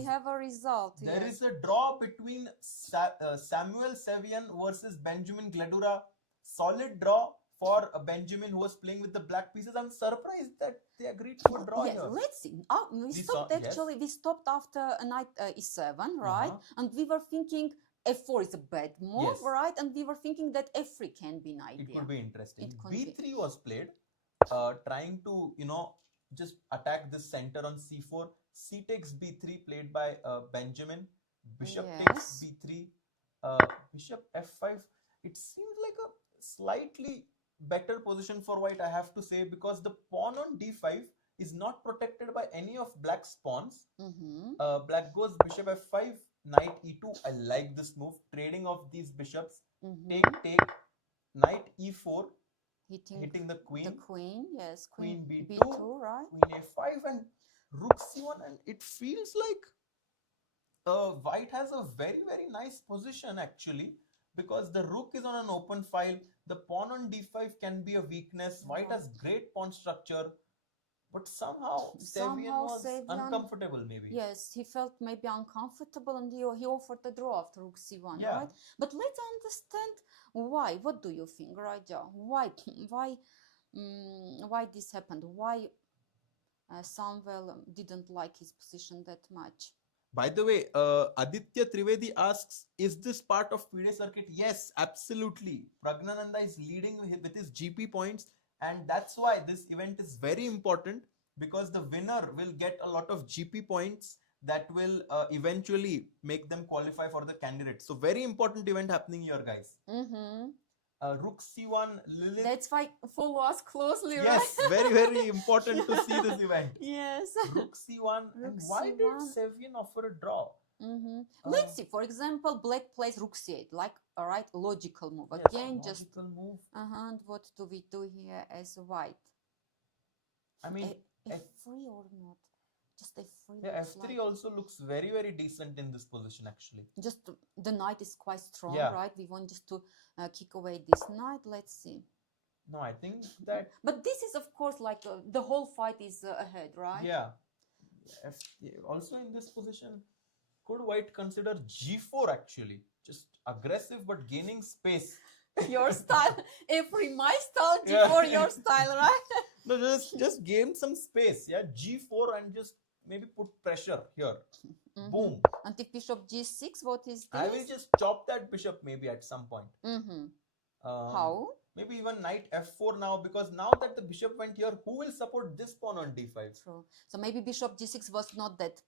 There is a draw between Samuel Sevian versus Benjamin Gledura. Solid draw for Benjamin, who was playing with the black pieces. I'm surprised that they agreed to a draw here. Let's see. We stopped after Knight E7, right? And we were thinking F4 is a bad move, right? And we were thinking that F3 can be an idea. It could be interesting. B3 was played, trying to, just attack this center on C4. C takes B3 played by Benjamin. Bishop takes B3. Bishop F5. It seems like a slightly better position for white, I have to say, because the pawn on D5 is not protected by any of black's pawns. Black goes Bishop F5, Knight E2. I like this move. Trading of these bishops. Take, Knight E4. Hitting the queen. The queen, yes. Queen B2, right? Queen A5 and Rook C1. And it feels like White has a very, very nice position actually, because the rook is on an open file. The pawn on d5 can be a weakness. White has great pawn structure, but somehow Sevian was Sevian- uncomfortable maybe. Yes, he felt maybe uncomfortable and he offered a draw after rook c1, Yeah. right? But let's understand why. What do you think, Raja? Why this happened? Why Samuel didn't like his position that much? By the way, Aditya Trivedi asks, is this part of FIDE circuit? Yes, absolutely. Praggnanandhaa is leading with his GP points, and that's why this event is very important, because the winner will get a lot of GP points that will eventually make them qualify for the candidate. So very important event happening here, guys. Mm-hmm. Rook c1, Lilith. That's why follow us closely, Yes, right? very, very important to see this event. Yes. Rook c1. And Rook why did c1. Sevian offer a draw? Mm-hmm. Let's see. For example, black plays rook c8, like a right logical move. Yes, Again, just logical move. and what do we do here as white? I mean, F3 or not? Just F3. yeah, looks f3 like- also looks very, very decent in this position actually. Just the knight is quite strong, Yeah. right? We want just to kick away this knight. Let's see. No, I think that, But this is, of course, like the whole fight is ahead, right? yeah. Also in this position, could White consider g4 actually? Just aggressive but gaining space. Your style, F3 my style, Yeah. G4 your style, right? No, just gain some space. Yeah, g4 and just maybe put pressure here. Mhm. Boom. And if bishop G6, what is this? I will just chop that bishop maybe at some point. Mm-hmm. Um, How? Maybe even knight f4 now, because now that the bishop went here, who will support this pawn on d5? True. So maybe bishop G6 was not that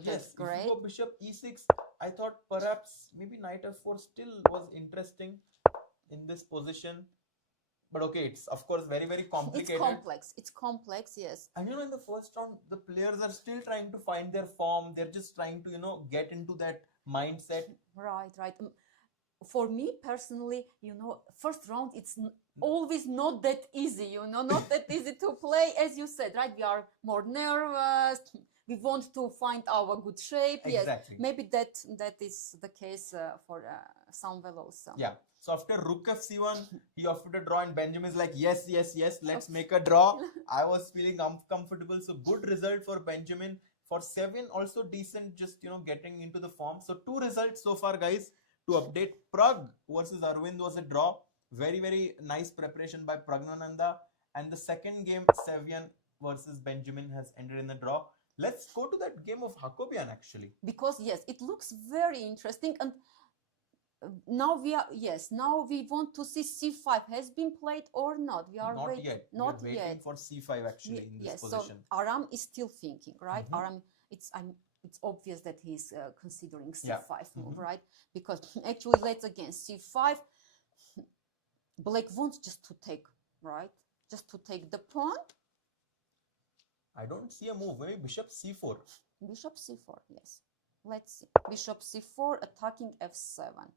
Yes, great. if you go bishop e6, I thought perhaps maybe knight f4 still was interesting in this position. But okay, it's of course very, very It's complicated. complex. It's complex, yes. And you know, in the first round, the players are still trying to find their form. They're just trying to, get into that mindset. Right, right. For me personally, first round, it's always not that easy, not that easy to play. As you said, right? We are more nervous. We want to find our good shape. Exactly. Yes, maybe that is the case for Samuel also. Yeah. So after rook f c1, he offered a draw, and Benjamin is like, yes, yes, yes, let's make a draw. I was feeling uncomfortable. So good result for Benjamin. For Sevian, also decent, just, getting into the form. So 2 results so far, guys, to update. Pragg versus Aravindh was a draw. Very, very nice preparation by Praggnanandhaa. And the second game, Sevian versus Benjamin, has ended in a draw. Let's go to that game of Hakobyan actually. Because yes, it looks very interesting, and now we want to see c5 has been played or not. We are Not waiting. yet. Not We're yet. waiting for c5 actually in this Yes, position. so Aram is still thinking, right? Mhm. Aram, it's obvious that he's considering c5 Yeah. move, Mhm. right? Because actually, let's again c5. Black wants just to take, right? Just to take the pawn. I don't see a move. Maybe bishop c4. Bishop c4, yes. Let's see. Bishop c4 attacking f7.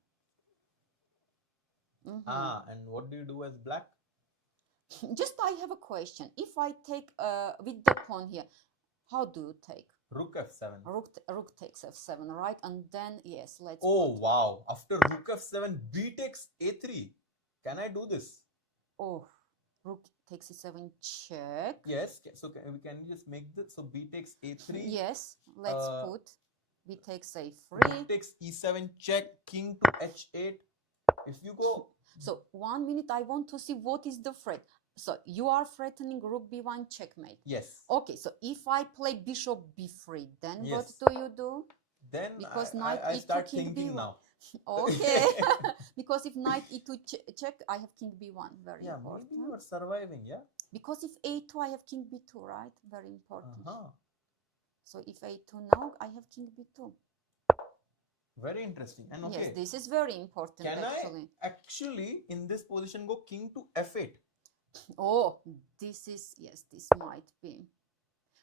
Mhm. And what do you do as black? Just I have a question. If I take with the pawn here, how do you take? Rook f7. Rook takes f7, right? And then yes, let's. Oh put- wow! After rook f7, b takes a3. Can I do this? Oh, rook takes e7 check. Yes. So can you just make this? So b takes a3. Yes, let's Uh, put b takes Rook a3. takes e7 check. King to h8. If you go, So 1 minute, I want to see what is the threat. So you are threatening rook b1 checkmate. yes. Okay, so if I play bishop b3, then Yes. what do you do? Then Because I knight I e2 start king thinking b1. now. Okay, because if knight e2 check, I have king b1, very Yeah, important. maybe you are surviving. Yeah. Because if a2, I have king b2, right? Very important. So if a2 now, I have king b2. Very interesting. And okay, Yes, this is very important can actually. I actually in this position go king to f8? Oh, this is, yes, this might be.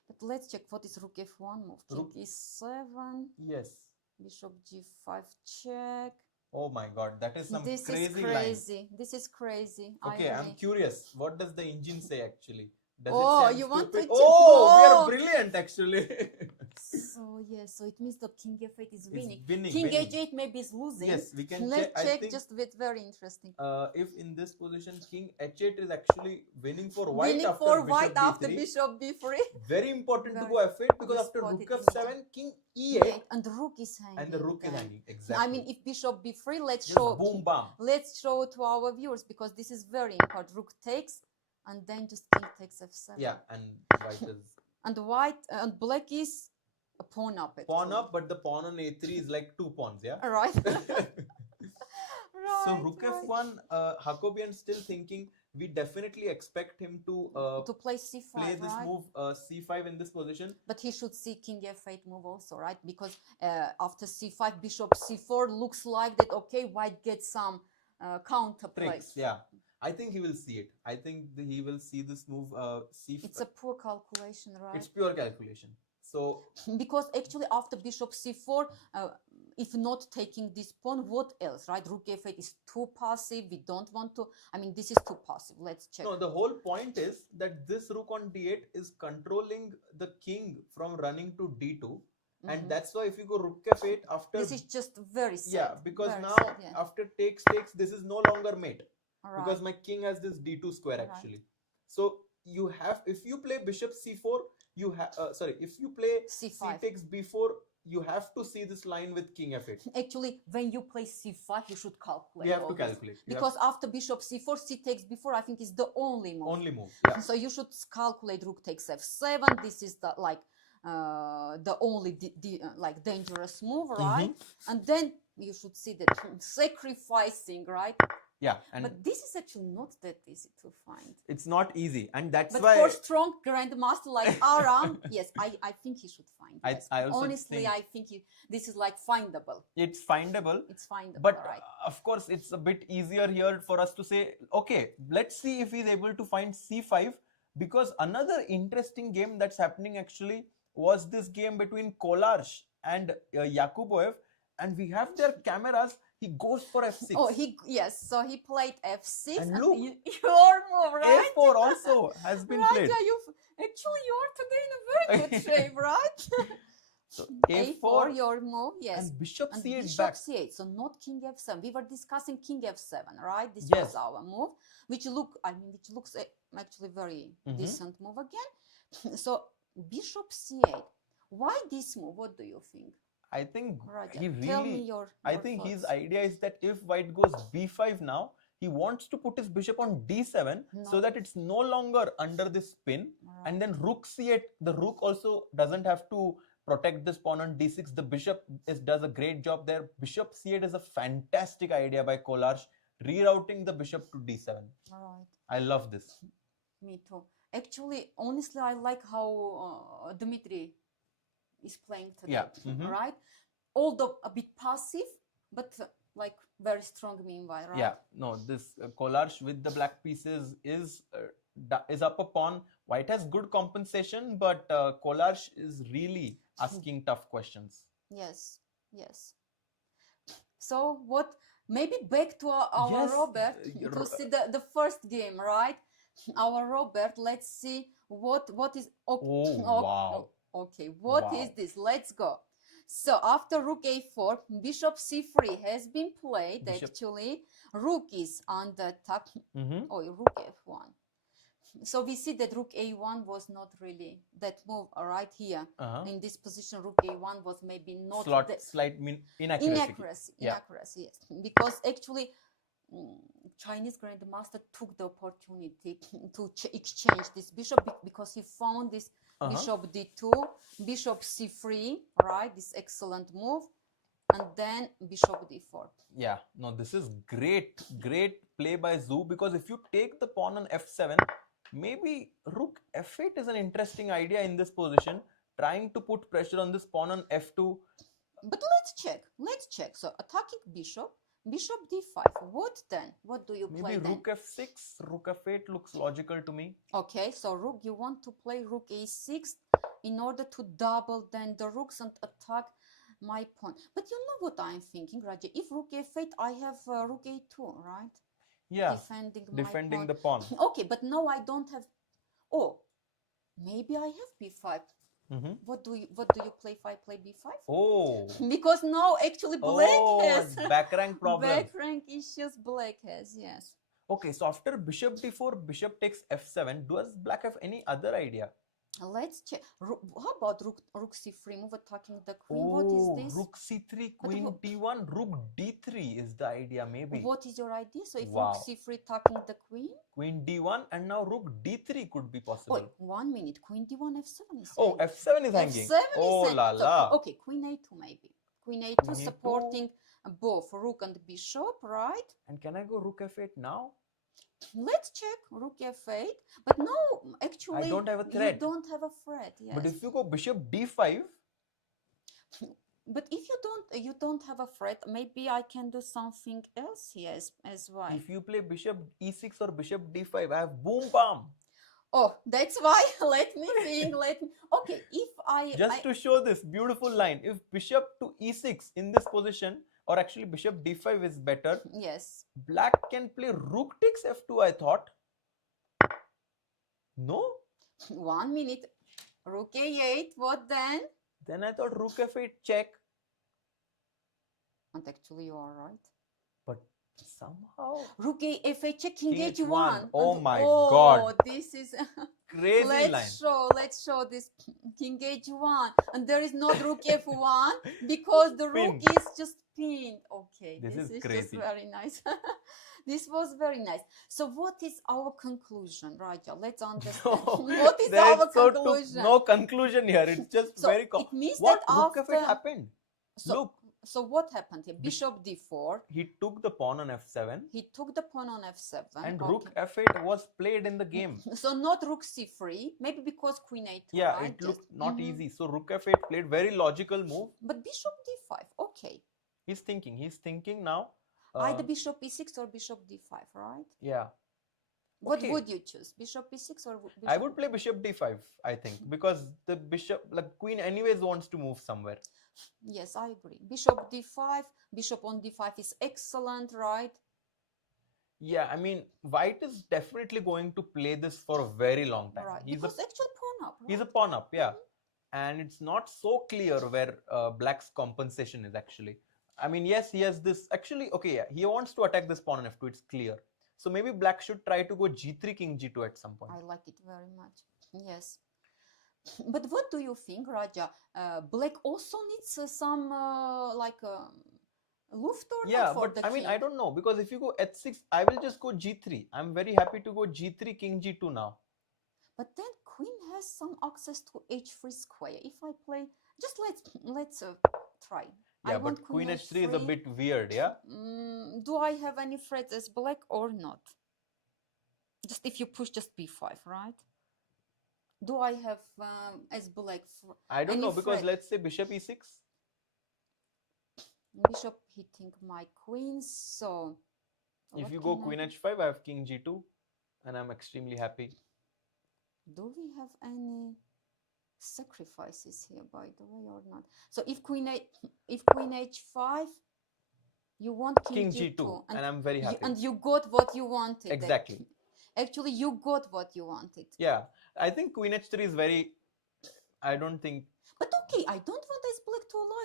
But let's check what is rook f1 move. King Rook- e7, Yes. bishop g5 check. Oh my God, that is some This crazy is line. crazy. This is crazy. Okay, I I'm curious. What does the engine say actually? Does Oh, it sound you want stupid? to Oh, we are oh. brilliant actually. So yes, so it means the king f8 is winning. It's winning. King winning. h8 maybe is losing. Yes, we can Let's check. I check think just with very interesting. if in this position king h8 is actually winning for white Winning after for bishop white b3. after bishop b3. Very important to Very- go f8 because Yes, after spot rook it in f7, king e8, And the rook is hanging. and the rook is then. hanging. Exactly. I mean, if bishop b3, let's just show. boom bam. Let's show to our viewers because this is very important. Rook takes, and then just king takes f7. Yeah, and white is And white and black is a pawn up. pawn actually. up, but the pawn on a3 is like 2 pawns. Yeah. Right. So Right, rook right. f1, Hakobian still thinking. We definitely expect him to To play c5, play this right? move c5 in this position. But he should see king f8 move also, right? Because after c5, bishop c4 looks like that. Okay, white gets some counter play. Tricks, yeah. I think he will see it. I think he will see this move c5. It's a poor calculation, right? It's pure calculation. So Because actually after bishop c4, if not taking this pawn, what else, right? Rook f8 is too passive. We don't want to. I mean, this is too passive. Let's check. no, the whole point is that this rook on d8 is controlling the king from running to d2, and Mhm. that's why if you go rook f8 after This is just very sad. yeah, because very now sad, yeah. after takes this is no longer mate. All Because right. my king has this d2 square Right. actually. So you have, if you play bishop c4, you have if you play C5. c takes b4, you have to see this line with king f8. Actually, when you play c5, you should calculate. You have all to this. calculate. You Because after bishop c4, c takes b4, I think is the only move. only move. Yeah. So you should calculate rook takes f7. This is the the only like dangerous move, right? And then you should see that sacrificing, right? Yeah, and But this is actually not that easy to find. it's not easy, and that's But why for strong grandmaster like Aram, yes, I think he should find. I- Yes. I also Honestly, think- I think this is like findable. it's findable. It's findable, But right? of course, it's a bit easier here for us to say, okay, let's see if he's able to find c5, because another interesting game that's happening actually was this game between Kollars and Yakubboev, and we have their cameras. He goes for f6. Oh, so he played f6 And look, your move, right? a4 also has been Right, played. yeah, you're today in a very good shape, right? So a4, your move, yes. and bishop And c8 bishop back. c8, so not king f7. We were discussing king f7, right? This Yes. was our move, which looks actually very decent move again. So bishop c8. Why this move? What do you think? I think Raja, he tell me really. your I think his thoughts. idea is that if white goes b5 now, he wants to put his bishop on d7 so No. that it's no longer under this pin. Right. And then rook c8, the rook also doesn't have to protect this pawn on d6. The bishop does a great job there. Bishop c8 is a fantastic idea by Kollars, rerouting the bishop to d7. All right. I love this. Me too. Actually, honestly, I like how Dmitri is playing today. Yeah. Mhm. Right? Although a bit passive, but like very strong meanwhile, right? Yeah, no, this Kollars with the black pieces is up a pawn. White has good compensation, but Kollars is really asking tough questions. Yes. Yes. So what? Maybe back to our Yes, Robert to see the first game, right? Our Robert. Let's see what is. Oh, wow. Okay, what is Wow. this? Let's go. So after rook a4, bishop c3 has been played. Bishop. Actually, rook is under attack. Mhm. Oh, rook f1. So we see that rook a1 was not really that move right here. Uh-huh. In this position, rook a1 was maybe not Slight inaccuracy. inaccuracy. Yeah. Inaccuracy, yes. Because actually, Chinese grandmaster took the opportunity to exchange this bishop because he found this bishop d2, bishop c3, right? This excellent move, and then bishop d4. Yeah, no, this is great play by Xu, because if you take the pawn on f7, maybe rook f8 is an interesting idea in this position, trying to put pressure on this pawn on f2. But let's check. So attacking bishop d5. What then? What do you play Maybe then? rook f6, rook f8 looks logical to me. Okay, so rook, you want to play rook a6 in order to double then the rooks and attack my pawn. But you know what I'm thinking, Raja? If rook f8, I have rook a2, right? Yeah, Defending defending my the pawn. pawn. Okay, but no, I don't have. Oh, Maybe I have b5. Mhm. What do you play if I play b5? Oh. Because now actually black Oh, has back rank problems. back rank issues. Black has, yes. Okay, so after bishop d4, bishop takes f7. Does black have any other idea? Let's check. How about rook c3, move attacking the queen? What is this? Rook c3, But queen d1, rook d3 is the idea maybe. What is your idea? So if Wow. rook c3 attacking the queen? Queen d1 and now rook d3 could be possible. Wait, 1 minute. Queen d1, f7 is Oh, hanging. f7 is hanging. F7 Oh is la hanging. la. So, okay, queen a2 maybe. Queen a2 Queen A2. supporting both rook and bishop, right? And can I go rook f8 now? Let's check rook f8. But no, actually, I don't have a threat. You don't have a threat. Yes. But if you go bishop d5, But if you don't have a threat, maybe I can do something else here as well. if you play bishop e6 or bishop d5, I have boom bam. Oh, that's why. Let me think. Okay, if Just to show this beautiful line, if bishop to e6 in this position, or actually bishop d5 is better, yes. black can play rook takes f2, I thought. No? 1 minute. Rook a8. What then? Then I thought rook f8 check. And actually, you are right. But somehow Rook f8 check, king King h1. h1. Oh And- my oh, God. This is crazy line. let's show this king h1, and there is not rook f1 because the rook Pinned. is just pinned. Okay, This is just crazy. very nice. This was very nice. So what is our conclusion, Raja? Let's understand. What is There's our so conclusion? no conclusion here. It's just So very it means what that rook after f8 happened? so, Look, so what happened here? Bishop d4. he took the pawn on f7 He took the pawn on f7. and okay. rook f8 was played in the game. So not rook c3, maybe because queen a2. Yeah, right? it looked Just- not Mhm. easy. So rook f8 played very logical move. But bishop d5, okay. He's thinking now. Either bishop e6 or bishop d5, right? Yeah, What Okay. would you choose? Bishop e6 or bishop? I would play bishop d5, I think, because the bishop, like queen anyways wants to move somewhere. Yes, I agree. Bishop d5, bishop on d5 is excellent, right? Yeah, I mean, white is definitely going to play this for a very long time. Right. He's Because actually pawn up, right? a pawn up, yeah. And it's not so clear where black's compensation is actually. I mean, yes, he has this, actually, okay, yeah, he wants to attack this pawn on f2, it's clear. So maybe black should try to go g3, king g2 at some point. I like it very much. Yes. But what do you think, Raja? Black also needs some Luft or Yeah, not for but the I mean, king? I don't know, because if you go h6, I will just go g3. I'm very happy to go g3, king g2 now. But then queen has some access to h3 square. If I play, just let's try. I Yeah, want but queen h3 is a bit weird, yeah? Do I have any threats as black or not? Just if you push just b5, right? Do I have as black? I don't any know, because threat? let's say bishop e6. Bishop hitting my queen, so If what you go can I queen do? h5, I have king g2, and I'm extremely happy. Do we have any sacrifices here, by the way, or not? So if queen h5, you want king, King g2, and I'm very happy. and you got what you wanted. Exactly. Actually, you got what you wanted. Yeah, I think queen h3 is very, I don't think, But okay, I don't want as black to allow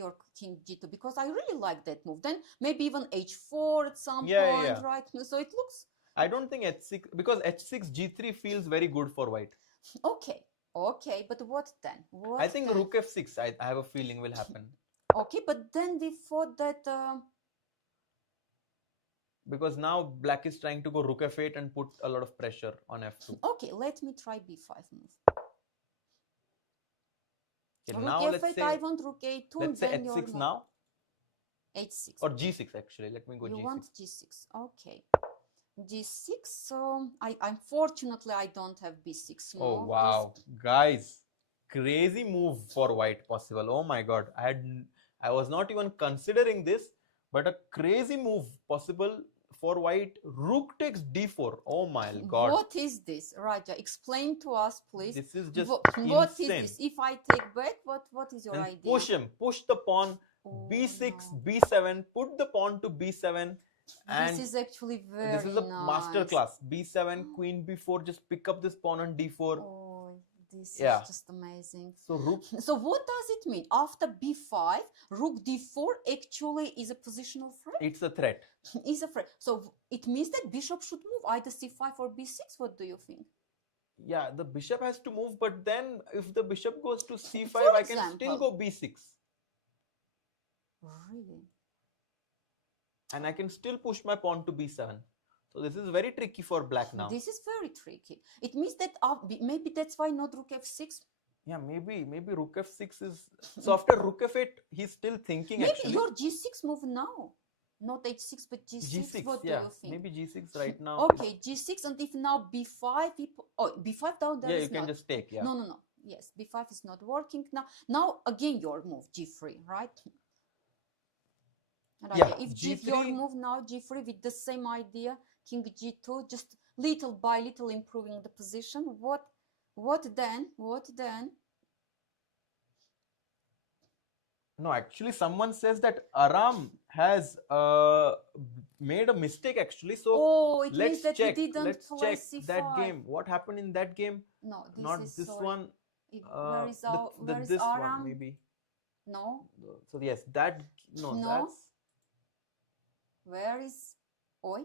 your king g2 because I really like that move. Then maybe even h4 at some point, right? So it looks I don't think h6, because h6 g3 feels very good for white. okay. Okay, but what then? What I think then? rook f6, I have a feeling will happen. Okay, but then before that, Because now black is trying to go rook f8 and put a lot of pressure on f2. okay, let me try b5 move. Okay, Rook now f8, let's say, I want rook a2. let's say then you're h6 not. now, h6. or g6 actually. Let me go You g6. want g6. Okay. g6. So unfortunately I don't have b6. Oh no. wow, guys, crazy move for white possible. Oh my god, I was not even considering this, but a crazy move possible for white. Rook takes d4. Oh my god, What is this, Raja? Explain to us, please. this is just What is insane. this? If I take back, what is your And idea? push the pawn, Oh, b6, no. b7, put the pawn to b7, And this is actually very this is a nice. master class. B7, queen b4, just pick up this pawn on d4. Oh, this Yeah. is just amazing. So rook, So what does it mean? After b5, rook d4 actually is a positional threat? it's a threat. Is a threat. So it means that bishop should move either c5 or b6. What do you think? Yeah, the bishop has to move, but then if the bishop goes to c5, For I can still example. go b6. Really? And I can still push my pawn to b7. So this is very tricky for black now. This is very tricky. It means that maybe that's why not rook f6. Yeah, maybe rook f6 is... So after rook f8, he's still thinking Maybe actually. your g6 move now. Not h6, but g6. G6, What yeah. do you think? Maybe g6 right now. Okay, g6, and if now b5, b5 down there Yeah, is you can not. just take, yeah. No. Yes, b5 is not working now. Now again your move g3, right? Right. Yeah, If G3 your move now g3 with the same idea, king g2, just little by little improving the position. What then? No, actually someone says that Aram has made a mistake actually. So Oh, it let's means that check. he didn't Let's play check c5. that game. What happened in that game? No, this Not is this sorry. one. Where is our where is this Aram? one maybe. No. So yes, that no, No. that's Where is Oi?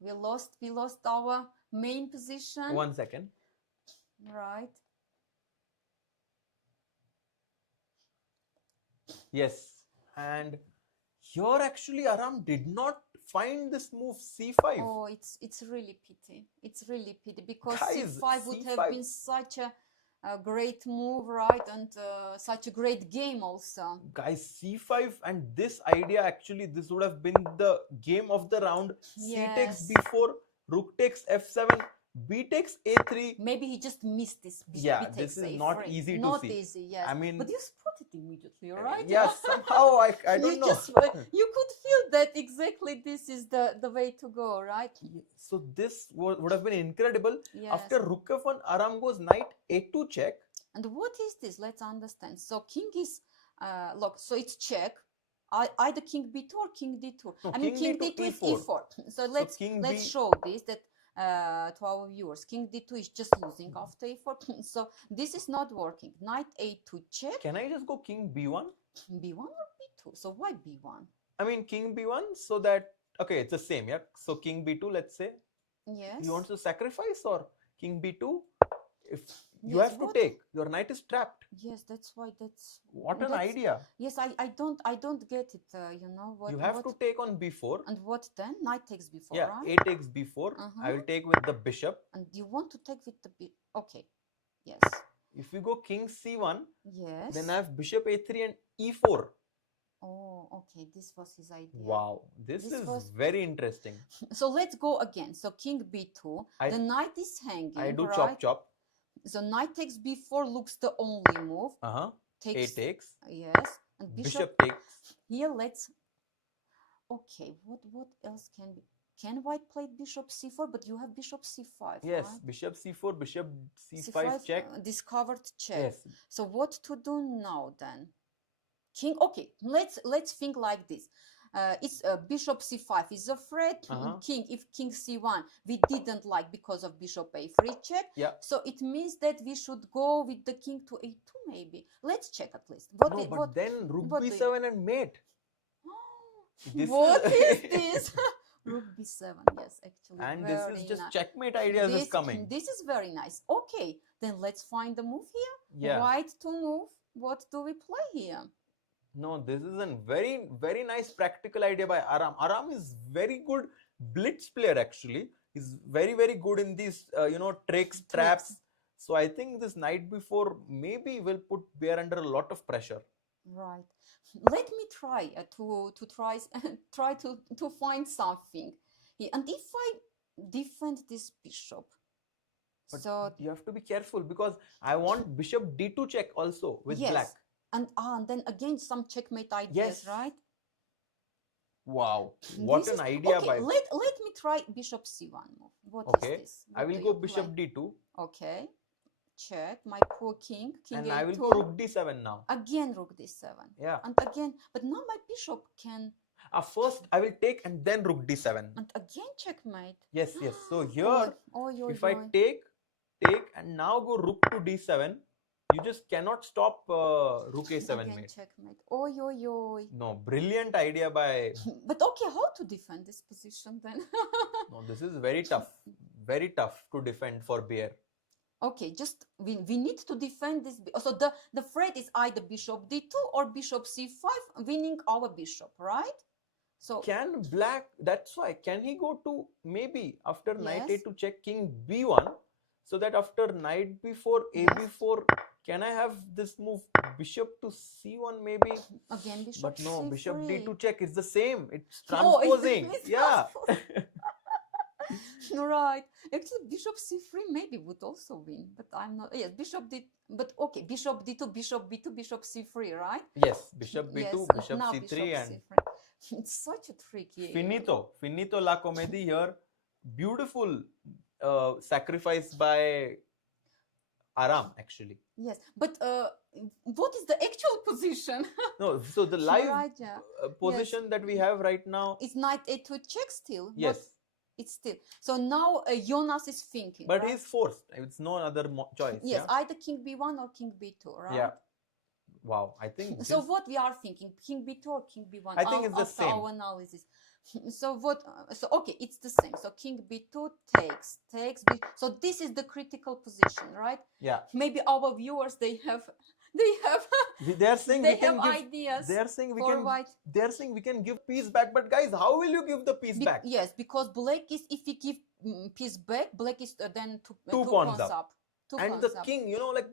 We lost our main position. 1 second. Right. Yes, and here actually Aram did not find this move c5. Oh, it's really pity. It's really pity because Guys, c5 would have C5. been such a great move, right? And such a great game also. Guys, c5 and this idea actually, this would have been the game of the round. C takes Yes. b4, rook takes f7, b takes a3. Maybe he just missed this. Yeah, b this takes is not a3. easy to Not see. easy, yes. I mean, but you spotted immediately, right? yeah, somehow I don't you know. just you could feel that exactly this is the way to go, right? So this would have been incredible. Yes. After rook f1, Aram goes knight a2 check. And what is this? Let's understand. So king is look. So it's check. Either king b2 or king d2. No, I mean king king d2 is d2, e4. So let's king let's B- show this that to our viewers. King d2 is just losing after e4. So this is not working. Knight a2 check. Can I just go king b1? B1 or b2? So why b1? I mean king b1 so that, okay, it's the same, yeah. So king b2, let's say. Yes. You want to sacrifice or king b2? If you Yes, have to what? take, your knight is trapped. Yes, that's why. What an that's- idea. Yes, I don't get it. You know what? You have what, to take on b4. And what then? Knight takes b4, Yeah, right? a takes b4. Uh-huh. I will take with the bishop. And you want to take with the b. Okay. Yes. If you go king c1, Yes. then I have bishop a3 and e4. Oh, okay. This was his idea. Wow, this This is was- very interesting. So let's go again. So king b2. I- The knight is hanging. I do right? chop chop. So knight takes b4 looks the only move. A takes. Yes. And Bishop takes. Here let's. Okay. What else can be? Can white play bishop c4? But you have bishop c5. Yes, Right? bishop c4, bishop c5 check. Discovered check. Yes. So what to do now then? King. Okay, let's think like this. It's bishop c5 is a threat. Uh-huh. King, if king c1 we didn't like because of bishop a3 check. Yeah. So it means that we should go with the king to a2 maybe. Let's check at least. What No, i- but what, then rook what do you- b7 and mate. This what is- is this? Rook b7. Yes, actually. And this very is just nice. checkmate ideas is coming. This is very nice. Okay, then let's find the move here. Yeah. White to move. What do we play here? No, this is a very, very nice practical idea by Aram. Aram is very good blitz player actually. He's very, very good in these, tricks, traps. So I think this knight before maybe will put Bjerre under a lot of pressure. Right. Let me try try to find something. And if I defend this bishop, But so you have to be careful because I want bishop d2 check also with yes, black. and then again some checkmate ideas, Yes. right? Wow, what This an is- idea okay, by. let me try bishop c1 move. What Okay, is this? I What will do go you bishop play? d2 Okay, check my poor king. King and I will a2. go rook d7 now. Again rook d7. Yeah. And again, but now my bishop can. First I will take and then rook d7. And again checkmate. Yes, yes. So here, Oh, if I take and now go rook to d7, you just cannot stop rook a7 again mate. checkmate. Oh. No, brilliant idea by. But okay, how to defend this position then? No, this is very tough to defend for Bjerre. Okay, just we need to defend this. So the threat is either bishop d2 or bishop c5, winning our bishop, right? So Can black, that's why, can he go to maybe after knight Yes. a2 check king b1, so that after knight b4 ab4, can I have this move bishop to c1 maybe? again bishop But no, c3. bishop d2 check is the same. It's Oh, transposing. it's Yeah. Right. Actually, bishop c3 maybe would also win, but I'm not. Yes, bishop d. But okay, bishop d2, bishop b2, bishop c3, right? Yes, bishop b2, Yes, bishop now c3, bishop and c3. It's such a tricky. finito la comedy here. Beautiful sacrifice by Aram actually. Yes, but what is the actual position? No, so the live Raja. position that we have right now. It's knight a2 check still. Yes, What? It's still. So now Jonas is thinking. but right? he's forced. It's no other choice. Yes, Yeah. either king b1 or king b2, right? Yeah. Wow. I think. So this- what we are thinking, king b2 or king b1? I think it's the after same. our analysis. So what? So okay, it's the same. So king b2 takes so this is the critical position, right? Yeah. Maybe our viewers they have They are saying they we can have give. ideas They are saying we for can. white. They are saying we can give piece back. But guys, how will you give the piece back? Yes, because black is if we give piece back, black is then Two pawns up. Two And pawns the up. king, like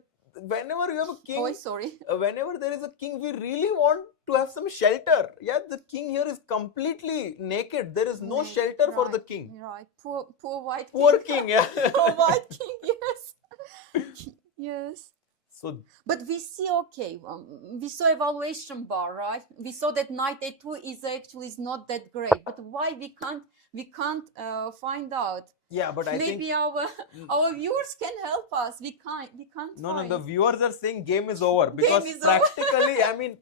whenever you have a king, Oh, sorry. whenever there is a king, we really want to have some shelter. Yeah, the king here is completely naked. There is no Naked, shelter for the right, king. Right. Poor white Poor king. king, yeah. Poor white king. Yes. Yes. So But we see, okay, we saw evaluation bar, right? We saw that knight a2 is actually is not that great. But why we can't find out? yeah, but I Maybe think our viewers can help us. We can't. no, find. the viewers are saying game is over because is over.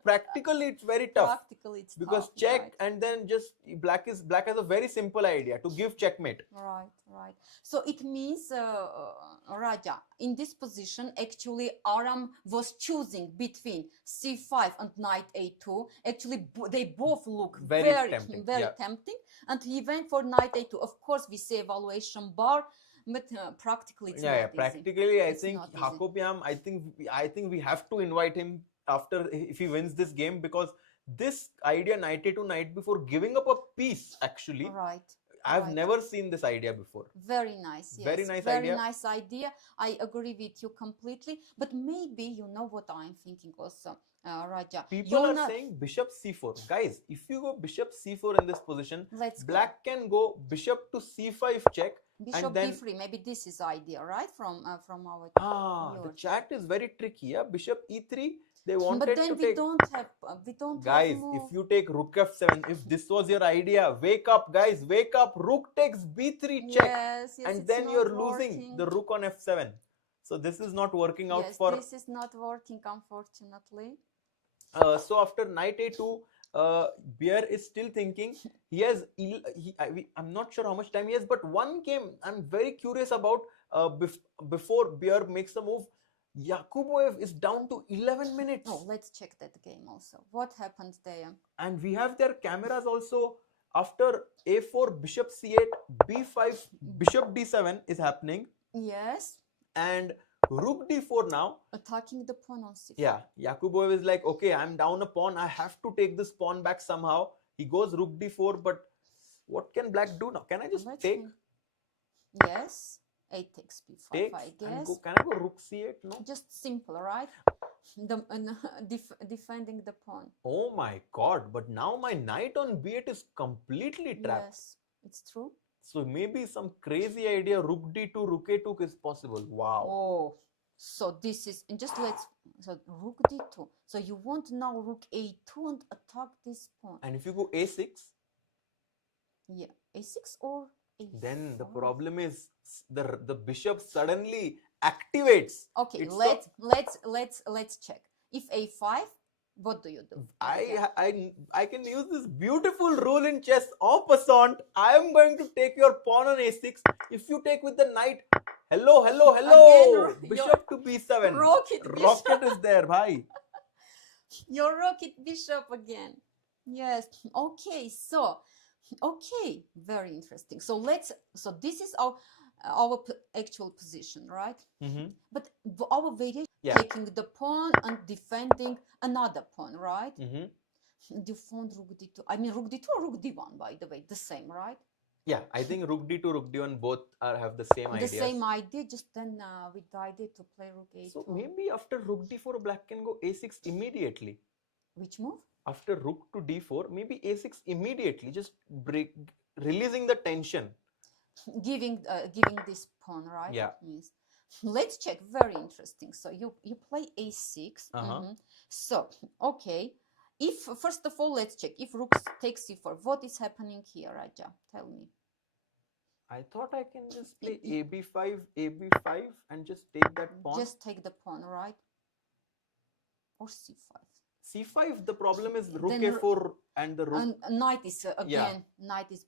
practically it's very tough. Practically, it's Because tough, check right. and then just black has a very simple idea to give checkmate. Right. So it means, Raja, in this position, actually, Aram was choosing between c5 and knight a2. Actually, they both look Very tempting, yeah. tempting. And he went for knight a2. Of course, we say evaluation bar, but practically it's not easy. Practically, I It's think not easy. Hakobyan, I think we have to invite him after if he wins this game, because this idea knight a2 knight before giving up a piece actually. Right. I've right. never seen this idea before. Very nice. Yes. Very nice Very idea. nice idea. I agree with you completely. But maybe you know what I'm thinking also, Raja. People Jonas- are saying bishop c4. Guys, if you go bishop c4 in this position, Let's go. black can go bishop to c5 check. Bishop then- d3. Maybe this is idea, right? From our. The viewers. chat is very tricky. Yeah, bishop e3. They wanted But then to we take. don't have. We don't. Guys, have move. if you take rook f7, if this was your idea, wake up, guys, wake up. Rook takes b3 check, Yes, and it's then not you're losing working. the rook on f7. So this is not working out Yes, for. this is not working, unfortunately. So after knight a2, Bjerre is still thinking. He has. I'm not sure how much time he has, but one game I'm very curious about. Before Bjerre makes the move, Yakubboev is down to 11 minutes. Oh, let's check that game also. What happened there? And we have their cameras also. After a4, bishop c8, b5, bishop d7 is happening, Yes, and rook d4 now. attacking the pawn on c4. Yeah, Yakubboev is like, okay, I'm down a pawn. I have to take this pawn back somehow. He goes rook d4, but what can black do now? Can I just Let's take? think. Yes, a takes b5, Take I and guess. go. Can I go rook c8? No. Just simple, right? Defending the pawn. Oh my God! But now my knight on b8 is completely trapped. Yes, it's true. So maybe some crazy idea rook d2, rook a2 is possible. Wow. Oh, so this is and just let's so rook d2. So you want now rook a2 and attack this pawn. And if you go a6, Yeah, a6 or a5. then the problem is the bishop suddenly activates. Okay, It's let's check. If a5, What do you do? I can use this beautiful rule in chess en passant. I am going to take your pawn on a6. If you take with the knight, hello. Again, Bishop to b7. Rocket is there, bhai. Your rocket bishop again. Yes. Okay. So, okay, very interesting. So this is our actual position, right? But our variation, taking the pawn and defending another pawn, right? Defend rook d2. I mean rook d2 or rook d1, by the way, the same, right? Yeah, I think rook d2, rook d1 both have the same idea. The same idea, just then with the idea to play rook a2. So maybe after rook d4, black can go a6 immediately. Which move? After rook to d4, maybe a6 immediately, just releasing the tension. Giving this pawn, right? Yeah. Means. Let's check. Very interesting. So you play a6. So okay. If first of all, let's check. If rook takes c4, what is happening here, Raja? Tell me. I thought I can just play ab5, and just take that pawn. Just take the pawn, right? Or c5. c5, the problem is rook a4 and the rook. And knight is again. Knight is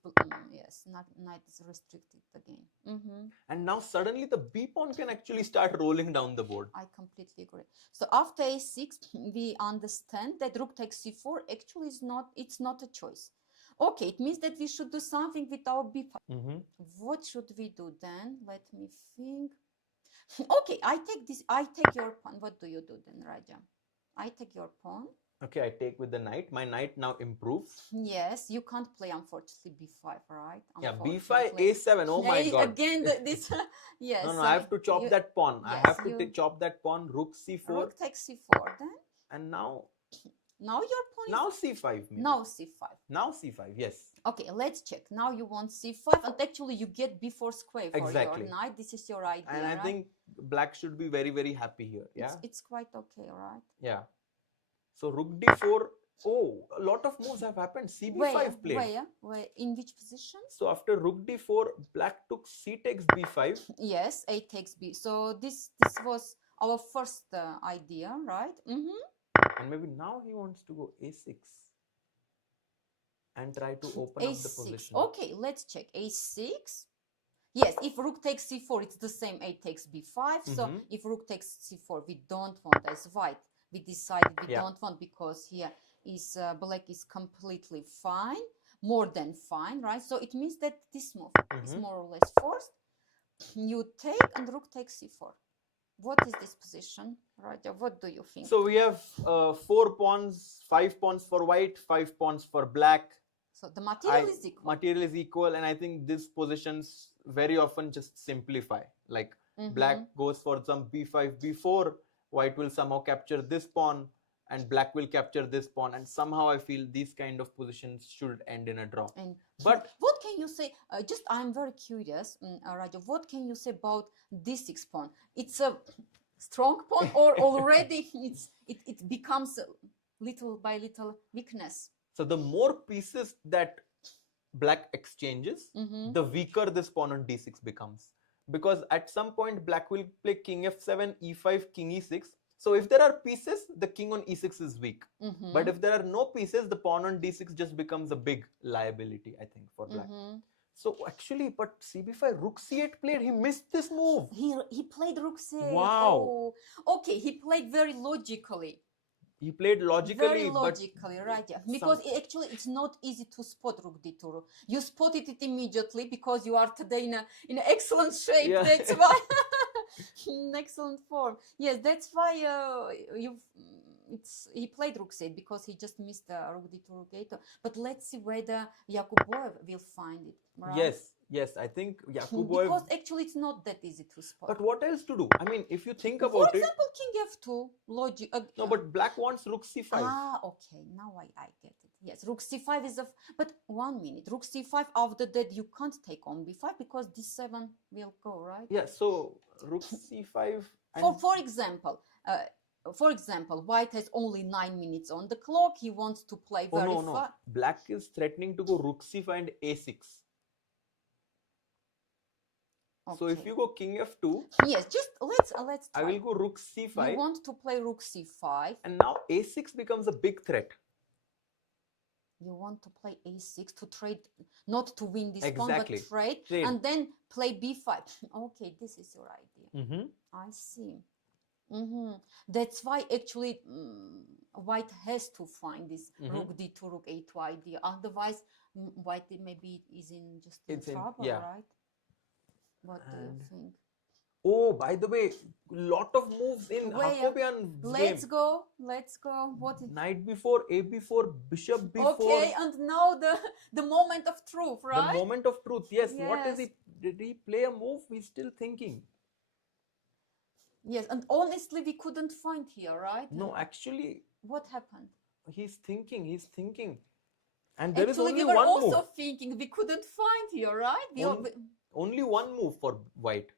yes. Knight is restricted again. And now suddenly the b pawn can actually start rolling down the board. I completely agree. So after a6, we understand that rook takes c4 actually is not. It's not a choice. Okay, it means that we should do something with our b5. What should we do then? Let me think. Okay, I take this. I take your pawn. What do you do then, Raja? I take your pawn. Okay, I take with the knight. My knight now improves. Yes, you can't play, unfortunately, b5, right? Yeah, b5, a7. Oh my god. Again, this. Yes. No, I have to chop that pawn. Yes, I have to chop that pawn. Rook c4. Rook takes c4 then. And now your pawn is. Now c5. Maybe. Now c5. Now c5. Yes. Okay, let's check. Now you want c5, and actually you get b4 square for exactly. your knight. This is your idea. And I think black should be very, very happy here. Yeah. It's quite okay, right? Yeah. So rook d4. Oh, a lot of moves have happened. cb5 played. Where? In which position? So after rook d4, black took c takes b5. Yes, a takes b. So this was our first idea, right? And maybe now he wants to go a6 and try to open up the position. Okay, let's check. a6. Yes, if rook takes c4, it's the same. A takes b5. So if rook takes c4, we don't want as white. We decided we don't want, because here is black is completely fine, more than fine, right? So it means that this move is more or less forced. You take and rook takes c4. What is this position, Raja? What do you think? So we have 4 pawns, 5 pawns for white, 5 pawns for black. So the material is equal. Material is equal, and I think these positions very often just simplify. Like black goes for some b5, b4. White will somehow capture this pawn, and black will capture this pawn, and somehow I feel these kind of positions should end in a draw. But what can you say? Just I'm very curious, Raja. What can you say about d6 pawn? It's a strong pawn, or already it becomes little by little weakness? So the more pieces that black exchanges, the weaker this pawn on d6 becomes. Because at some point black will play king f7, e5, king e6. So if there are pieces, the king on e6 is weak. But if there are no pieces, the pawn on d6 just becomes a big liability, I think, for black. So actually, but cb5, rook c8 played. He missed this move. He played rook c8. Wow. Oh. Okay, he played very logically. He played logically. Very logically, right? Yeah. Because actually it's not easy to spot rook d2. You spotted it immediately because you are today in excellent shape. Yeah. That's why in excellent form. Yes, that's why he played rook c8, because he just missed rook d2, rook a2. But let's see whether Yakubboev will find it. Right? Yes, I think Yakubboev. Because actually it's not that easy to spot. But what else to do? I mean, if you think about it. For example, king f2, logic. No, but black wants rook c5. Ah, okay. Now I get it. Yes, rook c5 is but 1 minute. Rook c5, after that you can't take on b5 because d7 will go, right? Yeah, so rook c5. And for example, white has only 9 minutes on the clock. He wants to play very fast. No. Black is threatening to go rook c5 and a6. So if Okay. you go king f2, Yes, just let's I try. will go rook c5. You want to play rook c5. And now a6 becomes a big threat. You want to play a6 to trade, not to win this pawn, Exactly. but trade, Trade. and then play b5. Okay, this is your idea. Mm-hmm. I see. That's why actually white has to find this rook d2, rook a2 idea. Otherwise, white maybe is in trouble, yeah. right? What do you think? Oh, by the way, lot of moves in Wait, Hakobyan Let's game. go. Let's go. What is Knight b4, a b4, bishop b4. Okay, and now the moment of truth, right? The moment of truth. Yes. What is Yes. it? Did he play a move? He's still thinking. Yes, and honestly, we couldn't find here, right? No, actually, What happened? he's thinking. He's thinking. And there is Actually, only we were one also move. thinking we couldn't find here, right? Only one move for white.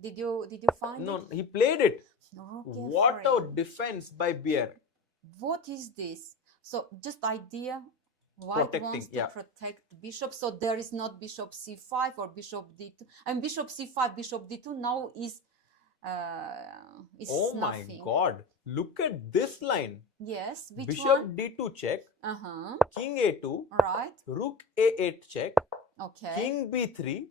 Did you find No, it? he played it. Okay, What a defense by Bjerre. What is this? So just idea. White Protecting, wants to yeah. protect the bishop, so there is not bishop c5 or bishop d2. And bishop c5, bishop d2 now is Oh my nothing. God! Look at this line. Yes, which Bishop one? d2 check. Uh-huh. King a2. Right. Rook a8 check. Okay. King b3.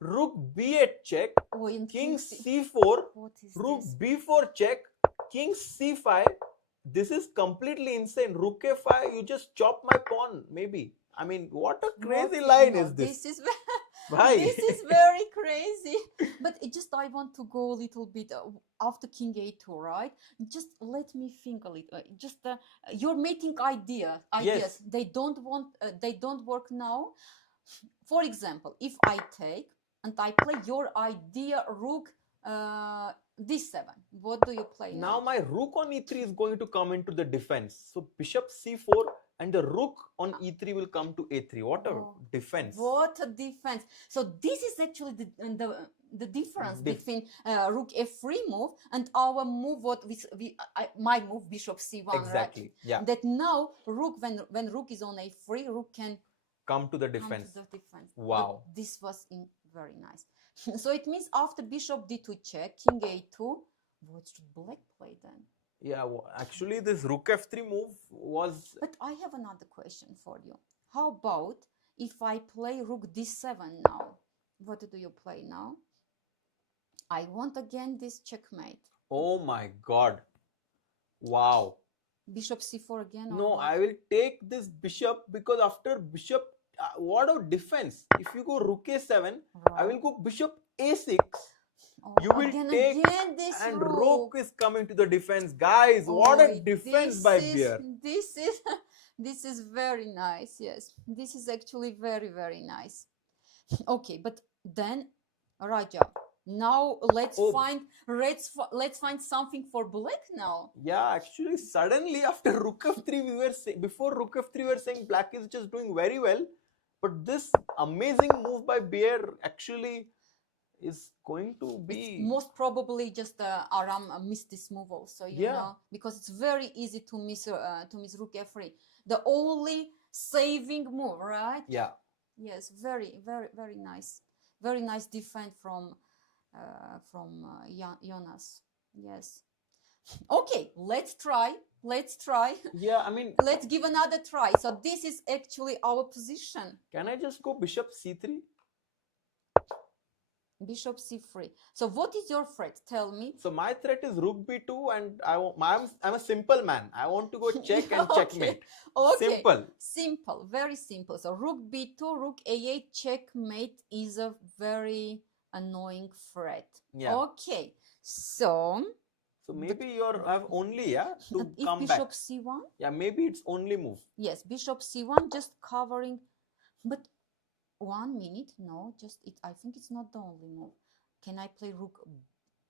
Rook b8 check. Oh, and King C- c4. What is Rook this? b4 check. King c5. This is completely insane. Rook a5. You just chop my pawn. Maybe. I mean, what a crazy line is this? This is Why? this is very crazy. But I want to go a little bit after King A2, right? Just let me think a little. You're making ideas. Yes. They don't work now. For example, if I take and I play your idea, rook d7. What do you play Now my rook on e3 is going to come into the defense. So bishop c4 and the rook on e3 will come to a3. What a defense. What a defense. So this is actually the difference between rook f3 move and our move, my move bishop c1. Exactly. Right? Yeah. That now rook, when rook is on a3, rook can come to the defense. Wow. But this was very nice. So it means after bishop d2 check, king a2, what should black play then? Yeah, actually this rook f3 move was... But I have another question for you. How about if I play rook d7 now? What do you play now? I want again this checkmate. Oh my God. Wow. Bishop c4 again? No, I will take this bishop because after bishop, what a defense. If you go rook a7, right. I will go bishop a6. Oh, you will take this and rook is coming to the defense. Guys, what a defense by Bjerre. This is very nice. Yes, this is actually very, very nice. Okay, but then Raja, now let's find something for black now. Yeah, actually suddenly after rook f3 before rook f3 we were saying black is just doing very well, but this amazing move by Bjerre actually is going to be... It's most probably just Aram missed this move also, you know, because it's very easy to miss rook f3. The only saving move, right? Yeah. Yes, very, very, very nice. Very nice defense from Jonas. Yes. Okay, let's try. Yeah, I mean... Let's give another try. So this is actually our position. Can I just go bishop c3? Bishop c3. So what is your threat? Tell me. So my threat is rook b2 and I'm a simple man. I want to go check and checkmate. Okay. Simple. Very simple. So rook b2, rook a8, checkmate is a very annoying threat. Yeah. Okay. So maybe you have only to if come bishop back. c1? Yeah, maybe it's only move. Yes, bishop c1 just covering, but 1 minute, no, just it. I think it's not the only move. Can I play rook?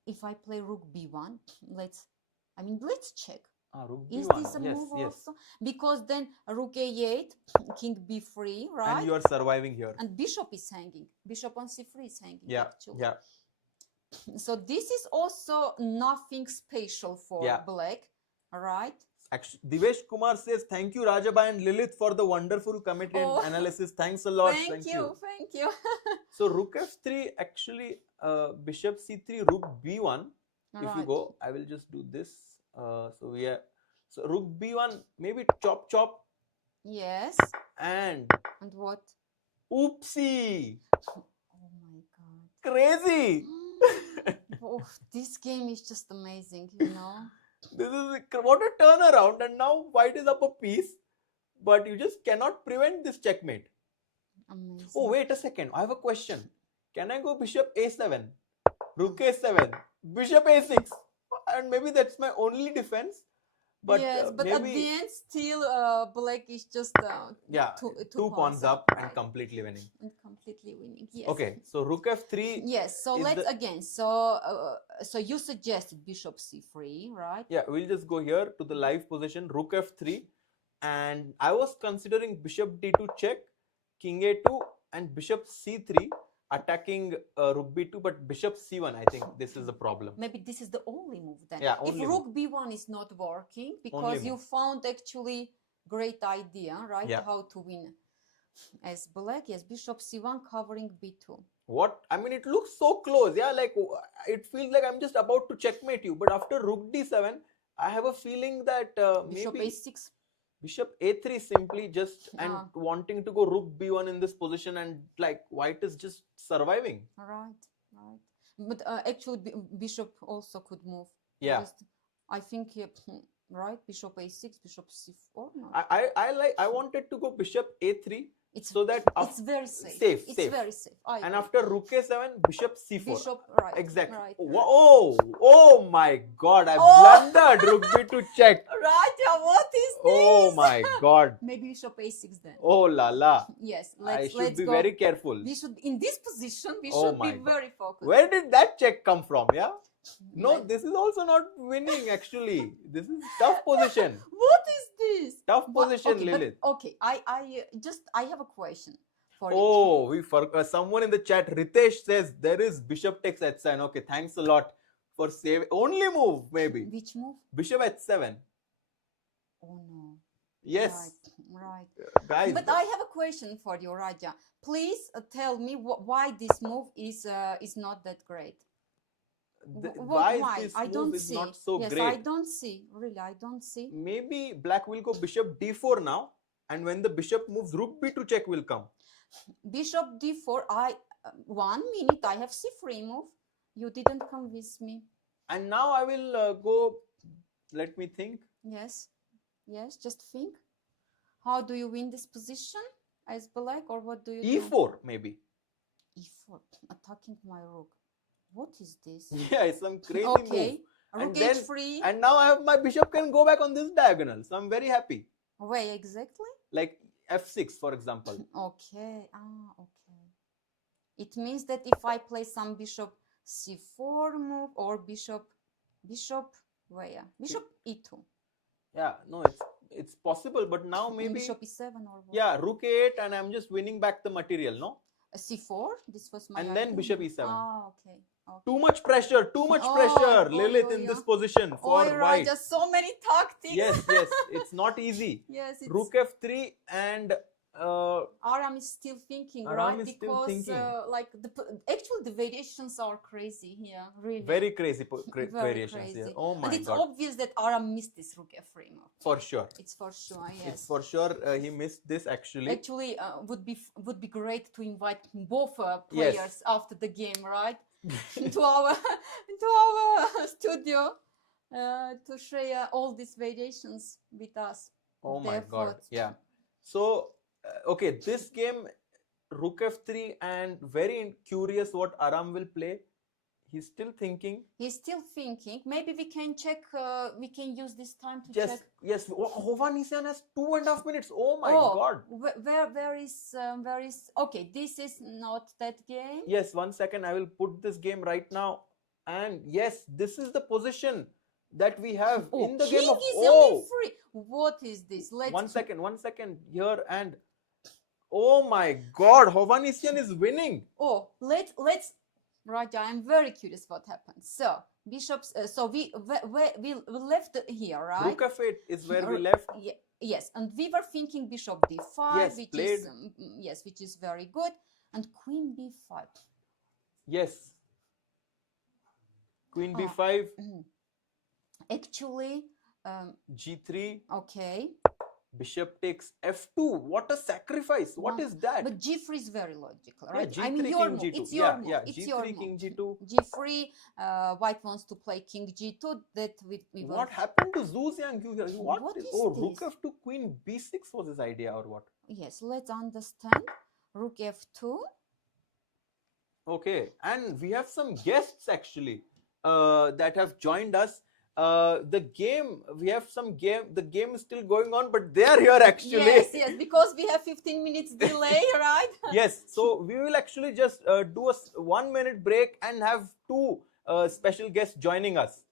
If I play rook b1, let's check. Rook Is b1. this a Yes, move yes. also? Because then rook a8, king b3, right? And you are surviving here. And bishop is hanging. Bishop on c3 is hanging. Yeah, actually. yeah. So this is also nothing special for black, right? Actually, Divesh Kumar says, thank you Rajabai and Lilith for the wonderful commentary Oh. and analysis. Thanks a lot. Thank you. So rook f3, actually bishop c3, rook b1. If you Right. go, I will just do this. So rook b1, maybe chop chop, Yes. and And what? oopsie, Oh my God. crazy. Oh, this game is just amazing, you know. This is what a turnaround, and now white is up a piece, but you just cannot prevent this checkmate. Amazing. Oh, wait a second, I have a question. Can I go bishop a7, rook a7, bishop a6, and maybe that's my only defense? But yes, but maybe, at the end, still, black is just yeah, two pawns up and right. completely winning. And completely winning. Yes. Okay, so rook f3. Yes. So is let's the- again. So you suggested bishop c3, right? Yeah, we'll just go here to the live position, rook f3, and I was considering bishop d2 check, king a2, and bishop c3 attacking rook b2, but bishop c1, I think this is the problem. Maybe this is the only move then. Yeah, if only rook b1 is not working, because Only you move. found actually great idea, right? Yeah. How to win as black. Yes, bishop c1 covering b2. What? I mean, it looks so close. Yeah, like it feels like I'm just about to checkmate you. But after rook d7, I have a feeling that Bishop maybe a6. bishop a3 simply just and Ah. wanting to go rook b1 in this position, and like white is just surviving. Right. But actually, bishop also could move. Yeah. Just, I think, right? Bishop a6, bishop c4. No. I wanted to go bishop a3 It's so that it's very safe. safe, It's safe. very safe. I and agree. after rook a7, bishop c4. Bishop, right. Exactly. Right. Oh my God! I Oh. blundered. Rook b2 check. Right. Yeah, what is this? Oh my God! Maybe bishop a6 then. Oh la la! Yes. I should let's be go. very careful. We should, in this position, we Oh should my be God. very focused. Where did that check come from? Yeah. No, Like- this is also not winning. Actually, this is tough position. What is this? Tough But- position, okay, Lilith. But, okay, I have a question for you. Oh, we forgot. Someone in the chat, Ritesh says there is bishop takes h7. Okay, thanks a lot for saving. Only move maybe Which move? bishop h7. Oh no. Yes, Right. guys. But I have a question for you, Raja. Please tell me why this move is not that great. Why is this I move don't is see. not so yes, great? I don't see. Really, I don't see. Maybe black will go bishop d4 now, and when the bishop moves, rook b2 check will come. Bishop d4. 1 minute. I have c3 move. You didn't convince me. And now I will go. Let me think. Yes. Yes. Just think. How do you win this position as black, or what do you do? e4 maybe. E4. Attacking my rook. What is this? Yeah, it's some crazy Okay. move. Rook And then- h3. And now I have my bishop can go back on this diagonal. So I'm very happy. Where exactly? Like f6, for example. Okay. Okay. It means that if I play some bishop c4 move or bishop where? Bishop e2. Yeah, no, it's possible, but now maybe Bishop e7 or what? yeah, rook a8, and I'm just winning back the material, no? C4. This was my And then idea. bishop e7. Okay. Okay. Too much pressure, Oh, Lilith, oh, in yeah. this position for Oh, white. Raja, so many tactics. Yes, it's not easy. Yes, it's Rook f3 and Aram is still thinking, Aram right? is still Because thinking. like actually the variations are crazy here, really. very crazy Very variations crazy. here. Oh my And it's God. obvious that Aram missed this rook f3 move. For sure. It's for sure, yes. It's for sure he missed this actually. Actually, would be great to invite both Yes. players after the game, right? into our studio to share all these variations with us. Oh my Their God. thoughts. Yeah. So, okay, this game, rook f3, and very curious what Aram will play. He's still thinking. He's still thinking. Maybe we can check. We can use this time to Yes, check. yes. Hovhannisyan has 2.5 minutes. Oh my God. Where is? Okay, this is not that game. Yes, 1 second. I will put this game right now. And yes, this is the position that we have in the King game of. is Oh, free. What is this? Let's 1 second. Here and. Oh my God, Hovhannisyan is winning. let's Raja, I'm very curious what happened. So bishops. So we left here, right? Rook f8 is where we left. Yes, and we were thinking bishop d5, Yes, which played. is yes, which is very good, and queen b5. Yes. Queen b5. Actually, g3. okay. Bishop takes f2. What a sacrifice! What is that? But g3 is very logical, right? Yeah, I mean, g3 your king move. g2. It's your move. Yeah, it's g3 your king move. g2. g3. White wants to play king g2. That we What happened to Xu Xinagyu here? What is oh, this? rook f2, queen b6 was his idea, or what? Yes, let's understand. Rook f2. Okay, and we have some guests actually that have joined us. The game is still going on, but they are here actually. Yes, because we have 15 minutes delay, right? Yes, so we will actually just do a 1 minute break and have two special guests joining us.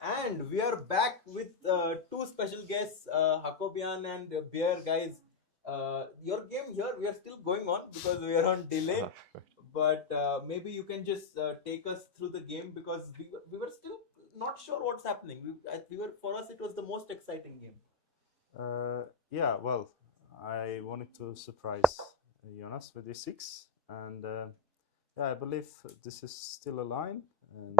And we are back with two special guests, Hakobyan and Bjerre, guys. Your game here, we are still going on because we are on delay. But maybe you can just take us through the game because we were still not sure what's happening. For us, it was the most exciting game. Yeah, well, I wanted to surprise Jonas with e6, and yeah, I believe this is still a line, and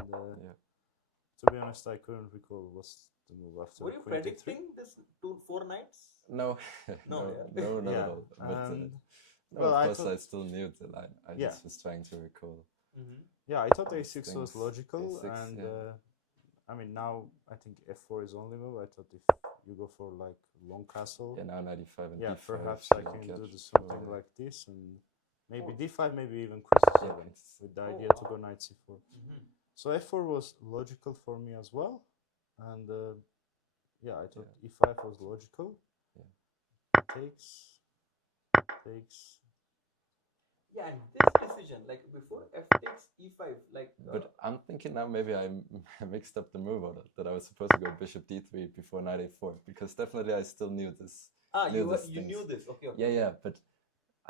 to be honest, I couldn't recall what's the move after. Were you predicting this 4 knights? No, No, not yeah. at all. But, well, of course, I still knew the line. I just was trying to recall. Yeah, I thought a6 was logical, A6, and I mean, now I think f4 is only move. I thought if you go for like long castle, Yeah, now 95 and d5. perhaps I can do something like this, and maybe d5, maybe even queen c7 with the idea to go knight c4. So f4 was logical for me as well, and yeah, I thought e5 was logical. Takes. Yeah, and this decision, like before f takes e5, like. But I'm thinking now maybe I mixed up the move order, that I was supposed to go bishop d3 before knight a4, because definitely I still knew this. You knew this, okay. Yeah, but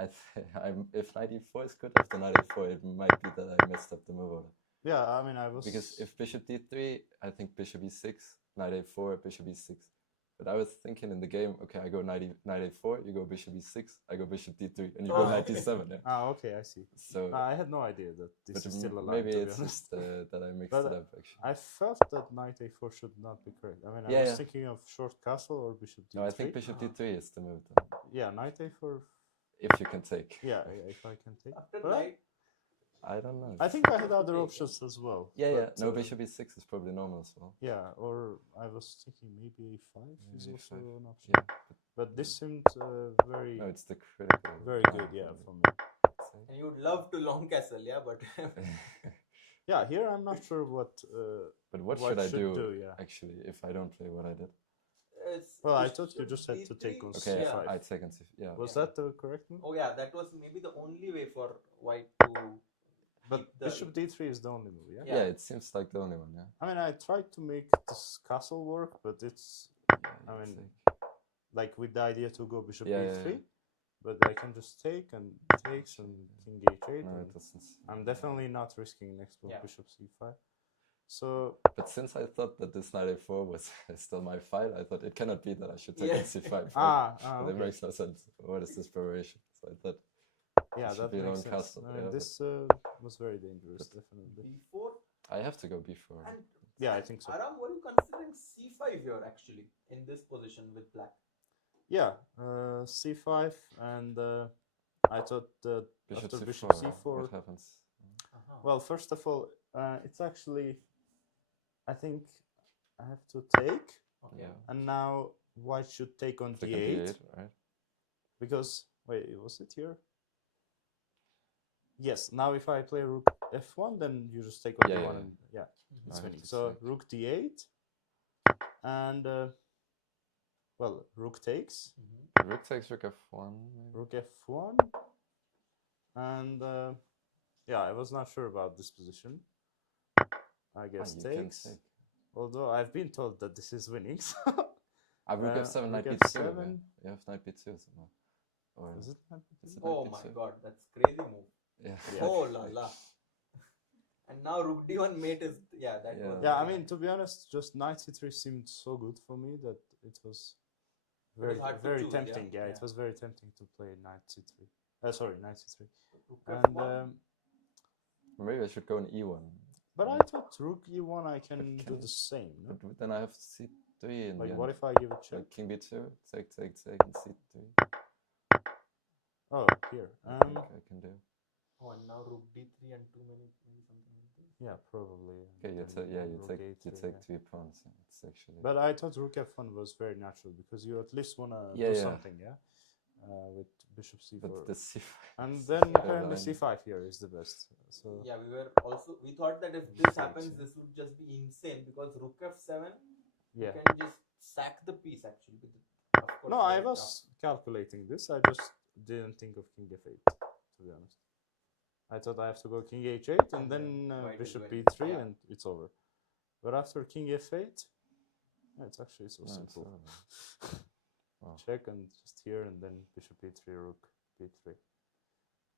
if knight e4 is good after knight a4, it might be that I messed up the move order. Yeah, I mean, I was. Because if bishop d3, I think bishop e6, knight a4, bishop e6. But I was thinking in the game, okay, I go knight a4, you go bishop e6, I go bishop d3, and you go knight d7. Yeah. Ah, okay, I see. So I had no idea that this is still a line. Maybe to it's be honest. just that I mixed But, it up. Actually, I felt that knight a4 should not be correct. I mean, I was thinking of short castle or bishop d3. No, I think bishop d3 is the move. Yeah, knight a4. If you can take. Yeah, if I can take. After But knight. I don't know. I think I had other options as well. Yeah. No, bishop e6 is probably normal as well. Yeah, or I was thinking maybe a5 is also a5. an option. Yeah, but this seemed very, no, it's the critical. very good. Yeah, for me. And you would love to long castle, yeah, but. Yeah, here I'm not sure what. But what What should I should do, do, yeah. actually, if I don't play what I did? Well, I thought you just had to take on Okay, c5. I take and see. Yeah. Was that the correct move? Oh yeah, that was maybe the only way for white to. But keep the- bishop d3 is the only move, yeah? Yeah, it seems like the only one. Yeah. I mean, I tried to make this castle work, but it's I you mean, take. like with the idea to go bishop Yeah, e3, yeah, yeah. but I can just take and takes and king h8. No, and it doesn't. I'm definitely not risking next move Yeah. bishop c5. So But since I thought that this knight a4 was still my file, I thought it cannot be that I should take Yeah. on c5. Right? that That okay. makes no sense. What is this preparation? So I thought, Yeah, should that be a makes long sense. castle, I mean, yeah, this was very dangerous, definitely. b4 I have to go b4. and Yeah, I think so. Aram, were you considering c5 here actually in this position with black? Yeah, c5, and I thought that Bishop after c4. bishop c4. What happens? Well, first of all, it's actually, I think I have to take, Okay. Yeah. and now white should take on Take on d8, d8, right? because, wait, was it here? Yes, now if I play rook f1, then you just take on Yeah, d1, yeah. and yeah, I it's have winning. to So take. rook d8, and, well, rook takes, Rook takes rook f1. Maybe? rook f1, and, yeah, I was not sure about this position. I guess you can takes. take. Although I've been told that this is winning. So Rook f7, knight rook b2. f7. man. You have knight b2 somehow. Or is it not? is it Oh knight my b2? god, that's crazy move. Yeah. Yeah. Oh la la. And now rook d1 mate is that Yeah. was Yeah, I mean, to be honest, just knight c3 seemed so good for me that it was very, hard to very choose, tempting. yeah. Yeah, Yeah. it was very tempting to play knight c3. Sorry, knight c3. rook And f1. Maybe I should go on e1. but I thought rook e1 I can do the same. No? But then I have c3 in Like, the what end. if I give a check? Like king b2, take, and c3. Oh, here. I think I can do. Oh, and now rook d3 and maybe something like this. Yeah, probably. Okay, you and then you rook take a3, two yeah. pawns. Yeah, it's actually. But I thought rook f1 was very natural because you at least wanna Yeah, do yeah. something, yeah. With bishop c4. But the c5. And is then the apparently line. c5 here is the best. So Yeah, we thought that if this happens, this would just be insane because rook f7, yeah. you can just sack the piece actually. Of course, No, I right was calculating this. I just didn't think of king f8, to be honest. I thought I have to go king h8 and then white is bishop winning. b3 Yeah. and it's over. But after king f8, it's actually so No, it's simple. over. Wow. Check and just here and then bishop e3, rook b3.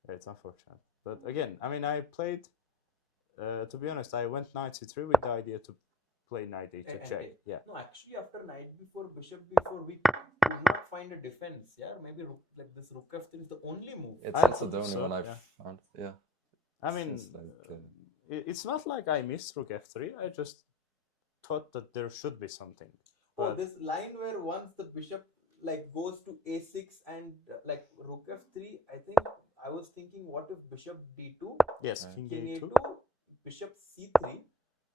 Yeah, it's unfortunate. But again, I mean, I played, to be honest, I went knight c3 with the idea to play knight h8 And check. take. Yeah. No, actually, after knight b4, bishop b4, we could not find a defense. Yeah, maybe like this rook f3 is the only move. It's I also the thought only so, one I've yeah. found. Yeah. I mean, Seems like, it's not like I missed rook f3. I just thought that there should be something. Oh, But this line where once the bishop like goes to a6 and like rook f3, I think I was thinking, what if bishop d2, yes, Right. king king a2. a2, bishop c3,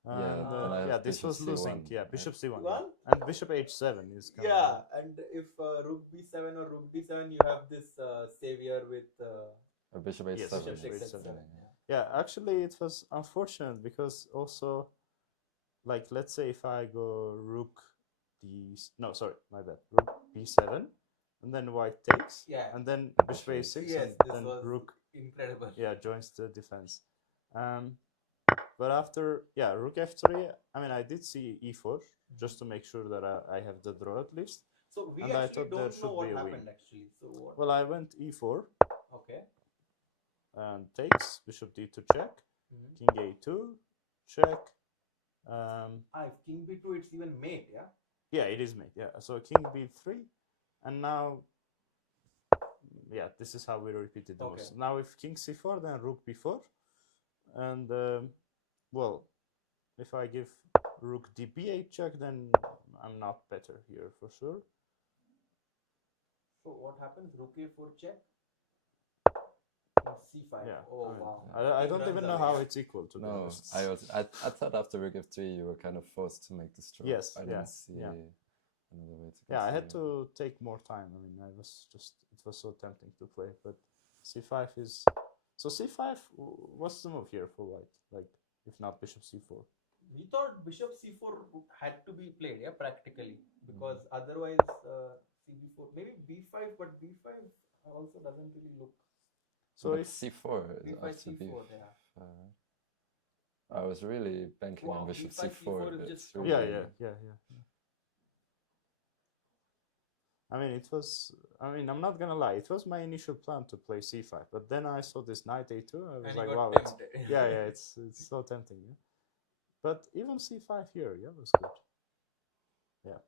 And then I have yeah, this bishop was losing. c1, Yeah, right? bishop c1. C1? Yeah. And bishop h7 is coming. yeah, and if rook b7 or rook d7, you have this savior with Or bishop h7. Yes, bishop bishop 6 h7, h7. yeah. Yeah, actually, it was unfortunate because also, like, let's say if I go rook d, no, sorry, my bad, rook b7, and then white takes, Yeah. and then bishop Okay. a6, Yes, and this then was rook, incredible. yeah, joins the defense. But after, yeah, rook f3, I mean, I did see e4 just to make sure that I have the draw at least. So we And I actually thought there don't know should what be a happened win. actually. So what? Well, I went e4 Okay. and takes, bishop d2 check, Mhm. king a2 check. If king b2, it's even mate, yeah. Yeah, it is mate. Yeah, so king b3, and now, yeah, this is how we repeated the Okay. moves. Now, if king c4, then rook b4, and well, if I give rook d b8 check, then I'm not better here for sure. So what happens? Rook a4 check. King c5. Yeah, Oh I mean, wow. I King don't runs even know away, how yeah. it's equal to be No, honest. I thought after rook f3 you were kind of forced to make this draw. Yes, I yeah, didn't see yeah. another way to Yeah, I had consider to take more time. I mean, it was so tempting to play, but c5 is, so c5, what's the move here for white? Like, if not bishop c4. We thought bishop c4 had to be played, yeah, practically, because otherwise cb4, maybe b5, but b5 also doesn't really look. So but if c4 is b5 after c4, b5. yeah. I was really banking Wow, on bishop b5 c4. c4 is but just it's really yeah. I mean, it was. I mean, I'm not gonna lie. It was my initial plan to play c5, but then I saw this knight a2. I was And like, you got wow, it's, tempted. yeah, it's so tempting. Yeah? But even c5 here, yeah, was good. Yeah,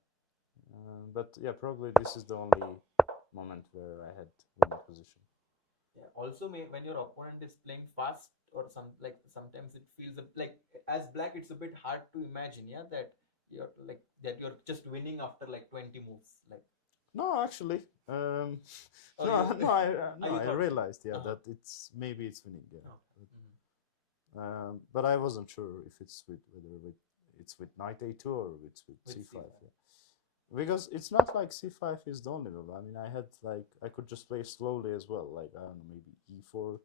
but yeah, probably this is the only moment where I had winning position. Yeah. Also, when your opponent is playing fast, or sometimes it feels like, as black, it's a bit hard to imagine, yeah, that you're just winning after like 20 moves, like. No, actually, Oh, I thought so? realized, yeah, Uh-huh. that it's winning, yeah. Oh. But I wasn't sure if it's whether it's with knight a2 or it's with c5. c5. Yeah. Because it's not like c5 is the only move. I mean, I could just play slowly as well, like I don't know, maybe e4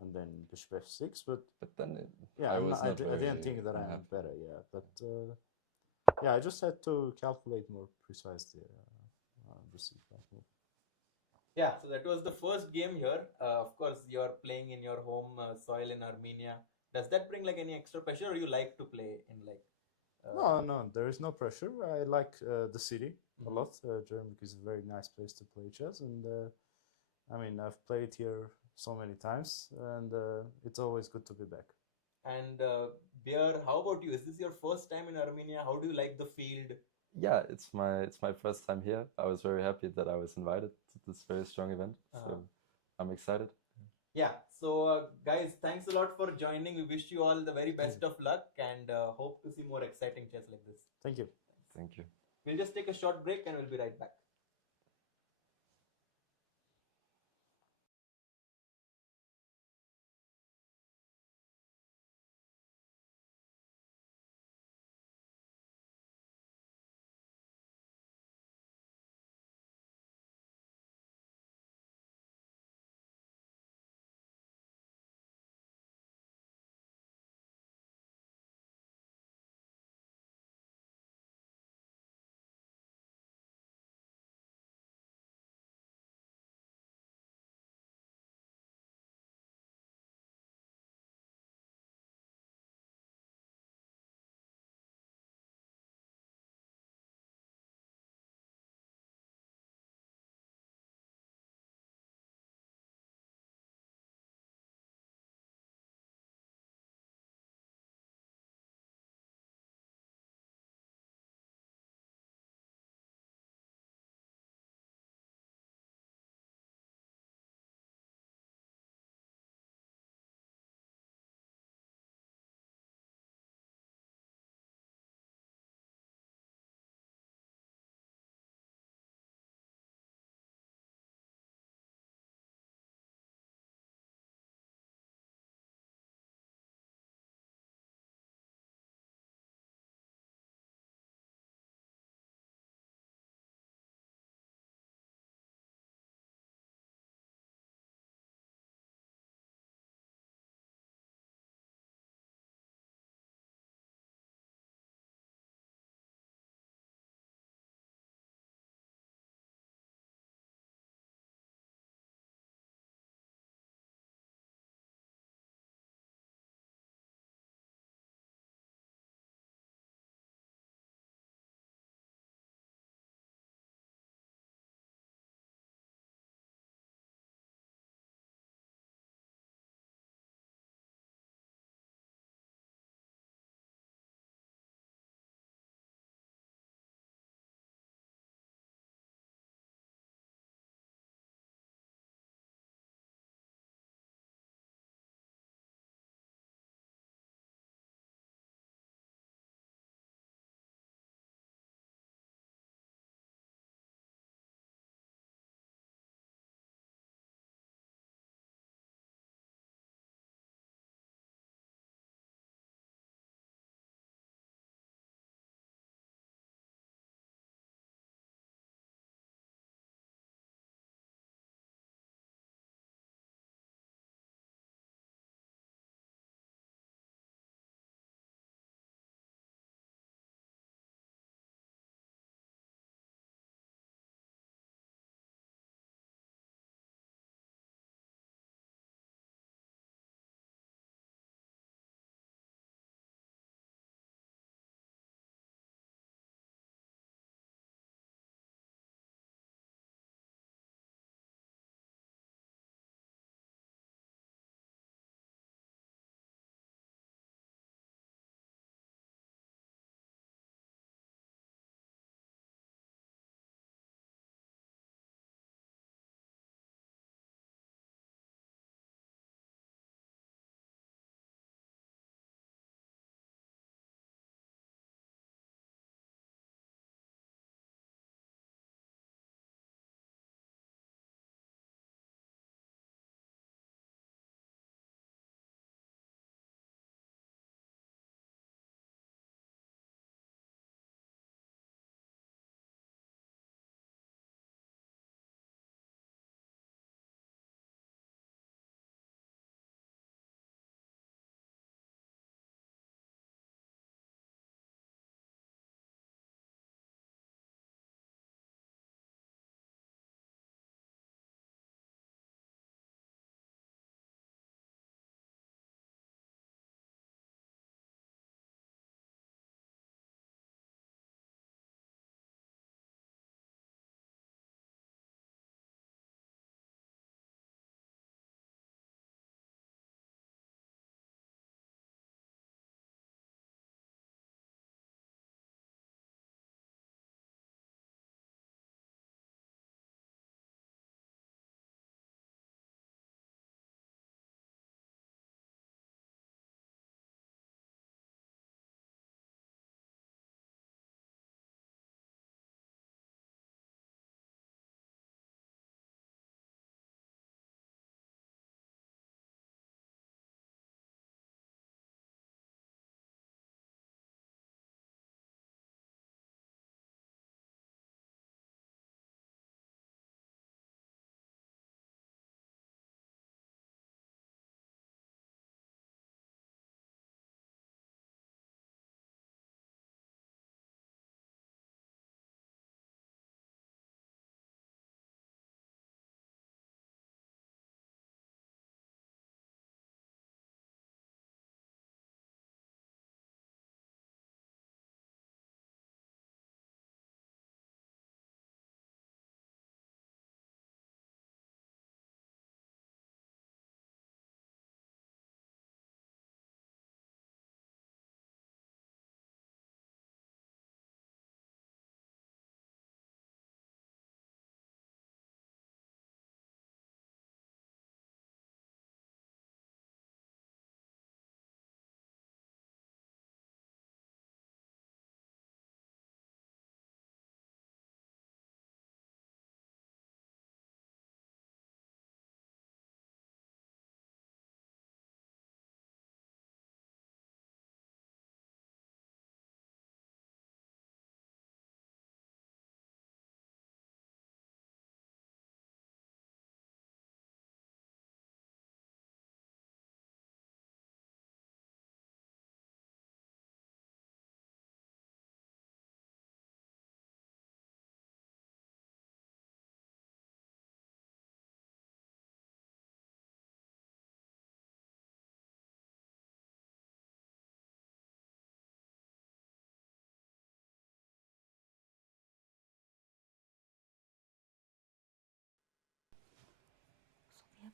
and then bishop f6. But then yeah, I I didn't think that I'm unhappy. better. Yeah, but yeah, I just had to calculate more precisely the c5 move. Yeah, so that was the first game here. Of course, you're playing in your home soil in Armenia. Does that bring like any extra pressure, or you like to play in like? No, there is no pressure. I like the city a lot. Germany is a very nice place to play chess, and I mean, I've played here so many times, and it's always good to be back. And Bjerre, how about you? Is this your first time in Armenia? How do you like the field? Yeah, it's my first time here. I was very happy that I was invited to this very strong event. So I'm excited. Yeah, so guys, thanks a lot for joining. We wish you all the very best of luck, and hope to see more exciting chess like this. Thank you. Thank you. We'll just take a short break and we'll be right back.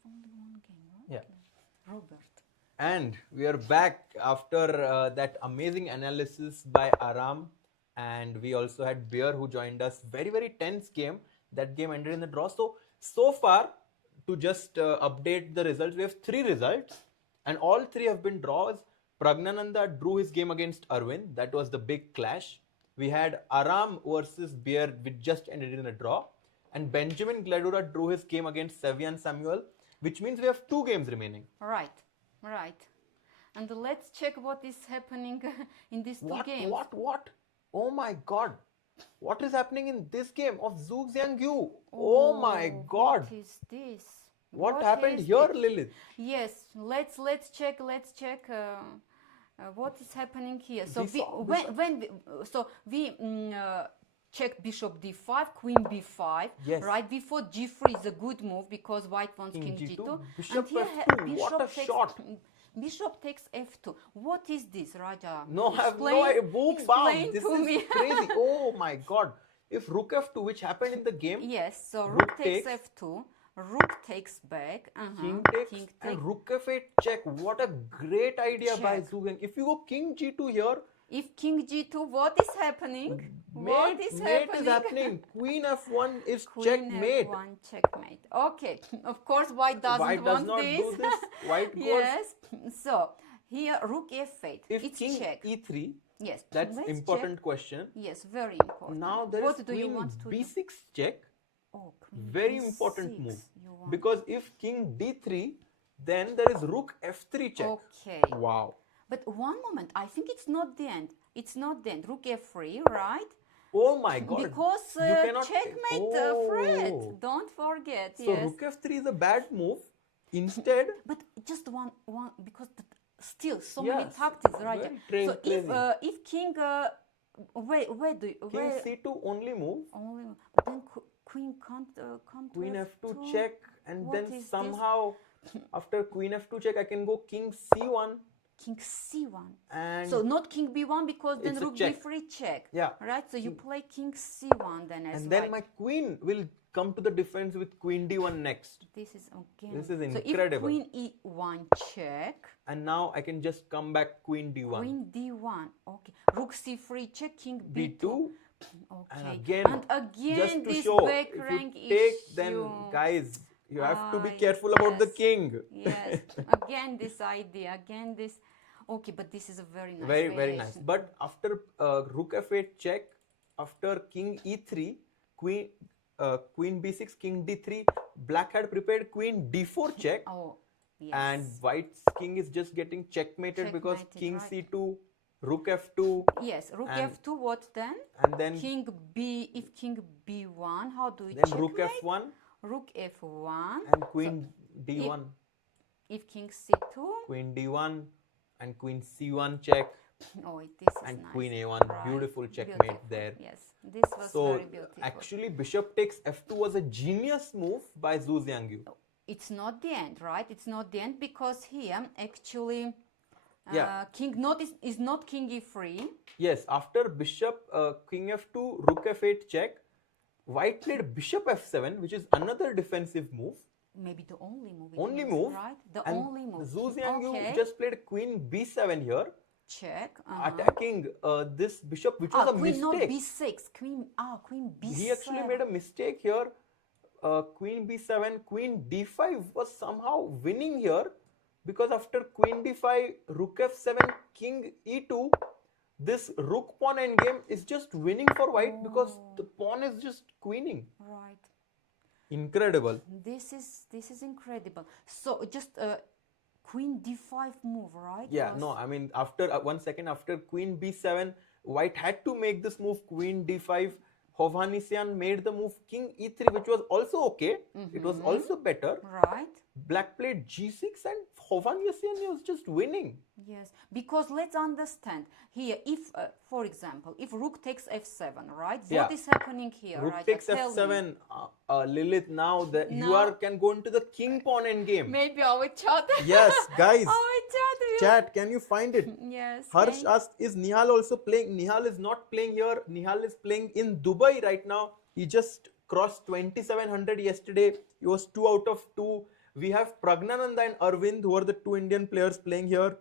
have only one game, right? Yeah. Robert. And we are back after that amazing analysis by Aram, and we also had Bjerre who joined us. Very, very tense game. That game ended in the draw. So far, to just update the results, we have 3 results, and all 3 have been draws. Praggnanandhaa drew his game against Aravindh. That was the big clash. We had Aram versus Bjerre, which just ended in a draw. And Benjamin Gledura drew his game against Sevian Samuel, which means we have 2 games remaining. Right. And let's check what is happening in these 2 games. What? Oh my God. What is happening in this game of Xu Xinagyu? Oh my God. What is this? What happened here, Lilith? Yes, let's check. What is happening here? So we checked bishop d5, queen b5. Yes. Right before g3 is a good move because white wants king g2. Bishop and here f2. What a shot. Bishop takes f2. What is this, Raja? No, I have no idea. Boom, bam. Explain This to is me. crazy. Oh my God. If rook f2, which happened in the game, Yes, so Rook rook takes takes, f2, rook takes back, king takes, and rook f8 check. What a great idea by Check. Xu Xinagyu. If you go king g2 here, if king g2, what is happening? What is happening? Queen f1 is Queen checkmate. f1 checkmate. Okay, of course white doesn't White want does not this. do this. White goes. Yes, so here rook f8. If It's king check. e3, Yes, that's let's important check. question. Yes, very important. Now there is what do you queen want to do? b6 check. Oh, queen Very b6 important move. you want. Because if king d3, then there is rook f3 check. Okay. Wow. But one moment, I think it's not the end. It's not the end. Rook f3, right? Oh my God. Because You cannot checkmate, Oh. Fred. Don't forget. So yes. rook f3 is a bad move. Instead, But just one because still so Yes, many tactics, right? very So crazy. if king where do you king where c2 only move. only but then queen can't Queen f2 f2. check, and What then is this? somehow after queen f2 check I can go king c1 King c1. and So not king b1 because then It's a rook check. b3 check. Yeah. Right. So you play king c1 then as and then white. my queen will come to the defense with queen d1 next. This is again. This is So incredible. if queen e1 check. And now I can just come back queen d1. Queen d1. Okay. Rook c3 check. King b2. b2 Okay. and again, just to this show, back if rank you take issue. then guys you have to be Ah, careful about the yes. king. Yes. Again this idea. Again this. Okay, but this is a very nice. Very nice. variation. But after rook f8 check, after king e3, queen b6, king d3, black had prepared queen d4 check, Oh, yes. and white's king is just getting checkmated because Checkmated, king right. c2, rook f2, Yes, rook and- f2. What then? and then King b. If king b1, how do we then checkmate? rook f1 Rook f1. and queen d1, If king c2. queen d1 and queen c1 check, Oh, this is and nice. queen a1, Right. beautiful checkmate Beautiful. there. Yes, this was So very beautiful. actually bishop takes f2 was a genius move by Xu Xinagyu. It's not the end, right? It's not the end because here actually Yeah. king is not king e3. Yes, after bishop king f2, rook f8 check, white played bishop f7, which is another defensive move. Maybe the only move. it Only was, move. right? The And only move. Xu Xinagyu Okay. just played queen b7 here, Check. attacking this bishop, which was a queen not mistake. b6. Queen b7. He actually made a mistake here. Queen b7, queen d5 was somehow winning here because after queen d5, rook f7, king e2, this rook pawn endgame is just winning for white because the pawn is just queening. Right. Incredible. This is incredible. So just queen d5 move, right? Yeah, Was- no, I mean after 1 second after queen b7, white had to make this move queen d5. Hovhannisyan made the move king e3, which was also okay. It was also better. Right. Black played g6 and Hovhannisyan was just winning. Yes, because let's understand here. If, for example, if rook takes f7, right? Yeah. What is happening here? Rook right? takes Tell me. f7. Lilith, now that you Now- can go into the king pawn endgame. Maybe our chat. Yes, guys. Our chat. will- Chat, can you find it? Yes. Harsh can- asked, is Nihal also playing? Nihal is not playing here. Nihal is playing in Dubai right now. He just crossed 2700 yesterday. He was 2 out of 2. we have Praggnanandhaa and Aravindh, who are the two Indian players playing here.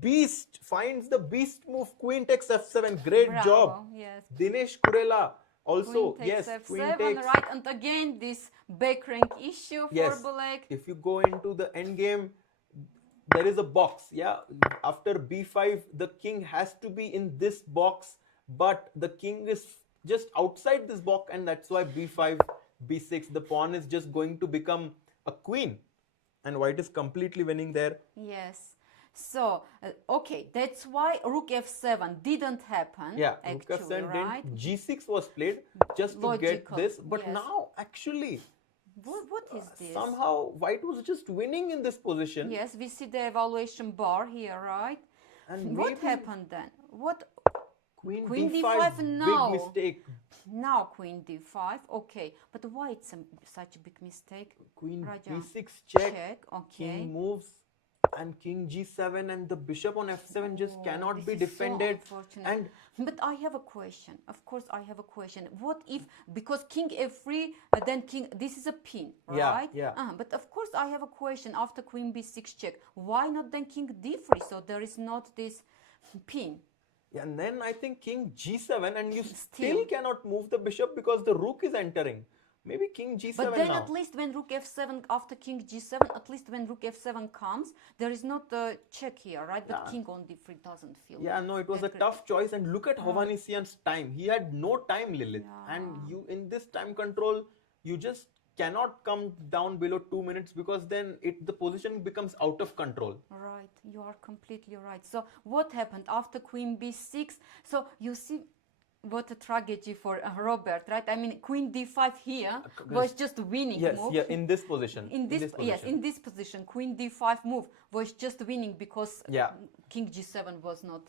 Beast finds the beast move. Queen takes f7. Great Bravo, job. yes. Dinesh Kurela also. Queen takes Yes, f7, queen takes. right? And again, this back rank issue for Yes. black. If you go into the end game, there is a box. Yeah, after b5, the king has to be in this box, but the king is just outside this box, and that's why b5, b6. The pawn is just going to become a queen, and white is completely winning there. Yes. So, okay, that's why rook f7 didn't happen. Yeah, actually, rook f7 right? didn't. g6 was played just to get Logical, this, but yes. now actually What is this? somehow white was just winning in this position. Yes, we see the evaluation bar here, right? And What maybe happened then? What? Queen Queen d5, d5 now. big mistake. Now Queen d5, okay. But why it's such a big mistake? Queen Raja, b6 check, okay. king moves, and king g7, and the bishop on f7 just Oh, cannot this be is so defended. unfortunate. And But I have a question. Of course, I have a question. What if, because king f3, then king, this is a pin, Yeah, right? yeah. But of course, I have a question after queen b6 check. Why not then king d3? So there is not this pin. yeah, and then I think king g7, and you still Still. cannot move the bishop because the rook is entering. Maybe king g7 But then now. at least when rook f7, after king g7, at least when rook f7 comes, there is not a check here, right? But Yeah. king on d3 doesn't feel. Yeah, no, it was a accurate. tough choice, and look at Hovhannisyan's time. He had no time, Lilith. Yeah. And you, in this time control, you just cannot come down below 2 minutes, because then the position becomes out of control. Right, you are completely right. So what happened after queen b6? So you see what a tragedy for Robert, right? I mean, queen d5 here was just winning Yes, move. yeah, in this position. In this, yes, position. in this position, queen d5 move was just winning because Yeah. king g7 was not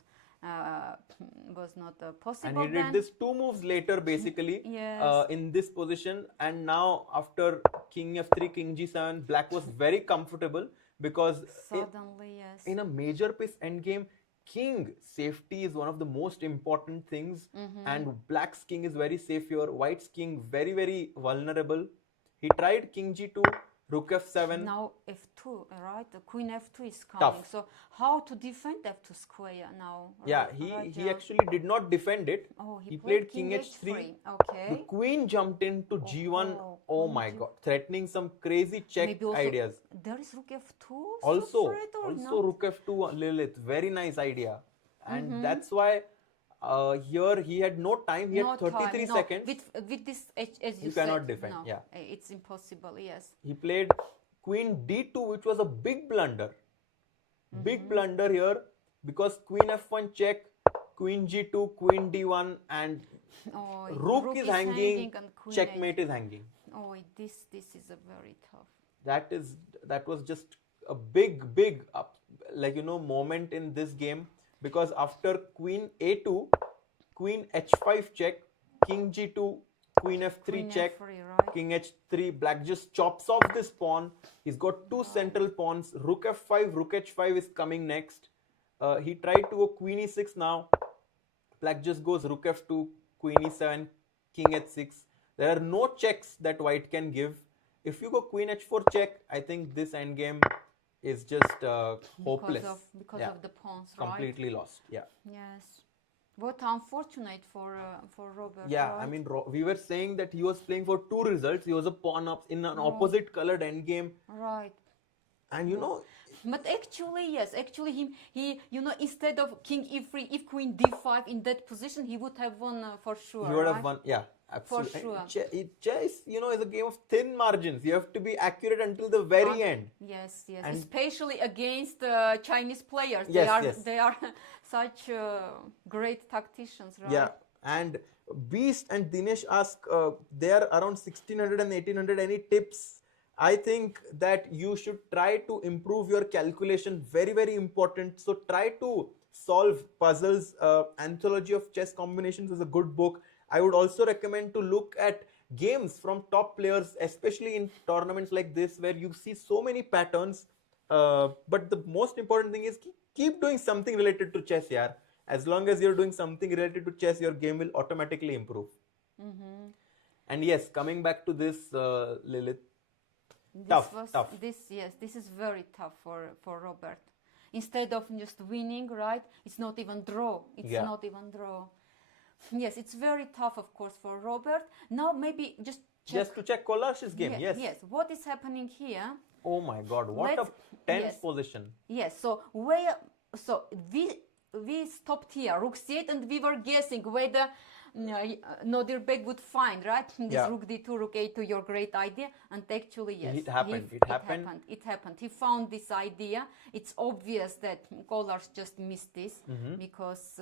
And possible. he did then. this 2 moves later, basically, Yes. in this position. And now, after king f3, king g7, black was very comfortable, because Suddenly, yes. in a major piece endgame, king safety is one of the most important things, and black's king is very safe here. White's king very, very vulnerable. He tried king g2, rook f7. Now f2, right? The queen f2 is coming. Tough. So how to defend f2 square now? Yeah, he actually did not defend it. Oh, he played king h3. The Okay. queen jumped into g1. Oh my god, threatening some crazy check Maybe also ideas. there is rook f2 Also separate or not? rook f2, Lilith, very nice idea. And that's why here he had no time. He No had 33 time, no. seconds. With this, as you You said, cannot defend, no, yeah. It's impossible, yes. He played queen d2, which was a big blunder. Big blunder here, because queen f1 check, queen g2, queen d1, and Oh, rook is hanging, and queen checkmate is hanging. Oh, this is a very tough. That was just a big moment in this game, because after queen a2, queen h5 check, king g2, queen f3 Queen check, f3, right? king h3, black just chops off this pawn. He's got two central pawns. Rook f5, rook h5 is coming next. He tried to go queen e6 now. Black just goes rook f2, queen e7, king h6. There are no checks that white can give. If you go queen h4 check, I think this endgame is just hopeless. Because Yeah. of the pawns, right? Completely lost. Yeah. Yes. What unfortunate for Robert. Yeah, right? I mean, we were saying that he was playing for two results. He was a pawn up in an opposite colored endgame. Right. And you know, But actually, yes, actually he instead of king e3, if queen d5 in that position, he would have won for sure. he would right? have won. Yeah, absolutely. For And sure. chess, is a game of thin margins. You have to be accurate until the very end. Yes, yes, And- especially against Chinese players. Yes, they are such great tacticians, right? Yeah, and Beast and Dinesh ask, they are around 1600 and 1800. Any tips? I think that you should try to improve your calculation. Very, very important. So try to solve puzzles. Anthology of Chess Combinations is a good book. I would also recommend to look at games from top players, especially in tournaments like this, where you see so many patterns. But the most important thing is keep doing something related to chess, yaar. As long as you're doing something related to chess, your game will automatically improve. And yes, coming back to this, Lilith, Tough. This is very tough for Robert. Instead of just winning, right? It's not even draw. It's Yeah. not even draw. Yes, it's very tough, of course, for Robert. Now maybe just check. Just to check Kollars' game. Yes. Yes. What is happening here? Oh my God! What Let's- a tense yes. position. Yes. So we stopped here, rook c8, and we were guessing whether Nodirbek would find, right, this Yeah. rook d2, rook a2, your great idea, and actually yes, It happened, he- it happened. It happened. He found this idea. It's obvious that Kollars just missed this Mm-hmm. because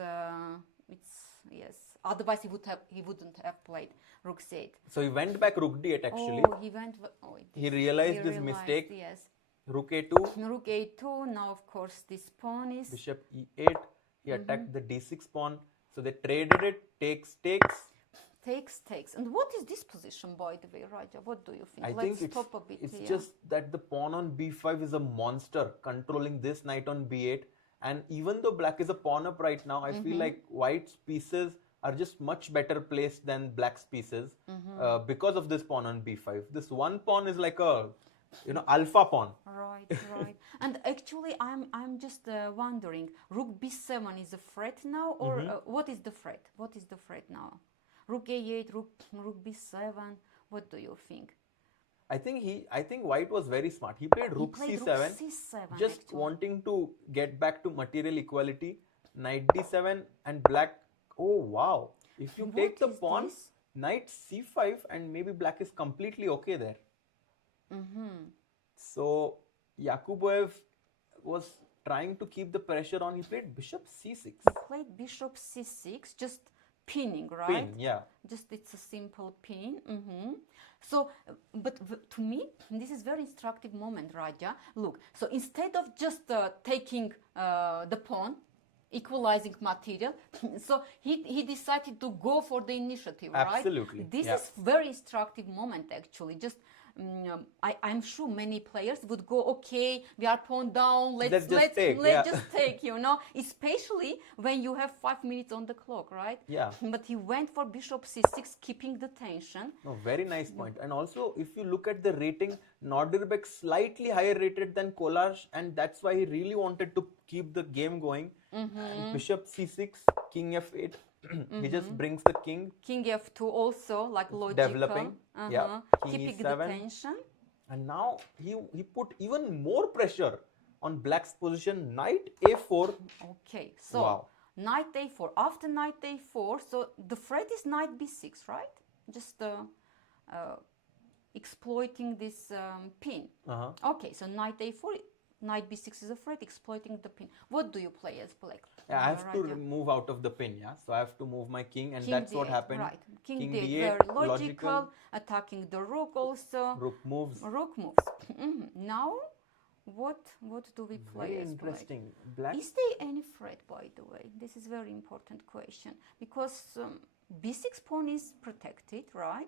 yes. Otherwise, he wouldn't have played rook c8. So he went back rook d8 actually. Oh, he went. Oh, He realized his mistake. Yes. Rook a2, Rook a2. Now, of course, this pawn is. bishop e8. He attacked the d6 pawn. So they traded it. Takes. Takes. And what is this position, by the way, Raja? What do you think? I Let's think stop a bit it's here. just that the pawn on b5 is a monster controlling this knight on b8. And even though black is a pawn up right now, I feel like white's pieces are just much better placed than black's pieces because of this pawn on b5. This one pawn is like a alpha pawn. Right. And actually, I'm just wondering, rook b7 is a threat now, or what is the threat? What is the threat now? Rook a8, rook b7. What do you think? I think white was very smart. He played rook played c7, rook c7 just actually. wanting to get back to material equality. Knight d7 and black. Oh wow! If you What take the is pawn, this? knight c5, and maybe black is completely okay there. So Yakubboev was trying to keep the pressure on. He played bishop c6. He played bishop c6, just pinning, right? Pin, yeah. Just it's a simple pin. So, but to me, this is very instructive moment, Raja. Look, so instead of just taking the pawn, equalizing material, so he decided to go for the initiative, right? Absolutely, This yeah. is very instructive moment actually. Just I'm sure many players would go, okay, we are pawn down, let's just take, just take, especially when you have 5 minutes on the clock, right? Yeah. But he went for bishop c6, keeping the tension. No, very nice point. And also, if you look at the rating, Nodirbek slightly higher rated than Kollars, and that's why he really wanted to keep the game going. And bishop c6, king f8. He just brings the king. King f2 also, like logical. Developing, yeah. King Keeping the e7. tension. And now he put even more pressure on black's position. Knight a4. Okay, so Wow. knight a4. After knight a4, so the threat is knight b6, right? Just exploiting this pin. Okay, so knight a4, knight b6 is a threat, exploiting the pin. What do you play as black? Yeah, I have to Raja? move out of the pin, yeah. So I have to move my king, and King that's what d8, happened. Right. King King d8, d8, very logical, attacking the rook also. Rook moves. Rook moves. Now, what do we play Very as interesting. black? Is there any threat, by the way? This is very important question, because b6 pawn is protected, right?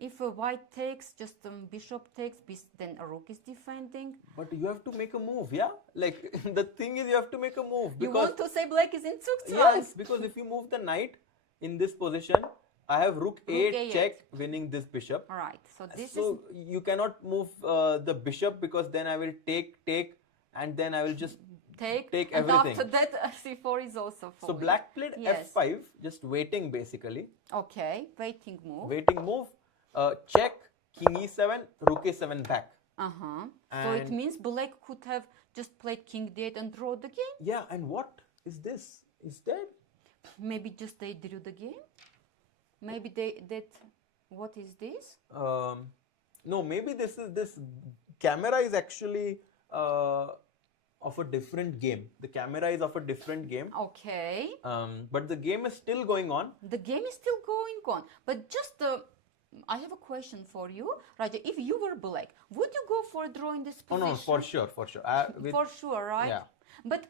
If a white takes, just bishop takes, then a rook is defending. But you have to make a move, yeah? Like, the thing is you have to make a move. You Because, want to say black is in Zugzwang? yes, because if you move the knight in this position, I have rook a8 A8. check, winning this bishop. Right, so this So you cannot move the bishop, because then I will take, and then I will just take take and everything. after that c4 is also So falling. black played Yes. f5, just waiting basically. Okay, waiting move. Waiting move, check, king e7, rook a7 back. So it And- means black could have just played king d8 and draw the game. Yeah, and what is this? Is that? Maybe just they drew the game. Maybe what is this? No, maybe this camera is actually of a different game. The camera is of a different game. Okay. But the game is still going on. The game is still going on. But just, I have a question for you, Raja. If you were black, would you go for a draw in this Oh position? no, for sure. For sure, right? Yeah. But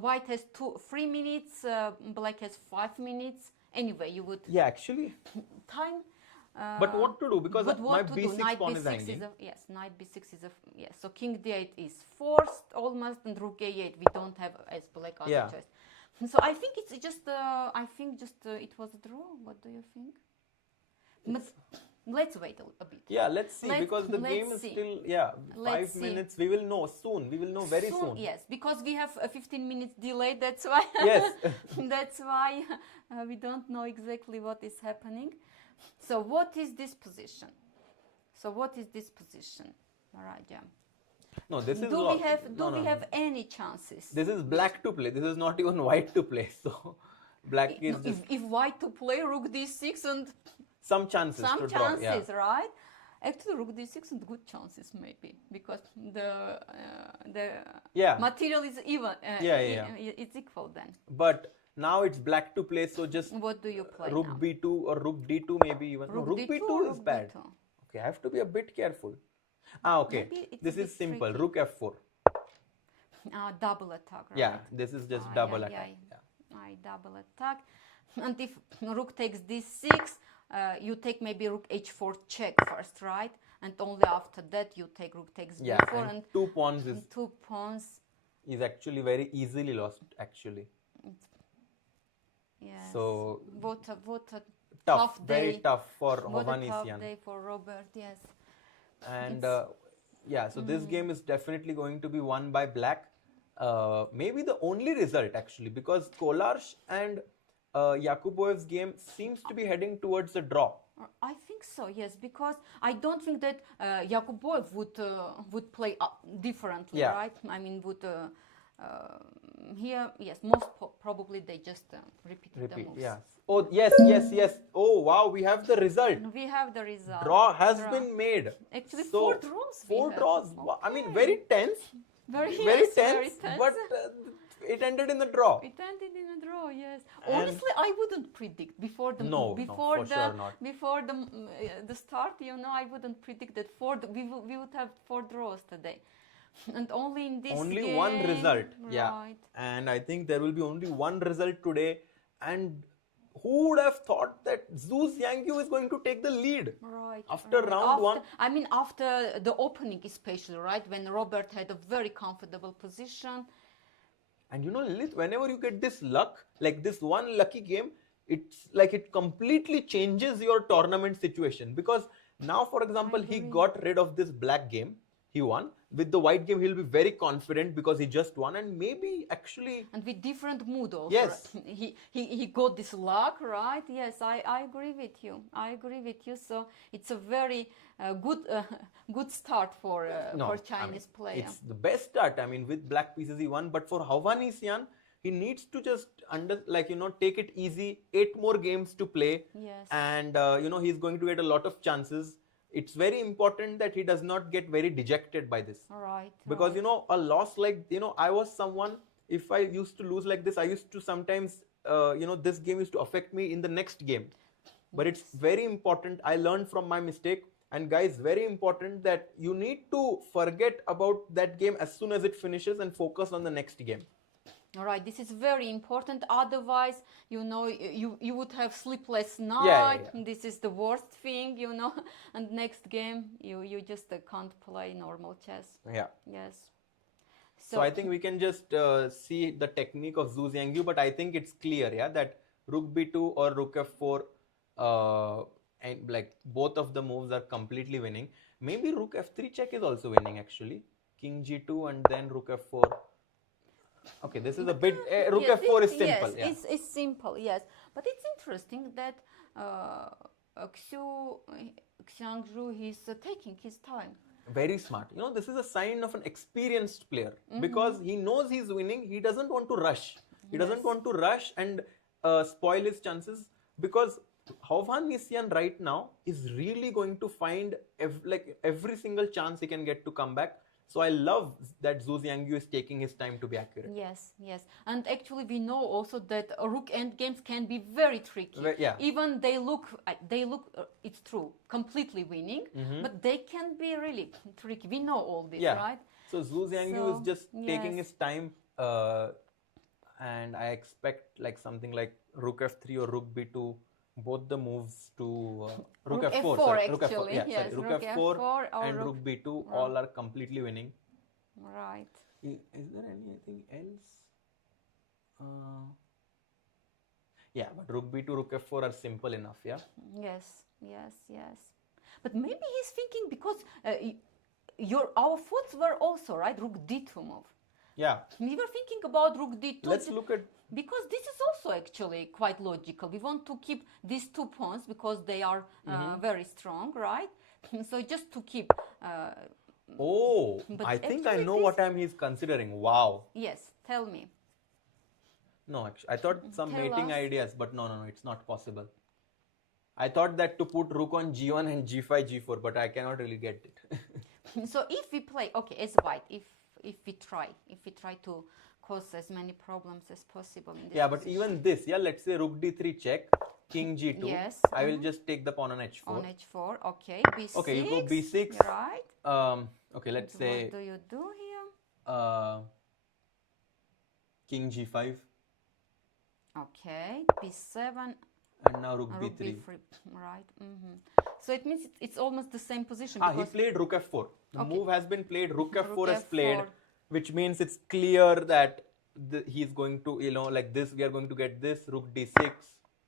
white has 3 minutes, black has 5 minutes. Anyway, you would Yeah, actually. time. But what to do? Because But my what to do? b6 Knight pawn is b6 hanging. yes, knight b6 is yes. So king d8 is forced almost, and rook a8 we don't have as black other Yeah. choice. So I think it's just it was a draw. What do you think? But let's wait a bit. Yeah, let's see, Let's- because the game is let's see. still, yeah, Let's 5 see. minutes. We will know soon. We will know very soon. Yes, because we have a 15 minutes delay. That's why. Yes. That's why we don't know exactly what is happening. So what is this position? All right, yeah. No, this is Do lost. we have No, no, no. any chances? This is black to play. This is not even white to play. So black is just if white to play rook d6 and some chances some to draw. chances, Yeah. right? Actually, rook d6 and good chances maybe, because the Yeah. material is even. Yeah. It's equal then. But now it's black to play. So just What do you play rook now? b2 or rook d2 maybe even. No, rook d2 b2 or is rook bad. b2? Okay, I have to be a bit careful. Okay. Maybe it's a This bit is simple. tricky. Rook f4. Double attack, right? Yeah, this is just double attack. Yeah. I double attack. And if rook takes d6, you take maybe rook h4 check first, right? And only after that you take rook takes Yeah, b4 and 2 pawns and 2 pawns. is actually very easily lost actually. Yes. So what a tough, day. very tough for what a tough Hovhannisyan. day for Robert. Yes. And yeah, so this game is definitely going to be won by black. Maybe the only result actually, because Kollars and Yakubboev's game seems to be heading towards a draw. I think so, yes, because I don't think that Yakubboev would play differently, Yeah. right? I mean, here, yes, most probably they just repeated the moves. Yeah. Oh yes. Oh wow, we have the result. We have the result. Draw has been made. Actually, So, 4 draws. we 4 have. draws. Wow, I mean, Okay. very tense. Very Very yes, tense. very tense. But it ended in the draw. It ended in a draw, yes. And- Honestly, I wouldn't predict before the No, for sure not. before the start. I wouldn't predict that we would have 4 draws today, and only in this Only game, one result. Yeah. Right. And I think there will be only one result today. And who would have thought that Xu Xinagyu is going to take the lead? Right. After right. round one? I mean, after the opening, especially, right, when Robert had a very comfortable position. And Lilith, whenever you get this luck, like this one lucky game, it's like it completely changes your tournament situation. Because now, for example, he got rid of this black game. He won. With the white game, he'll be very confident because he just won. And maybe actually... And with different mood also. Yes. Right? He got this luck, right? Yes, I agree with you. So it's a very good start for Chinese player. It's the best start. I mean, with black pieces he won. But for Hovhannisyan, he needs to just take it easy. 8 more games to play. Yes. And he's going to get a lot of chances. It's very important that he does not get very dejected by this. Right. Because a loss like I was someone, if I used to lose like this, I used to sometimes this game used to affect me in the next game. But it's very important. I learned from my mistake. And guys, very important that you need to forget about that game as soon as it finishes and focus on the next game. All right, this is very important. Otherwise, you would have sleepless night. Yeah. This is the worst thing, And next game, you just can't play normal chess. Yeah. Yes. So I think we can just see the technique of Xu Xinagyu, but I think it's clear, yeah, that rook b2 or rook f4, and like both of the moves are completely winning. Maybe rook f3 check is also winning actually. King g2 and then rook f4. Okay, this is a bit. Rook f4 is simple. Yes, it's simple. Yes, but it's interesting that Xu Xinagyu is taking his time. Very smart. This is a sign of an experienced player because he knows he's winning. He doesn't want to rush. He doesn't want to rush and spoil his chances, because Hovhannisyan right now is really going to find every single chance he can get to come back. So I love that Xu Xinagyu is taking his time to be accurate. Yes. And actually we know also that rook end games can be very tricky. Yeah. Even they look, it's true, completely winning, but they can be really tricky. We know all this, right? So Xu Xinagyu is just taking his time, and I expect like something like rook f3 or rook b2, both the moves to rook f4. Sorry, rook f4. Yeah, yes, sorry, rook f4 and rook b2 all are completely winning. Right. Is there anything else? Yeah, but rook b2, rook f4 are simple enough, yeah? Yes. But maybe he's thinking because our thoughts were also, right, rook d2 move. Yeah. We were thinking about rook d2. Let's look at... Because this is also actually quite logical. We want to keep these 2 pawns because they are very strong, right? So just to keep... Oh, but I think I actually know what he's considering. Wow. Yes, tell me. No, actually, I thought some Tell mating us. ideas, but no, it's not possible. I thought that to put rook on g1 and g5, g4, but I cannot really get it. So if we play, okay, as white, if we try to cause as many problems as possible in this Yeah, but position. even this, yeah, let's say rook d3 check, king g2. Yes. I will just take the pawn on h4. On h4, okay, b6. Okay, you go b6. Right. Okay, let's What say do you do here? king g5, Okay, b7. and now rook Rook b3. right. So it means it's almost the same position. He played rook f4. The Okay. move has been played, rook f4 Rook is played, f4. which means it's clear that he's going to, like this, we are going to get this, rook d6,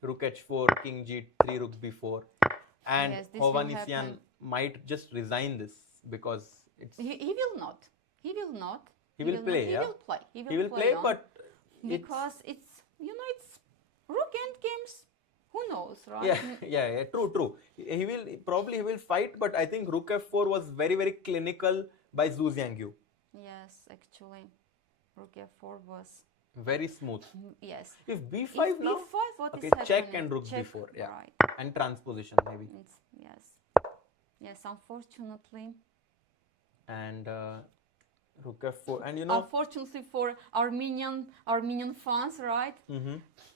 rook h4, king g3, rook b4. And Yes, this will Hovhannisyan happen. might just resign this because it's... He will not. He will not. He will play, not. yeah? He will play. He will play, on, but... because it's rook end games. Who knows, right? Yeah, true. He will fight, but I think rook f4 was very, very clinical by Xu Xinagyu. Yes, actually, rook f4 was Very smooth. yes. If b5 If now, b5, what is okay, happening? check and rook Check, b4, yeah, right. and transposition maybe, Yes, unfortunately. and rook f4, and Unfortunately for Armenian fans, right?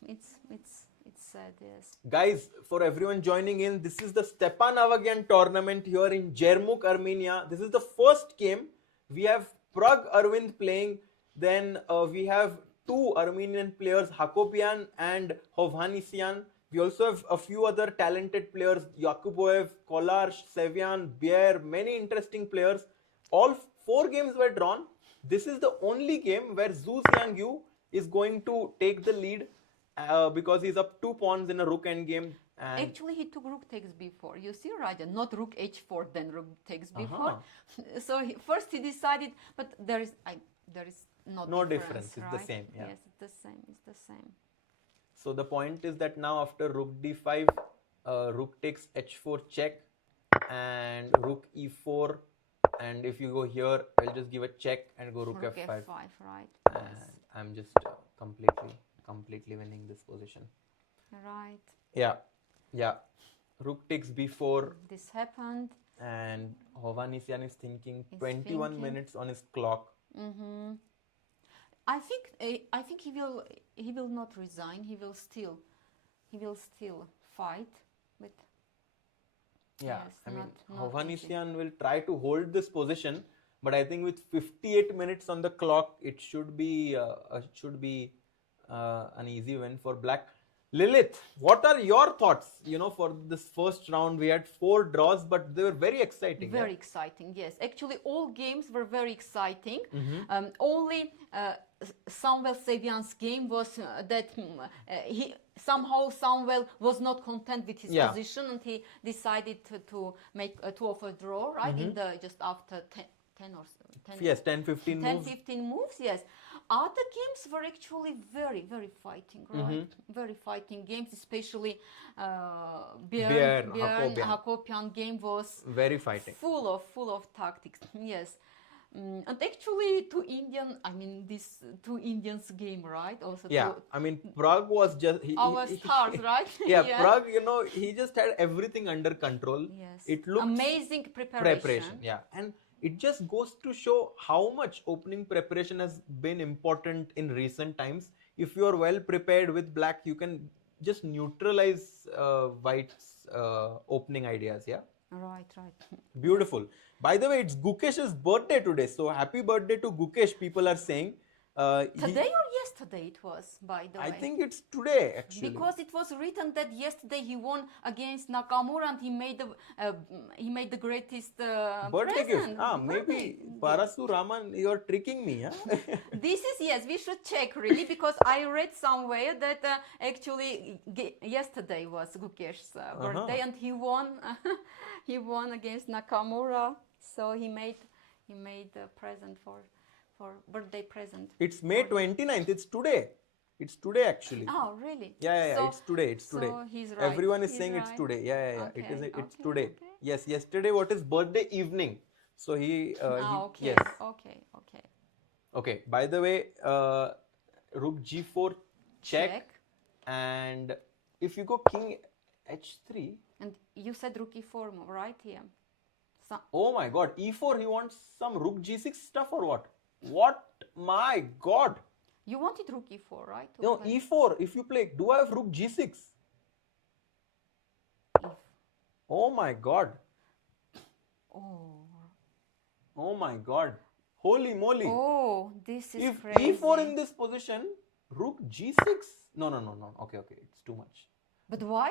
It's sad, yes. guys, for everyone joining in, this is the Stepan Avagyan tournament here in Bjerre, Armenia. This is the first game. We have Pragg Aravindh playing. Then we have 2 Armenian players, Hakobyan and Hovhannisyan. We also have a few other talented players, Yakubboev, Kollars, Sevian, Bjerre, many interesting players. All 4 games were drawn. This is the only game where Xu Xinagyu is going to take the lead because he's up 2 pawns in a rook endgame. And Actually, he took rook takes b4. You see, right? Not rook h4, then rook takes b4. So first he decided, but there is no difference. It's the right? same. Yeah. Yes, it's the same. So the point is that now after rook d5, rook takes h4 check, and rook e4, and if you go here, I'll just give a check and go rook f5. Right. And Yes. I'm just completely winning this position. Right. Yeah. Rook takes b4, This happened. and Hovhannisyan is thinking He's 21 thinking. minutes on his clock. I think he will not resign. He will still fight. But Yeah, yes, I mean, not Hovhannisyan will try to hold this position, but I think with 58 minutes on the clock, it should be an easy win for Black. Lilith, what are your thoughts? For this first round, we had 4 draws, but they were very exciting. Very exciting, yes. Actually, all games were very exciting. Only Samuel Sevian's game was that Samuel was not content with his position, and he decided to offer a draw, right? In the just after 10 or so. 10-15 moves. 10-15 moves, yes. Other games were actually very, very fighting, right? Very fighting games, especially Bjerre, Hakobyan game was very fighting. full of tactics, yes. And actually, these 2 Indians game, right? Also, Pragg was just our stars, right? Pragg, he just had everything under control. Yes. It looked amazing preparation. Yeah, and it just goes to show how much opening preparation has been important in recent times. If you are well prepared with Black, you can just neutralize White's opening ideas. Yeah. Right. Beautiful. By the way, it's Gukesh's birthday today, so happy birthday to Gukesh. People are saying Today or yesterday it was, by the I way. think it's today actually. Because it was written that yesterday he won against Nakamura and he made the greatest Birthday gift. present. Maybe Birthday Parasu Raman, you're tricking me. Huh? This is, yes, we should check really, because I read somewhere that actually yesterday was Gukesh's birthday and he won. He won against Nakamura, so he made a present for birthday present. It's May 29th. It's today. It's today actually. Oh, really? Yeah. So- It's today. It's today. So he's right. Everyone is He's saying it's right. today. Yeah. Okay, It's okay, today. okay. Yes. Yesterday, what is birthday evening? So he. Okay. Yes. Okay. Okay. By the way, Rook G4 check. And if you go King H3. And you said Rook E4 move, right here. So, Oh my God. E4. He wants some Rook G6 stuff or what? What? My God. you wanted Rook E4, right? To No, play E4. If you play, do I have Rook G6? if- Oh my God. Oh. Oh my God. Holy moly. Oh, this is If crazy. E4 in this position, Rook G6. No. Okay. It's too much. But why?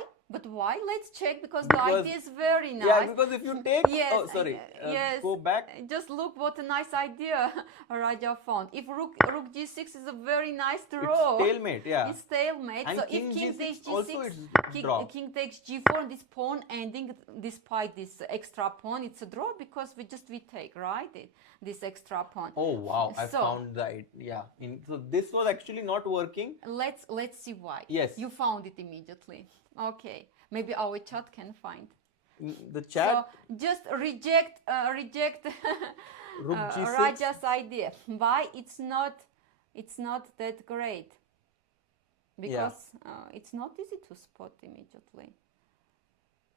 Let's check, because the Because- idea is very nice. Yeah, because if you take. Yes, Oh, sorry. yes. Go back. Just look what a nice idea Raja found. If Rook G6 is a very nice It's draw. stalemate. Yeah. It's stalemate. And so King if King G6 takes also G6, it's draw. King takes G4, and this pawn ending despite this extra pawn, it's a draw because we take, right? This extra pawn. Oh wow! I So- found that. Yeah. So this was actually not working. Let's see why. Yes. You found it immediately. Okay. Maybe our chat can find. The chat. So just reject Rook G6. Raja's idea. Why it's not that great? Because it's not easy to spot immediately.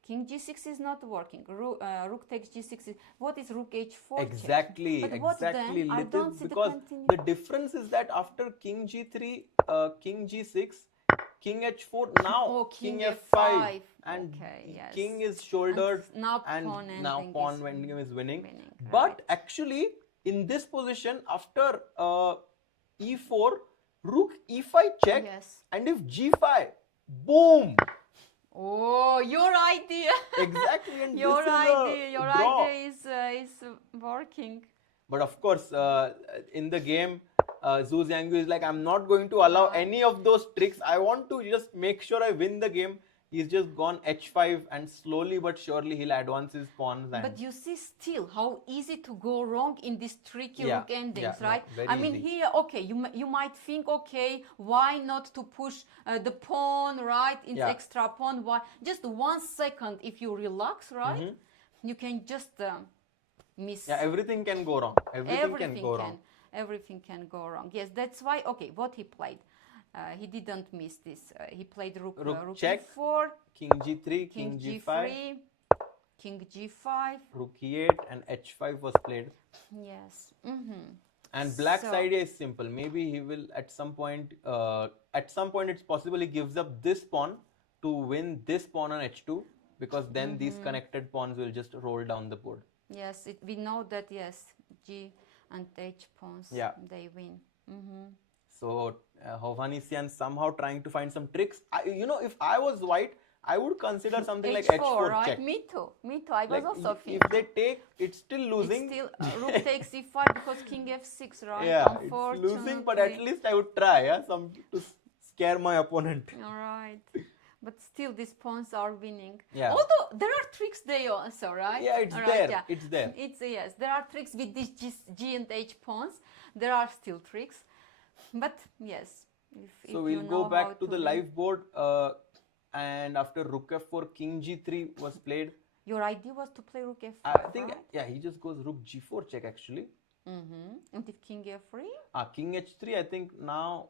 King G6 is not working. Rook takes G6. What is Rook H4? check? Exactly. But what then? Exactly. I don't see the because continue. the difference is that after King G3, King G6, King H4, now Oh, King F5, F5. and Okay, yes. King is shouldered, And now and pawn now ending pawn is ending is winning. right. But actually, in this position, after E4, Rook E5 check, Yes. and if G5, boom! Oh, your idea. Exactly, and Your this is idea. a Your draw. idea is working. But of course, in the game, Xu Xinagyu is like, I'm not going to allow any of those tricks. I want to just make sure I win the game. He's just gone H5, and slowly but surely he'll advance his pawns. And But you see still how easy to go wrong in these tricky Yeah, rook endings, yeah, no, right? very I mean, easy. here, okay, you might think, okay, why not to push the pawn, right? It's Yeah. extra pawn. Why? Just 1 second, if you relax, right? You can just miss. yeah, everything can go wrong. Everything can go wrong. Everything can go wrong. Yes, that's why. Okay, what he played, he didn't miss this. He played rook check, E4, King G3, King G5, G3, King G5. Rook E8, and H5 was played. Yes. And Black's So- idea is simple. Maybe he will at some point. It's possible he gives up this pawn to win this pawn on H2, because then these connected pawns will just roll down the board. Yes, we know that. Yes, G and H pawns. Yeah. They win. So Hovhannisyan somehow trying to find some tricks. If I was white, I would consider something like H4 right? check. Me too. I was Like also if thinking. they take, it's still losing. It's still rook takes E5 because King F6, right? Yeah, it's losing, but at least I would try. Yeah, to scare my opponent. All right. But still, these pawns are winning. Yeah. Although there are tricks there also, right? Yeah, it's All there. right, yeah. It's there. Yes. There are tricks with these G and H pawns. There are still tricks, but yes. So if we'll you go know how back to the win. live board, and after Rook F4, King G3 was played. Your idea was to play Rook F5. I think right? yeah, he just goes Rook G4 check actually. And if King F3. King H3. I think now.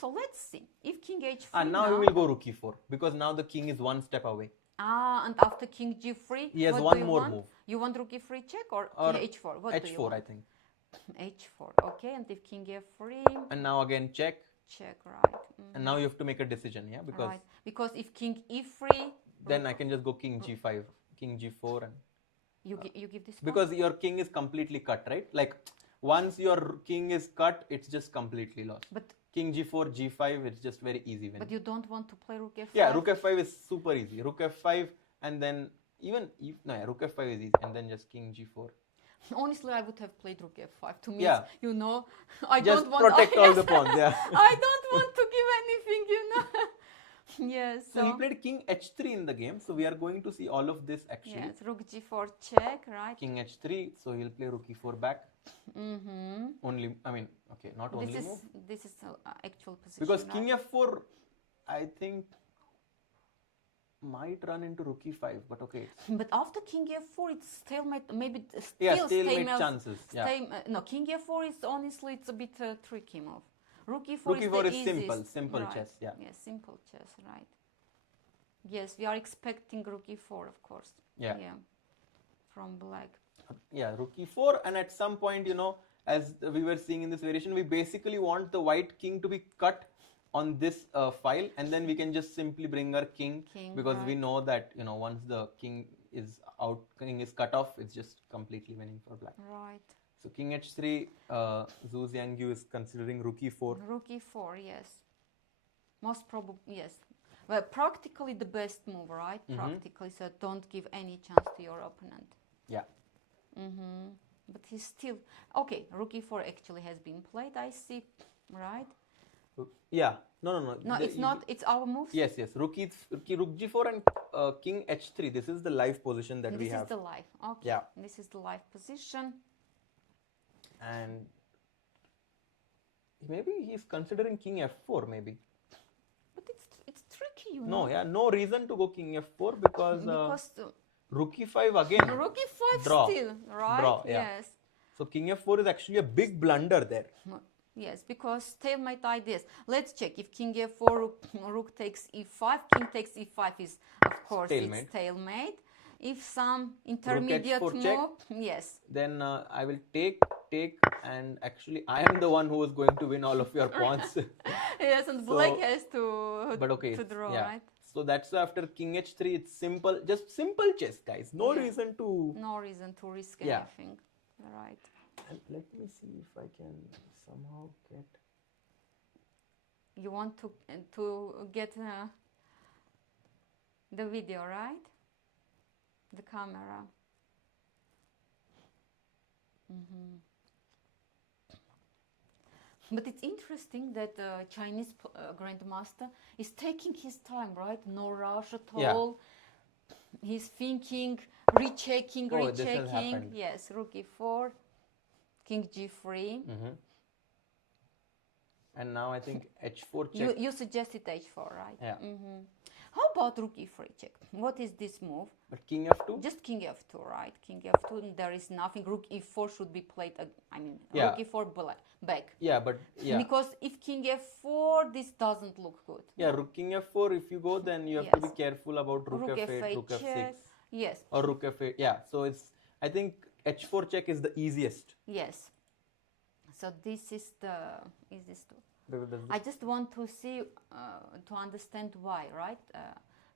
So let's see. If King H3 Now he will go Rook E4, because now the king is one step away. and after King G3, He has what one do you more want? move. You want Rook E3 check or King H4? What do you H4, want? I think. H4, okay. And if King F3, And now again check. check, right? And now you have to make a decision, yeah, because Right. Because if King E3, then I can just go King G5, King G4, and you give this pawn? because your king is completely cut, right? Like once your king is cut, it's just completely lost. But King G4, G5, it's just very easy win. but you don't want to play rook f5. Yeah, rook f5 is super easy. Rook f5 and then rook f5 is easy and then just king G4. Honestly, I would have played rook f5. To me, Yeah. you know, I Just don't want protect all the pawns. Yeah. I don't want to give anything, you know. Yes. So he played king h3 in the game. So we are going to see all of this actually. Yes, rook g4 check, right? King h3. So he'll play rook e4 back. Mm-hmm. Only, I mean, okay, not only move. This is actual position. Because right? king f4, I think, might run into rook e5, but okay. But after king f4, it's stalemate. Maybe Yeah, stalemate chances. Yeah. No, king f4 is honestly it's a bit tricky move. Rook e4 Rook is e4 the is easiest. simple Right. chess. Yeah. Yes, simple chess, right? Yes, we are expecting rook e4, of course. Yeah. Yeah. From black. Yeah, rook e4, and at some point, you know, as we were seeing in this variation, we basically want the white king to be cut on this file, and then we can just simply bring our king because we right. know that, you know, once the king is out, king is cut off, it's just completely winning for black. Right. So king h3, Xu Xinagyu is considering rook e4. Rook e4, yes. Most probably, yes. Well, practically the best move, right? Practically, so don't give any chance to your opponent. Yeah. But he's still okay. Rook e4 actually has been played. I see, right? Yeah. No. No, it's not. It's our moves. Yes. Rook g4 and king h3. This is the live position that we have. This is the live. Okay. Yeah. This is the live position. And maybe he's considering king f4 maybe. But it's tricky, you know. No, yeah, no reason to go king f4 because rook e5 again. Rook e5 draw. still, right? Draw, yeah. Yes. So king f4 is actually a big blunder there. Yes, because stalemate ideas. Let's check if king f4, rook takes e5, king takes e5 is of course Stalemate. it's stalemate. If some intermediate Rook h4 move, check. yes. Then I will take, and actually I am the one who is going to win all of your pawns. Yes, and So- black has to But okay, to draw, yeah. right? So that's why after king h3, it's simple, just simple chess, guys. No Yeah. reason to. No reason to risk Yeah. anything. Right. And let me see if I can somehow get. You want to get the video, right? The camera. But it's interesting that Chinese grandmaster is taking his time, right? No rush at Yeah. all. He's thinking, rechecking. Oh, this has happened. Yes, rook e4, king g3. And now I think h4 check. You suggested h4, right? Yeah. How about rook e3 check? What is this move? But king f2? Just king f2, right? King f2, there is nothing. Rook e4 should be played, Yeah. rook e4 back. Yeah, but yeah. Because if king f4, this doesn't look good. Yeah, rook king f4, if you go, then you have to be Yes. careful about rook f8, rook check. f6, Yes, or rook f8. Yeah, so I think h4 check is the easiest. yes. So this is the easiest. The- I just want to see, to understand why, right?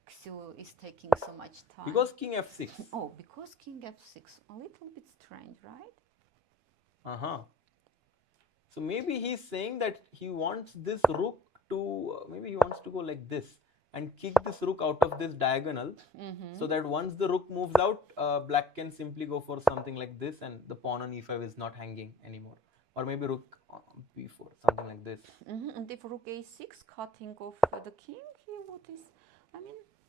Xu is taking so much time. Because king f6. Oh, because king f6, a little bit strange, right? Uh-huh. So maybe he's saying that he wants this rook to, maybe he wants to go like this and kick this rook out of this diagonal so that once the rook moves out, black can simply go for something like this and the pawn on e5 is not hanging anymore. Or maybe rook b4, something like this. And if rook a6, cutting off the king, here, what is,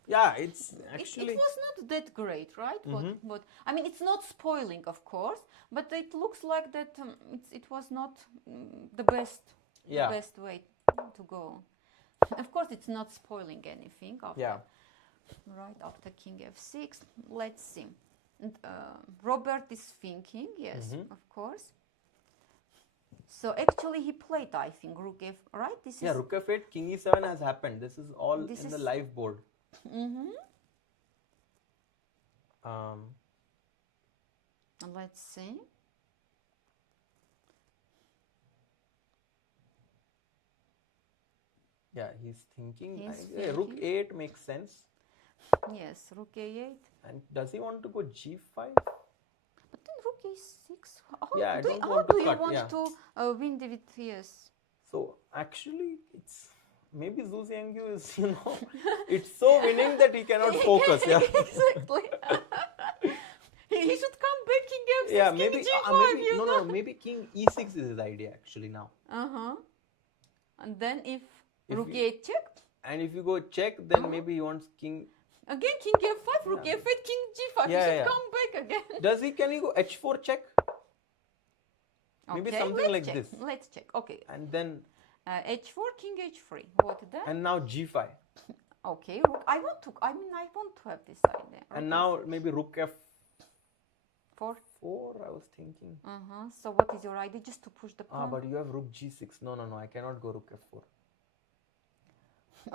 Yeah, it's actually... it was not that great, right? But I mean, it's not spoiling, of course, but it looks like that it was not the best, Yeah. the best way to go. Of course, it's not spoiling anything after, Yeah. right after king f6. Let's see. And, Robert is thinking, yes, of course. So actually, he played, I think, rook f, right? This Yeah, is rook f8, king e7 has happened. This is all This in the is- live board. Let's see. Yeah, he's thinking. He's Rook thinking. 8 makes sense. Yes, rook a8. And does he want to go g5? But then rook e6. How Yeah, I do, don't how want do to you cut, want yeah. to win with yes? So actually, it's maybe Xu Xinagyu is, it's so winning that he cannot focus. Yeah. Exactly. He should come back king f6, Yeah, king maybe g5, maybe you no, know. no, maybe king e6 is his idea actually now. And then if If rook you- e8 check, And if you go check, then maybe he wants king. again king f5, rook Yeah. f8, king g5. Yeah, he should yeah. come back again. Can he go h4 check? Maybe Okay, something let's like check. this. Let's check. Okay. And then, H4, king h3. What then? and now g5. Okay, rook. I want to have this idea. And now maybe rook f4, Four. I was thinking. So what is your idea? Just to push the pawn. But you have rook g6. No, I cannot go rook f4.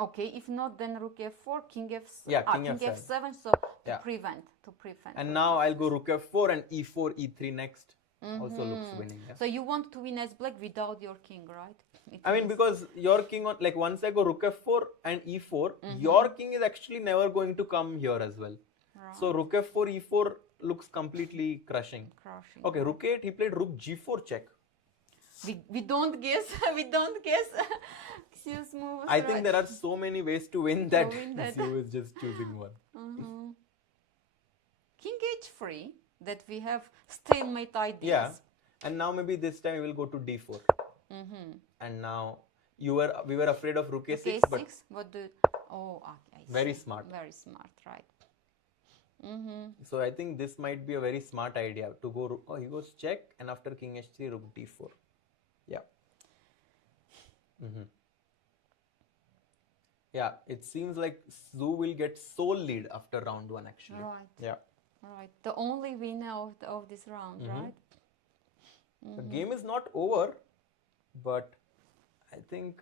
Okay, if not, then rook f4, king f7. Yeah, king king f7. f7. So Yeah. to prevent. And now I'll go rook f4 and e4, e3 next. Also looks winning. Yeah? So you want to win as black without your king, right? I mean, because your king on, like, once I go rook f4 and e4, your king is actually never going to come here as well. Right. So rook f4, e4 looks completely crushing. Okay, rook 8, he played rook g4 check. We don't guess. We don't guess. Xu's moves. I think there are so many ways to win that that. Xu is just choosing one. King h3. That we have stalemate ideas. Yeah, and now maybe this time we will go to d4. And now we were afraid of rook a6, but okay, I very see. smart. Very smart, right? So I think this might be a very smart idea to go. He goes check, and after king h3, rook d4. Yeah. Yeah, it seems like Xu will get sole lead after round 1 actually. Right. Yeah. Right. The only winner of this round, right? The game is not over, but I think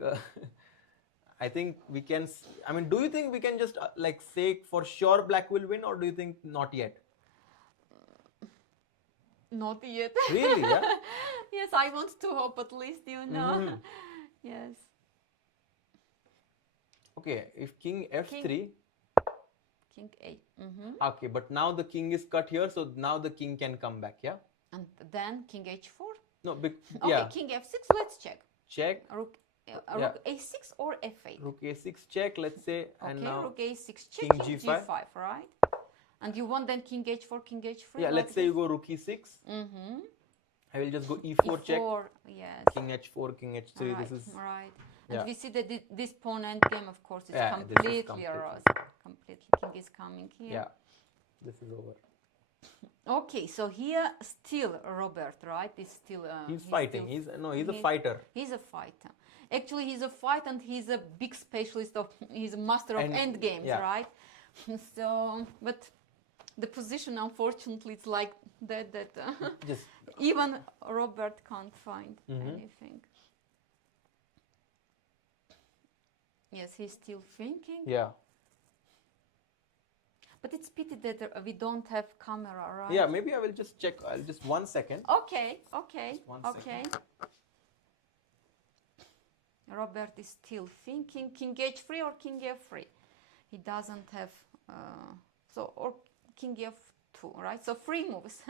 we can. I mean, do you think we can just like say for sure black will win, or do you think not yet? Not yet. Really? Yeah. Yes, I want to hope at least, you know. Yes. Okay, if king f3. King a. Okay, but now the king is cut here, so now the king can come back, yeah? And then king h4. No, Okay, yeah. king f6. Let's check. Check. Rook a6 or f8. Rook a6 check, let's say, and Okay, now rook a6 check, king king g5. g5, right? And you want then king h4, king h3. Yeah, let's say you go rook e6. I will just go e4 check. Yes. King h4, king h3. Right, This is right. And yeah. we see that this pawn endgame, of course, is Yeah, this is completely completely. rose. Completely, king is coming here. yeah. This is over. Okay, so here still Robert, right? Is still He's fighting. He's a fighter. He's a fighter. Actually, he's a fighter, and he's a big specialist of. He's a master of end games, yeah. right? So, but the position, unfortunately, it's like that. Just Even Robert can't find anything. Yes, he's still thinking. yeah. But it's pity that we don't have camera, right? Yeah, maybe I will just check. I'll just 1 second. Okay. One Okay. Robert is still thinking king h3 or king f3. He doesn't have or king f2, right? So 3 moves.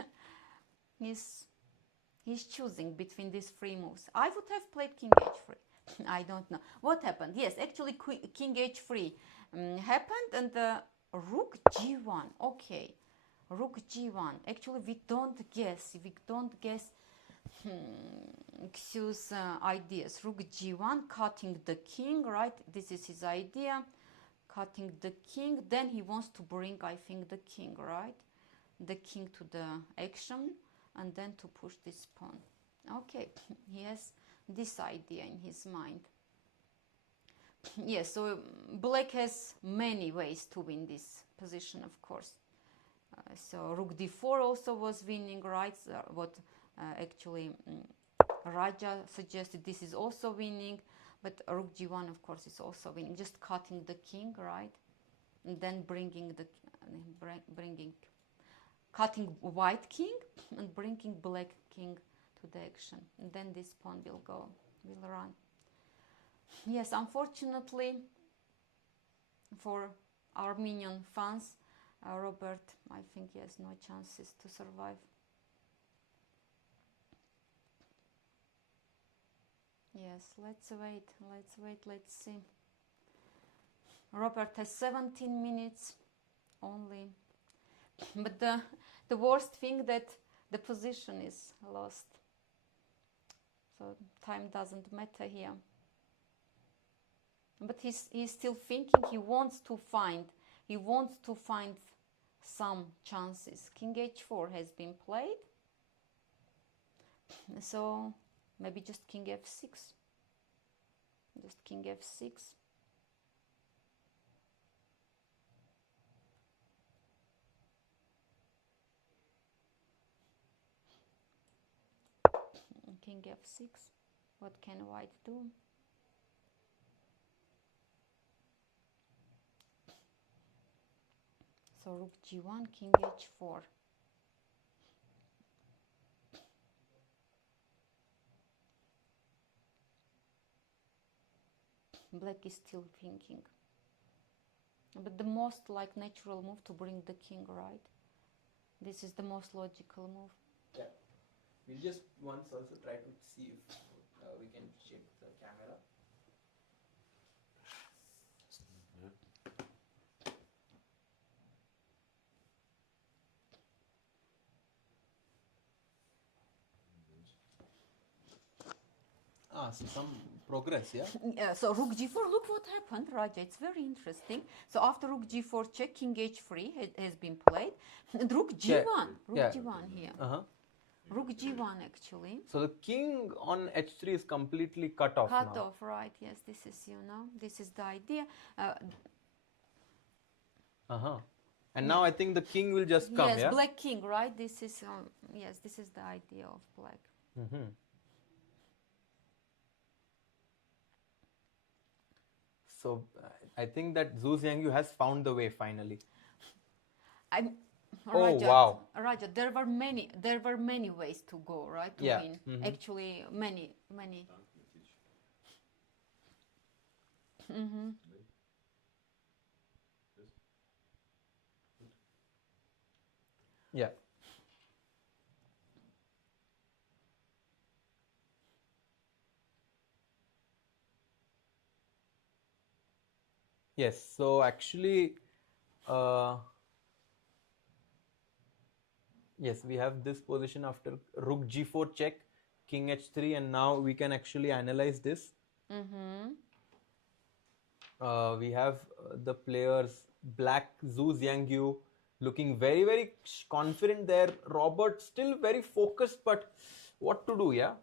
He's choosing between these 3 moves. I would have played king h3. I don't know what happened. Yes, actually king h3 happened, and rook g1. Okay, rook g1. Actually, we don't guess Xu's ideas. Rook g1, cutting the king, right? This is his idea, cutting the king. Then he wants to bring, I think, the king, right? The king to the action, and then to push this pawn. Okay, he has this idea in his mind. Yes, so black has many ways to win this position, of course. So rook d4 also was winning, right? What actually Raja suggested, this is also winning, but rook g1, of course, is also winning. Just cutting the king, right? And then cutting white king and bringing black king to the action. And then this pawn will run. Yes, unfortunately for Armenian fans, Robert, I think he has no chances to survive. Yes, let's wait. Let's see. Robert has 17 minutes only. But the worst thing that the position is lost. So time doesn't matter here. But he's still thinking. He wants to find some chances. King h4 has been played. So maybe just king f6. Just king f6. King f6. What can white do? So rook g1, king h4. Black is still thinking. But the most natural move to bring the king, right? This is the most logical move. Yeah. We'll just once also try to see if we can check the camera. So some progress, yeah? Yeah, so rook g4, look what happened, Raja. It's very interesting. So after rook g4 check, king h3 has been played. And rook g1, g1 here. Rook g1 actually. So the king on h3 is completely cut off now. Cut off, right? Yes, this is this is the idea. And now I think the king will just come, yes, yeah? black king, right? This is yes, this is the idea of black. So I think that Xu Xinagyu has found the way finally. Raja, wow. Raja, there were many ways to go, right? To win. Actually, many. Yeah. Yes, so actually, yes, we have this position after rook g4 check, king h3, and now we can actually analyze this. We have the players black, Xu Xinagyu looking very, very confident there. Robert still very focused, but what to do, yeah?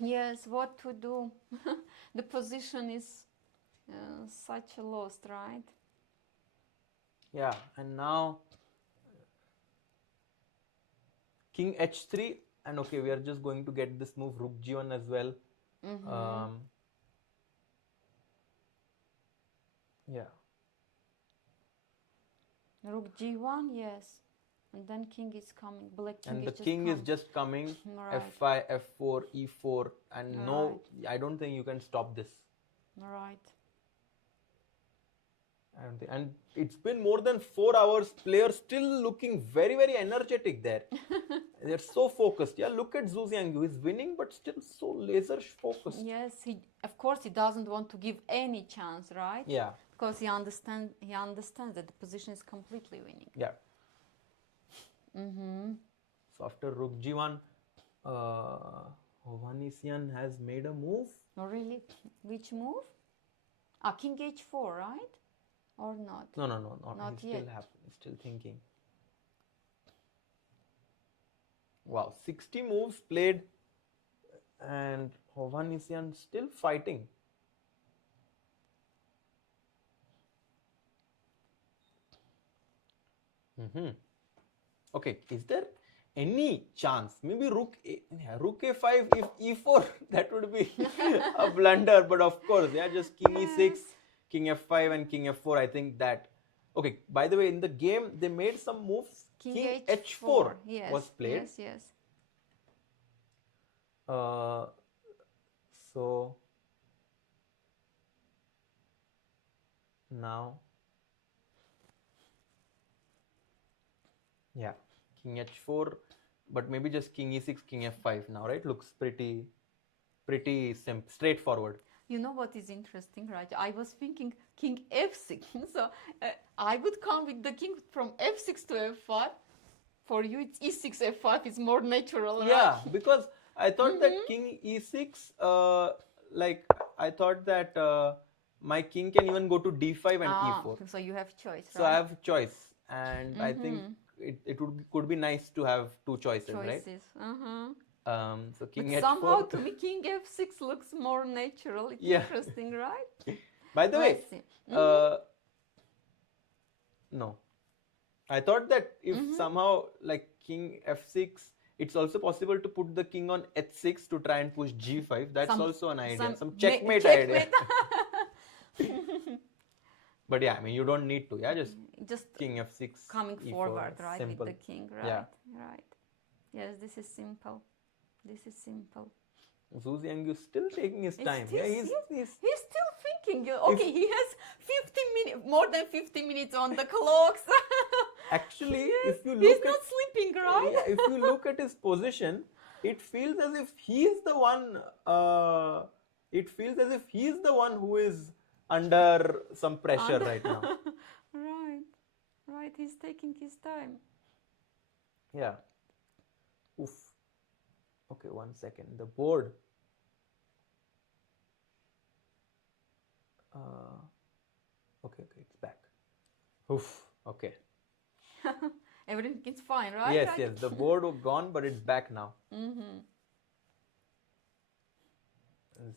Yes, what to do? The position is such a lost, right? Yeah, and now king h3, and okay, we are just going to get this move rook g1 as well. Yeah. Rook g1, yes, and then king is coming. Black king And is the just king coming. is just coming. Right. f5, f4, e4, and no, I don't think you can stop this. Right. And it's been more than 4 hours. Players still looking very, very energetic there. They're so focused. Yeah, look at Xu Xinagyu. He's winning, but still so laser focused. Yes, of course he doesn't want to give any chance, right? Yeah. Because he understands that the position is completely winning. Yeah. So after rook g1, Hovhannisyan has made a move. Oh, really? Which move? King h4, right? Or not? No, Not he's yet. He's still thinking. Wow, 60 moves played, and Hovhannisyan still fighting. Okay, is there any chance? Maybe rook a5 if e4, that would be a blunder. But of course, yeah, just king e6, king f5, and king f4. I think that. Okay, by the way, in the game they made some moves. King h4 yes, was played. Yes. So now, yeah, king h4, but maybe just king e6, king f5 now, right? Looks pretty pretty straightforward. You know what is interesting, right? I was thinking king f6. So I would come with the king from f6 to f5. For you, it's e6, f5 is more natural, right? Yeah, because I thought that king e6, I thought that my king can even go to d5 and e4. So you have choice, right? So I have choice, and I think it could be nice to have two choices, right? So king but h4. somehow to me, king f6 looks more natural. It's interesting, right? By the way, Let's see. no. I thought that if somehow like king f6, it's also possible to put the king on h6 to try and push g5. That's also an idea. Some checkmate idea. But yeah, I mean, you don't need to. Yeah, just king f6. Coming e4, forward, right, simple. with the king, right? Yeah. Right. Yes, this is simple. This is simple. Xu Xinagyu still taking his time. Still, Yeah, he's still thinking. Okay, he has 15 minutes, more than 50 minutes on the clocks. actually, if you He's look not sleeping, right? if you look at his position, it feels as if he's the one. It feels as if he's the one who is under some pressure right now. Right. He's taking his time. Yeah. Oof. Okay, 1 second. The board. Okay, it's back. Oof. Okay. Everything is fine, right? Yes. The board was gone, but it's back now.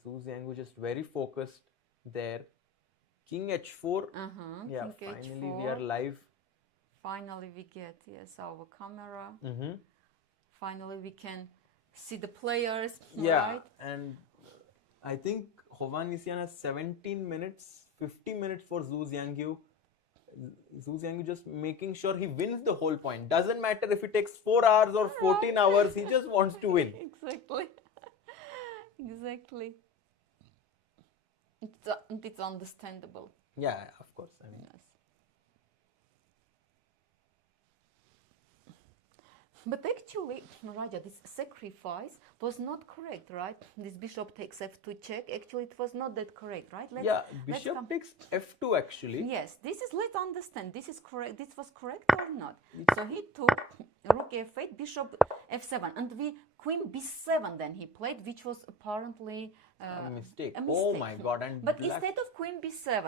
Xu Xinagyu just very focused there. King h4. Yeah, King finally h4. we are live. Finally we get our camera. Finally we can see the players. Yeah, Right? and I think Hovhannisyan has 17 minutes, 50 minutes for Xu Xinagyu. Xu Xinagyu just making sure he wins the whole point. Doesn't matter if it takes 4 hours or 14 hours, he just wants to win. Exactly. Exactly. It's understandable. Yeah, of course. I mean, Yes. But actually, Raja, this sacrifice was not correct, right? This bishop takes f2 check. Actually, it was not that correct, right? bishop takes f2 actually. Yes, let's understand. This is correct. This was correct or not? So he took rook f8, bishop f7, and queen b7 then he played, which was apparently A mistake. a Oh mistake. my god. And But black, instead of queen b7,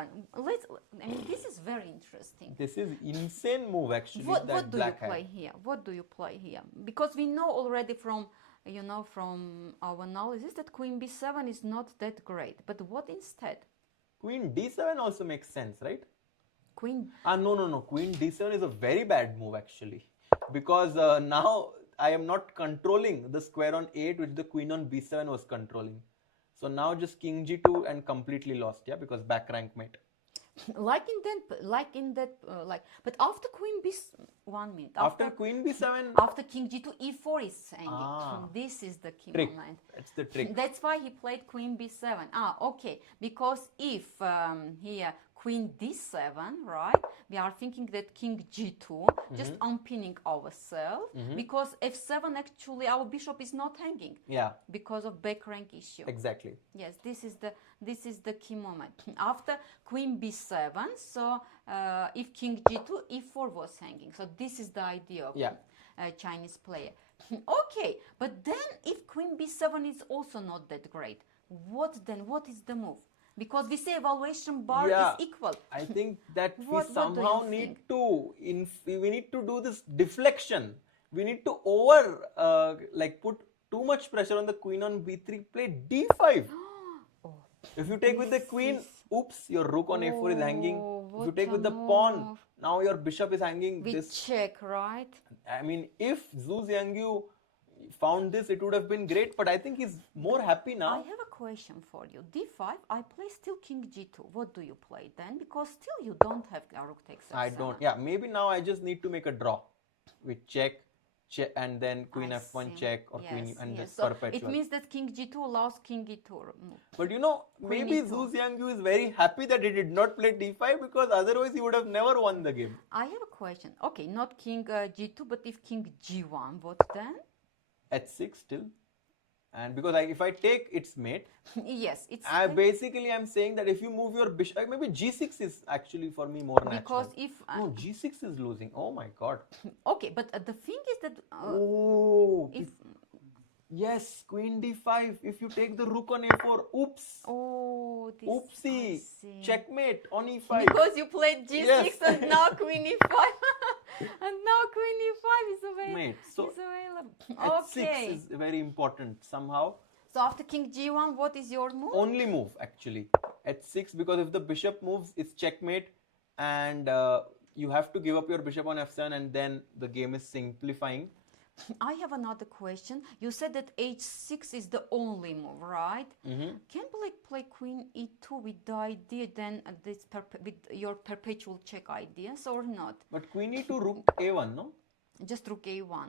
this is very interesting. this is insane move actually. What that do you black play had. here? What do you play here? Because we know already from our analysis that queen b7 is not that great. But what instead? Queen d7 also makes sense, right? Queen. No. Queen d7 is a very bad move actually, because now I am not controlling the square on 8 which the queen on b7 was controlling. So now just king g2 and completely lost, yeah, because back rank mate. But after queen b, 1 minute. After queen b7, After king g2, e4 is hanging. This is the key trick. moment. That's the trick. That's why he played queen b7. Okay. Because if here queen d7, right, we are thinking that king g2, just unpinning ourselves, because f7 actually our bishop is not hanging. Yeah. Because of back rank issue. Exactly. Yes, this is the key moment. After queen b7, so if king g2, e4 was hanging. So this is the idea of Chinese player. Okay, but then if queen b7 is also not that great, what is the move? Because we say evaluation bar is equal. I think that What we do somehow you need think? to we need to do this deflection. We need to put too much pressure on the queen on b3, play d5. If you take with the queen, oops, your rook on a4 is hanging. If you take with the pawn, now your bishop is hanging. We check, right? I mean, if Xu Xinagyu found this, it would have been great, but I think he's more happy now. I have a question for you. d5, I play still king g2. What do you play then? Because still you don't have rook takes f7. I don't. Yeah, maybe now I just need to make a draw with check, and then queen f1 check or queen and just so perpetual. it means that king g2 allows king e2 move. But maybe Xu Xinagyu is very happy that he did not play d5, because otherwise he would have never won the game. I have a question. Okay, not king g2, but if king g1, what then? h6 still. And because if I take its mate, Yes, it's basically I'm saying that if you move your bishop, maybe g6 is actually for me more natural. because if no, g6 is losing. Oh my god. okay, but the thing is that Oh, if yes, queen d5. If you take the rook on a4, oops. oh this I Oopsie. see. Checkmate on e5. Because you played g6 Yes. and now queen e5 and now queen e5 is available. Mate, so is available. h6 Okay. is very important somehow. So after king g1, what is your move? Only move actually h6, because if the bishop moves, it's checkmate, and you have to give up your bishop on f7, and then the game is simplifying. I have another question. You said that h6 is the only move, right? Can Black play queen e2 with the idea then with your perpetual check ideas or not? But queen e2, rook a1, no? Just rook a1.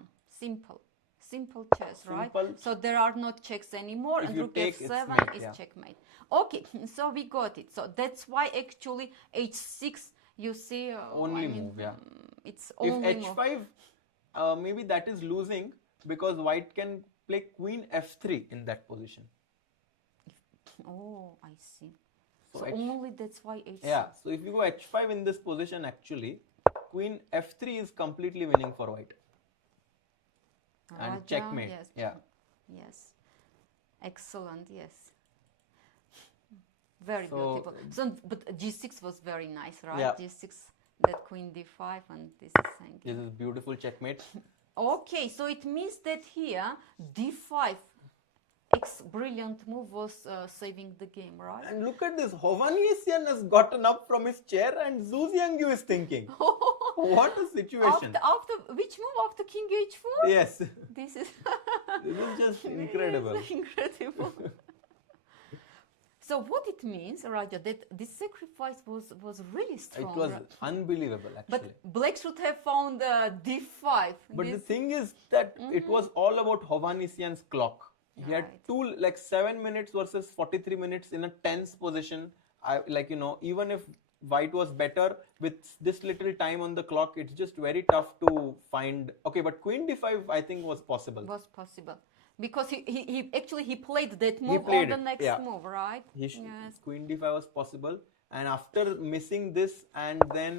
Simple chess, right? Simple. So there are no checks anymore, If and you rook take, it's f7 mate, is yeah. checkmate. Okay, so we got it. So that's why actually h6, you see, Only move, yeah. It's If only move. h5, maybe that is losing, because white can play queen f3 in that position. Oh, I see. So So only that's why h6. Yeah, so if you go h5 in this position, actually, queen f3 is completely winning for white. And Raja, checkmate. yes. Yeah. Yes. Excellent, yes. Very So- beautiful. So, but g6 was very nice, right? Yeah. G6, that queen d5, and this is hanging. This is beautiful checkmate. Okay, so it means that here d5, brilliant move was saving the game, right? And look at this, Hovhannisyan has gotten up from his chair and Xu Xinagyu is thinking. What a situation. After which move? After king h4? Yes, This is this is just incredible. It's incredible. So what it means, Raja, that this sacrifice was really It strong. was right? unbelievable, actually. But Black should have found d5. But the This- thing is that it was all about Hovhannisyan's clock. He had Right. 7 minutes versus 43 minutes in a tense position. Even if white was better with this little time on the clock, it's just very tough to find. Okay, but queen d5 I think was possible. was possible because he actually played that move played on the it, next yeah. move, right? Yes. Queen d5 was possible, and after missing this, and then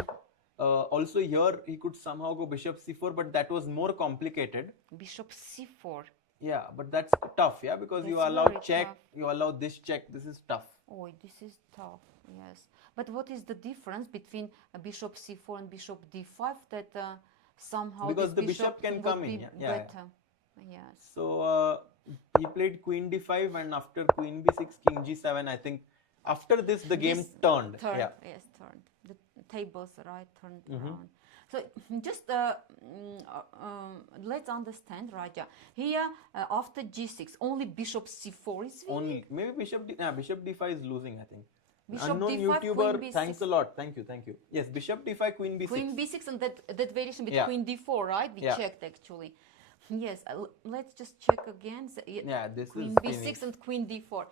also here he could somehow go bishop c4, but that was more complicated. Bishop c4. Yeah, but that's tough, yeah, because you That's allow very check, tough. you allow this check. This is tough. Oh, this is tough. Yes, but what is the difference between a bishop c4 and bishop d5? That somehow Because this the bishop can would come be in, yeah. better. Yes. So he played queen d5, and after queen b6, king g7. I think after this the game This turned. Turned, Yeah. yes, turned. The tables, right, turned Mhm. around. So just let's understand, Raja. Here, after g6, only bishop c4 is winning. Only maybe bishop d5 is losing. I think. Bishop Unknown d5, YouTuber, queen b6. thanks a lot. Thank you. Yes, bishop d5, queen b6. Queen b6 and that variation with Yeah. queen d4, right? We Yeah. checked actually. Yes, let's just check again. So, Yeah, this queen is b6 finished. and queen d4.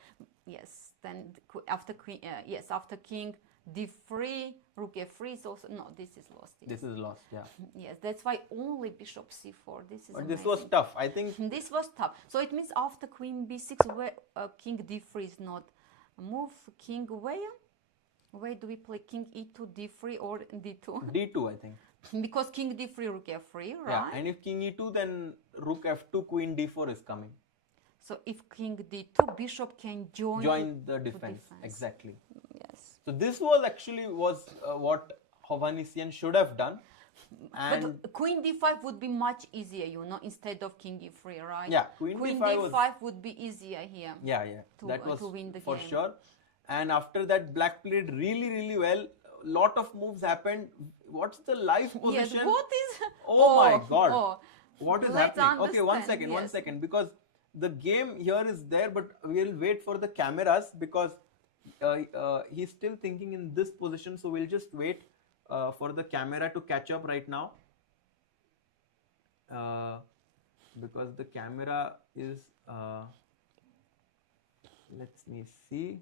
Yes, then after queen, yes, after king d3, rook f3 is also no. This is lost. Yes. This is lost. Yeah, Yes, that's why only bishop c4. This is. but this was amazing. tough. I think This was tough. So it means after queen b6, where king d3 is not a move. King where? Where do we play king e2, d3, or d2? d2. I think. Because king d3, rook f3, right? Yeah, and if king e2, then rook f2, queen d4 is coming. So if king d2, bishop can join The defense. defense. Exactly. Yes. So this was actually what Hovhannisyan should have done. And But queen d5 would be much easier, instead of king e3, right? yeah, queen d5 was d5 would be easier here. yeah, that was to win the for game. sure. And after that, black played really well. Lot of moves happened. What's the live Yes, position? what is... Oh my God. Oh. What is Let's happening? Okay, one understand, second, yes. because the game here is there, but we'll wait for the cameras because he's still thinking in this position. So we'll just wait for the camera to catch up right now. Because the camera is, let me see.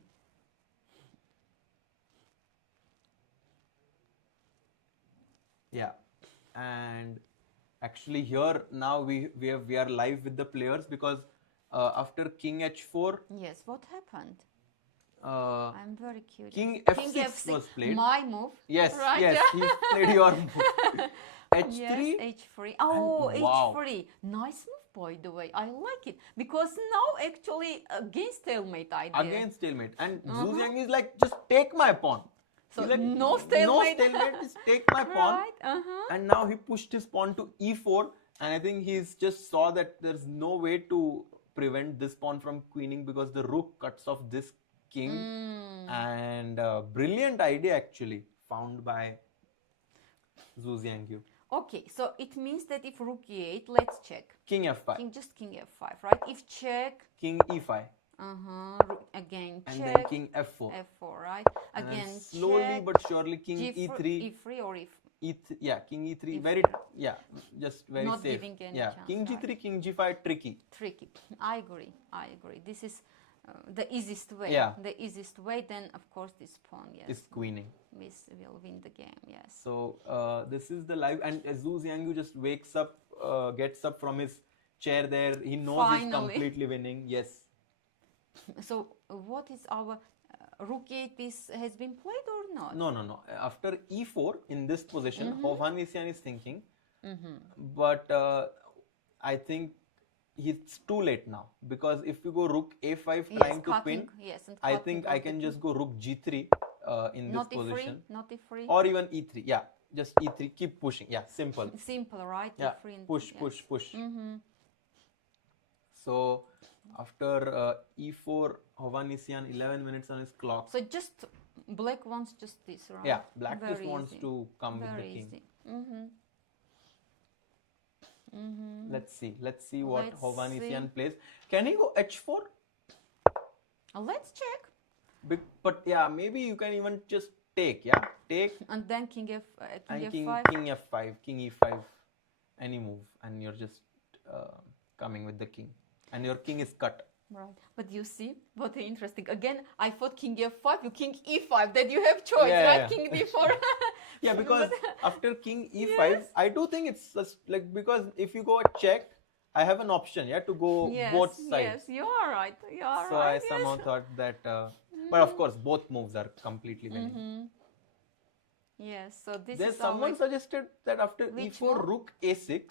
Yeah, and actually here now we are live with the players because After king h4, Yes, what happened? uh, I'm very curious. king f6 was played. My move. Yes, Right, yes, yeah. he played your move. h3. Yes, h3. Oh, wow. h3. Nice move, by the way. I like it because now actually against stalemate idea. Against stalemate. And Xu Xinagyu is like, just take my pawn. So He's like, no stalemate. No stalemate, just take my pawn. Right. And now he pushed his pawn to e4. And I think he's just saw that there's no way to prevent this pawn from queening because the rook cuts off this king. And brilliant idea actually found by Xu Xinagyu. Okay, so it means that if rook e8, let's check. King f5. King f5, right? If check, King e5. Again And check. then king f4. f4, right? And then Again slowly check. but surely king G3, e3. e3 or E3, yeah, king e3, E3. very, yeah, just very Not safe. giving any yeah, chance, king right. g3, king g5, tricky. tricky. I agree. This is the easiest way. Yeah. The easiest way. Then of course this pawn, yes, Is queening. this will win the game. Yes. So this is the live, and Xu Xinagyu just wakes up, gets up from his chair there. He knows he's Finally. completely winning. Yes. So what is our rook 8 has been played or not? No. After e4 in this position, Hovhannisyan is thinking, but I think it's too late now because if you go rook a5 Yes, trying to cutting, pin, yes, and I cutting think of I the can king. just go rook g3 in this Not position. e3, not e3. Or even e3, yeah, just e3, keep pushing, yeah, simple. Simple, right? Yeah, E3 and push, yes. push, push. So after e4, Hovhannisyan 11 minutes on his clock. So just black wants just this, right? Yeah, black just Very wants easy. to come with the Very king. easy. Let's see what Let's Hovhannisyan see. plays. Can he go h4? Let's check. But yeah, maybe you can even just take, yeah, take And then king and king f5. f5, king e5, any move, and you're just coming with the king, and your king is cut. Right. But you see, what interesting. Again, I thought king f5, you king e5. Then you have choice, Yeah, right? yeah. King d4. Yeah, because after king e5, Yes. I do think it's just like, because if you go a check, I have an option, yeah, to go Yes, both sides. yes, you are right. You are So right. I somehow yes. thought that, but of course, both moves are completely winning. Yes, so this There's is our someone suggested that after Which e4, move? rook a6,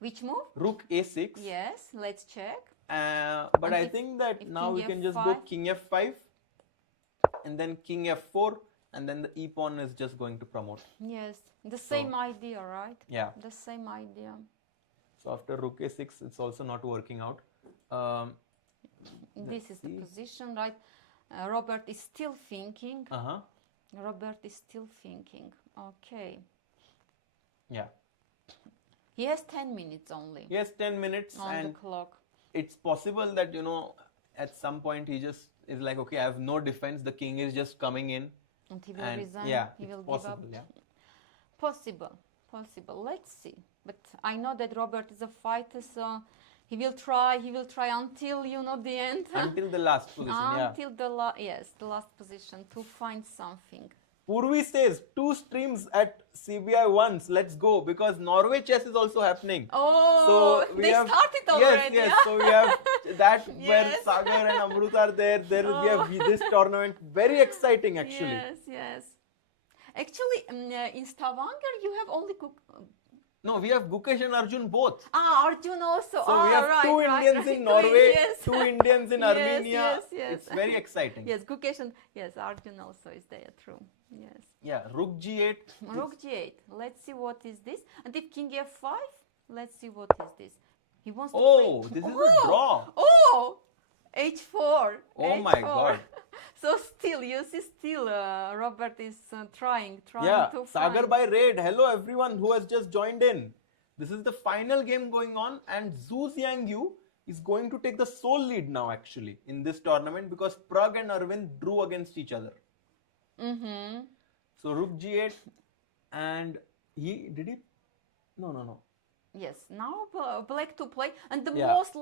Which move? rook a6. Yes, let's check. But And I if- think that if now king we can just go f5? king f5 and then king f4, and then the e pawn is just going to promote. Yes, the same idea, right? Yeah. The same idea. So after rook a6, it's also not working out. This is the see. position, right? Robert is still thinking. Uh-huh. Robert is still thinking. Okay. Yeah. He has 10 minutes only Yes, 10 minutes, on the and clock. it's possible that, at some point he just is like, okay, I have no defense. The king is just coming in. And he will And resign. yeah, He it's will possible, give up. yeah. Possible. Let's see. But I know that Robert is a fighter, so he will try until the end. Until the last position, yeah. Until the last position to find something. Purvi says 2 streams at CBI once. Let's go, because Norway chess is also happening. Oh, we they have, started already. Yes. yeah? So we have that where Yes. Sagar and Amrut are there. We have this tournament. Very exciting, actually. Yes. Actually, in Stavanger, you have only No, we have Gukesh and Arjun both. Arjun also. So we have right, 2 right, Indians right. in Norway, Yes. 2 Indians in Yes, Armenia. yes. It's very exciting. Yes, Gukesh and Arjun also is there. True. Yes. Yeah, Rook G8. Rook G8. Let's see what is this. And if King F5, let's see what is this. He wants to Oh, play. this is a draw. Oh, H4. Oh my H4. God. So still, you see, Robert is trying Yeah, to Sagar find. by Raid. Hello everyone who has just joined in. This is the final game going on, and Xu Xinagyu is going to take the sole lead now, actually, in this tournament, because Pragg and Aravindh drew against each other. So Rook G8, and No. Yes, now black to play, and the Yeah. most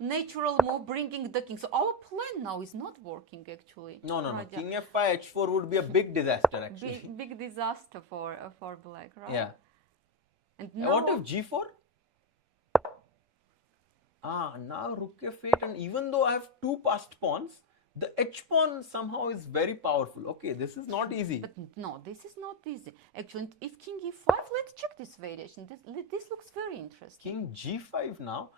natural move, bringing the king. So our plan now is not working actually. No. Raja. King F5, H4 would be a big disaster, actually. Big disaster for black, right? Yeah. And What now if G4? Now rook f8, and even though I have two passed pawns, the h pawn somehow is very powerful. Okay, this is not easy. But no, this is not easy. Actually, if king e5, let's check this variation. This looks very interesting. King g5 now.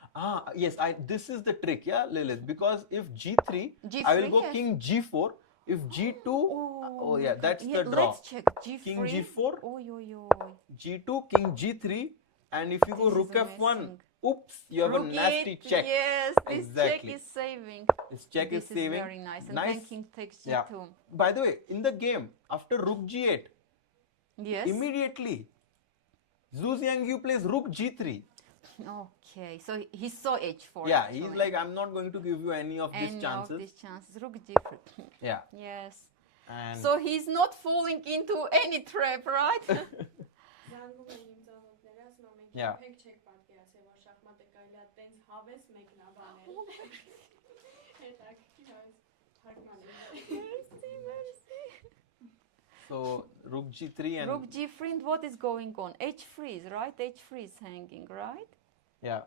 Yes, this is the trick, yeah, Lilith. Because if g3, I will G3, go yes. king g4. If g2, oh yeah, that's the draw. Let's check g3. King g4, Oy, oy, oy. g2, king g3, and if you go This rook is f1, amazing. oops, you have Rook a nasty E8, check. Yes, this Exactly. check is saving. This check This is saving. very nice. And then king takes g2. Yeah. By the way, in the game, after rook g8, Yes. immediately Xu Xinagyu plays rook g3. Okay, so he saw h4. Yeah, actually. he's like, I'm not going to give you any of these Any chances. of these chances. Rook g3. Yeah. Yes. And So he's not falling into any trap, right? Զանգում են իմ ծանոթները, ասում են Yeah. մենք չեք պատկերացրել, որ շախմատը կարելի է տենց հավես մեկնաբանել։ Հետաքրքիր է, թարգմանել։ so rook g3 and Rook g3, and what is going on? h3 is right? h3 is hanging, right? yeah.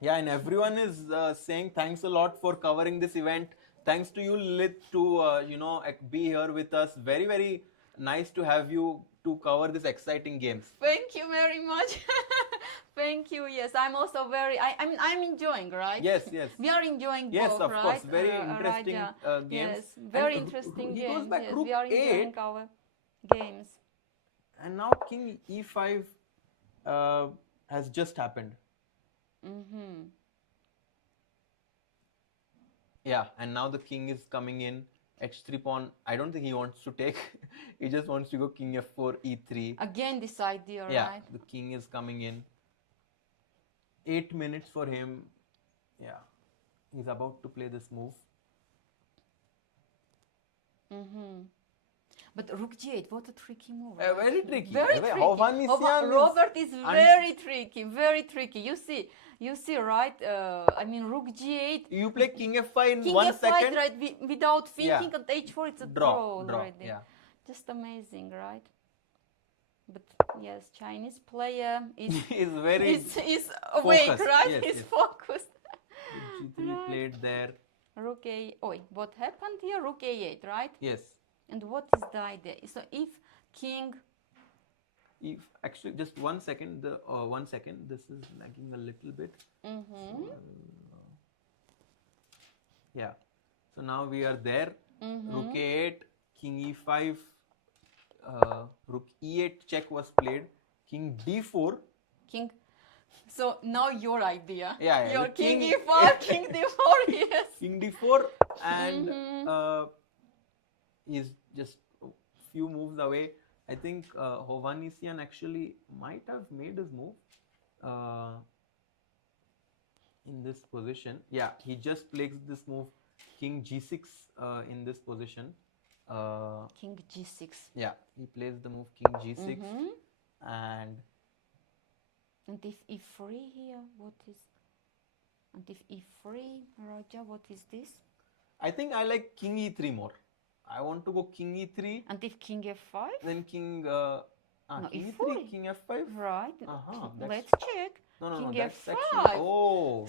Yeah, and everyone is saying thanks a lot for covering this event. Thanks to you, Lilith, to be here with us. Very, very nice to have you to cover this exciting games. Thank you very much. Thank you. Yes, I'm also very. I'm enjoying, right? Yes, yes. We are enjoying Yes, both, of right? course. Very Right, interesting yeah. games. Yes, very And interesting he goes games. back Yes, rook we are enjoying 8. our games. And now king e5 has just happened. Mm-hmm. Yeah, and now the king is coming in. H3 pawn. I don't think he wants to take. He just wants to go king f4, e3. Again, this idea, Yeah, right? the king is coming in. 8 minutes for him. Yeah, he's about to play this move. Mm-hmm. But rook g8, what a tricky move. Very tricky. Very tricky. Hovhannisyan is Robert is very tricky, very tricky. You see, right? I mean, rook g8. You play king f5 in King 1 f5, second. right? Without thinking, Yeah. and h4, it's a Draw. already. Yeah. Just amazing, right? But yes, Chinese player is Is very is awake, focused. right? Yes, He's yes. focused. g3 Right. played there. Rook a. Oh, what happened here? Rook a8, right? Yes. And what is the idea? So if king. If actually just 1 second, the 1 second, this is lagging a little bit. Mm-hmm. Yeah. So now we are there. Mm-hmm. Rook a8, king e5, rook e8 check was played. King d4. King. So now your idea. Yeah, yeah, Your the king king- e4, king d4. Yes. King d4 and Mhm. is just a few moves away. I think Hovhannisyan actually might have made his move in this position. Yeah, he just plays this move, king g6 in this position. King g6. Yeah, he plays the move king g6 Mhm. and And if e3 here, what is? And if e3, Raja, what is this? I think I like king e3 more. I want to go king e3, And if king f5? then king No, king e4. e3, king f5. Right. That's- Let's check. No, king that's f5. actually, oh,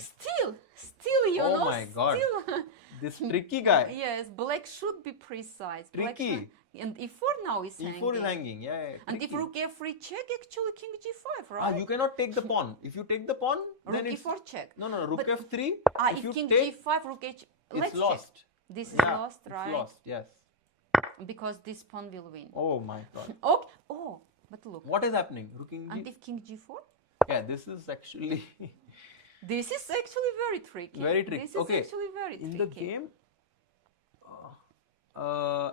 Still, you Oh know. my God. Still. this tricky guy. Yes, black should be precise. Black Tricky. should- And e4 now is hanging. E4 is hanging, yeah. And if tricky. rook f3 check, actually king g5, right? You cannot take the pawn. If you take the pawn, rook then it's e4 check. no, rook But- f3. If you king take, g5, rook h. it's Let's lost. check. This is Yeah, lost, it's right? lost, yes. Because this pawn will win. Oh my god. Okay. Oh, but look. What is happening? Rook king And g. if king g4? Yeah, this is actually This is actually very tricky. Very tricky. This is Okay, actually very in tricky. the game.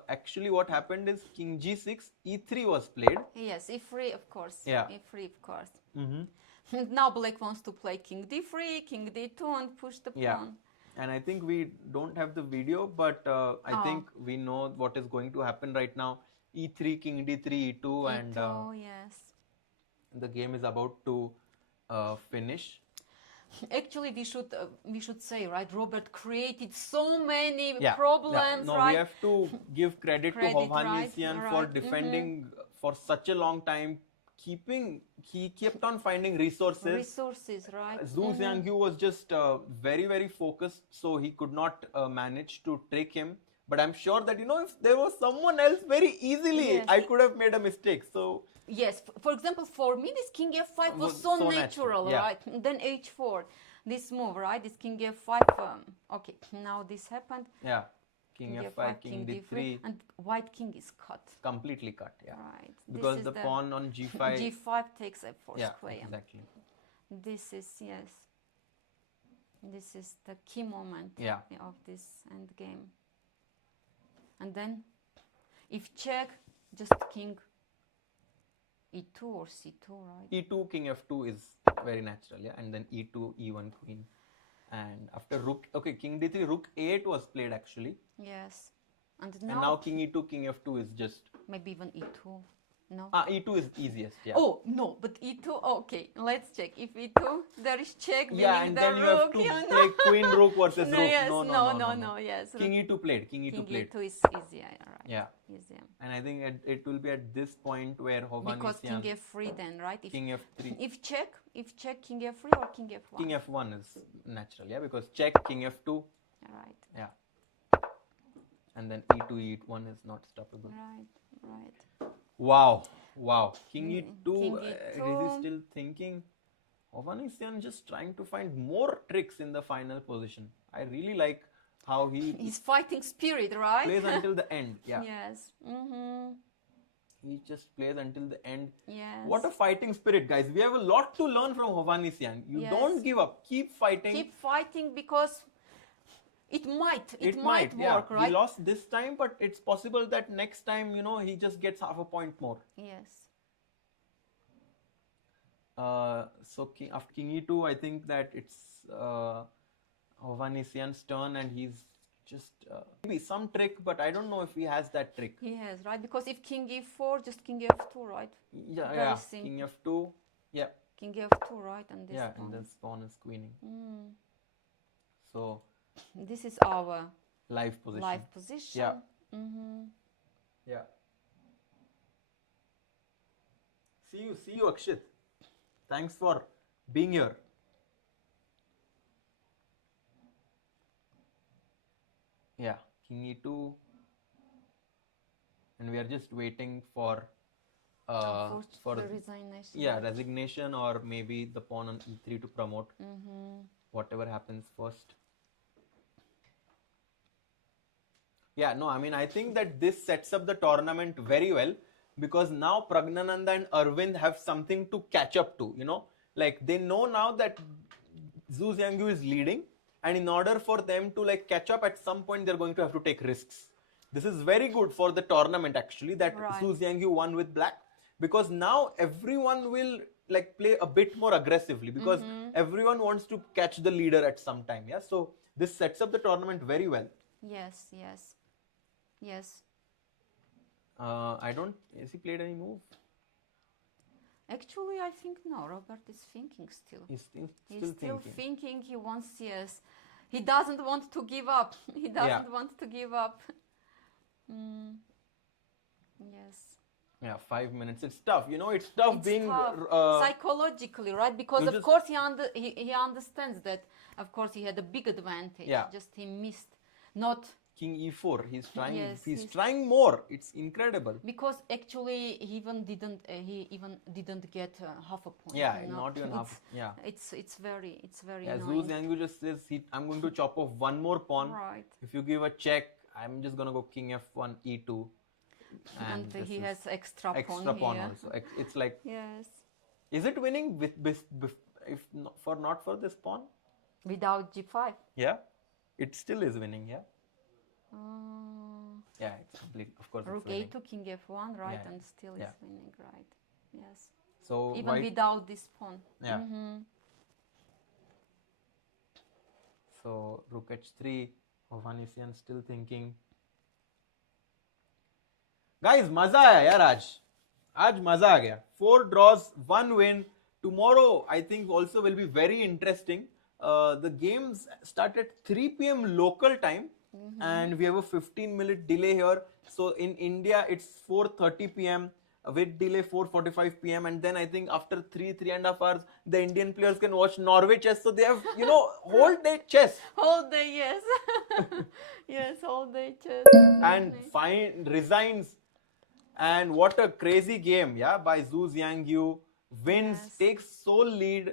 Actually, what happened is king g6, e3 was played. Yes, e3, of course. Yeah. E3, of course. Mm-hmm. Now black wants to play king d3, king d2, and push the Yeah. pawn. And I think we don't have the video, but I think we know what is going to happen right now. E3, king d3, e2, and E2, yes. the game is about to finish. Actually, we should say, right? Robert created so many Yeah. problems, No, right? we have to give credit to Credit, Hovhannisyan right, for right. defending for such a long time, he kept on finding resources. Resources, right? Xu Xinagyu was just very, very focused, so he could not manage to trick him. But I'm sure that, if there was someone else, very easily Yes. I could have made a mistake. So Yes, for example, for me, this king f5 was Was so so natural, natural, yeah. right? Then h4, this move, right? This king f5. Okay, now this happened. yeah, king f5, king d3, and white king is cut. completely cut. Yeah, Right. because this the is pawn on g5. g5 takes f4 Yeah, square. exactly. This is This is the key moment Yeah. of this end game. And then, if check, just king e2 or c2, right? e2, king f2 is very natural, yeah, and then e2, e1 queen, and after rook, okay, king d3, rook a8 was played actually, Yes. And and now king e2, king f2 is just maybe even e2. No. e2 is easiest, yeah. Oh no, but e2. Okay, let's check. If e2, there is check. Yeah, meaning and the then you have rook, to you know. play queen rook versus No, rook. yes, No. yes. King e2 played. King e2 King played. e2 is easier, right? Yeah, Easier. and I think it will be at this point where Because king Hovhannisyan, f3 then, right? If, king f3, if check, king f3 or king f1. king f1 is natural, yeah, because check, king f2, Right, yeah, and then e2, e1 is not stoppable. right. Wow. King e2, King is e2. he still thinking? Hovhannisyan just trying to find more tricks in the final position. I really like how he His fighting spirit, right? plays until the end. Yeah, Yes. Mm-hmm. he just plays until the end. Yes. What a fighting spirit, guys. We have a lot to learn from Hovhannisyan. You Yes. don't give up. Keep fighting. Keep fighting because it might yeah. work, right? He lost this time, but it's possible that next time, he just gets half a point more. Yes. So after king e2, I think that it's Hovhannisyan's turn, and he's just maybe some trick, but I don't know if he has that trick. He has, right? Because if king e4, just king f2, right? Very Yeah. simple. King f2, yeah, King f2, right? And this yeah, pawn. and this pawn is queening. Mm. So This is our live position. live position. Yeah. Mm-hmm. Yeah. See you, Akshit. Thanks for being here. Yeah, king e2, and we are just waiting for For the resignation. resignation, or maybe the pawn on e3 to promote. Mm-hmm. Whatever happens first. Yeah, no, I mean, I think that this sets up the tournament very well, because now Praggnanandhaa and Aravindh have something to catch up to, like they know now that Xu Xinagyu is leading, and in order for them to catch up at some point, they're going to have to take risks. This is very good for the tournament actually, that Right. Xu Xinagyu won with black, because now everyone will play a bit more aggressively, because everyone wants to catch the leader at some time. Yeah, so this sets up the tournament very well. Yes. Has he played any move? Actually, I think no. Robert is thinking still. He's still still thinking. thinking. He wants, yes. He doesn't want to give up. He doesn't want to give up. Yes. Yeah, 5 minutes. It's tough. It's tough It's being tough. Psychologically, right? Because you of just- course he understands that. Of course, he had a big advantage. Yeah. Just he missed. Not king e4. He's trying. Yes, he's he's- trying more. It's incredible. because actually he even didn't get half a point. Yeah, you know? not even half. It's- Yeah. It's very Yeah, Xu annoying. Xinagyu just says, I'm going to chop off one more pawn. Right. If you give a check, I'm just going to go king f1, e2. And this he is has extra pawn here. also. It's like, Yes. is it winning if not for this pawn? Without g5. Yeah, it still is winning. Yeah, Uh, yeah, it's complete. Of course, Rook it's winning. a2, king f1, right? Yeah, And still yeah. is winning, right? Yes. So Even white, without this pawn. yeah. Mm-hmm. So rook h3. Hovhannisyan still thinking. Guys, मजा आया यार आज मजा आ गया. 4 draws, 1 win. Tomorrow, I think also will be very interesting. The games start at 3 p.m. local time, and we have a 15-minute delay here. So in India, it's 4:30 p.m. with delay 4:45 p.m. and then I think after 3.5 hours the Indian players can watch Norway chess. So they have whole day chess Whole day, yes. Yes, whole day chess. and exactly. resigns. And what a crazy game, yeah, by Xu Xinagyu. Wins, Yes. takes sole lead.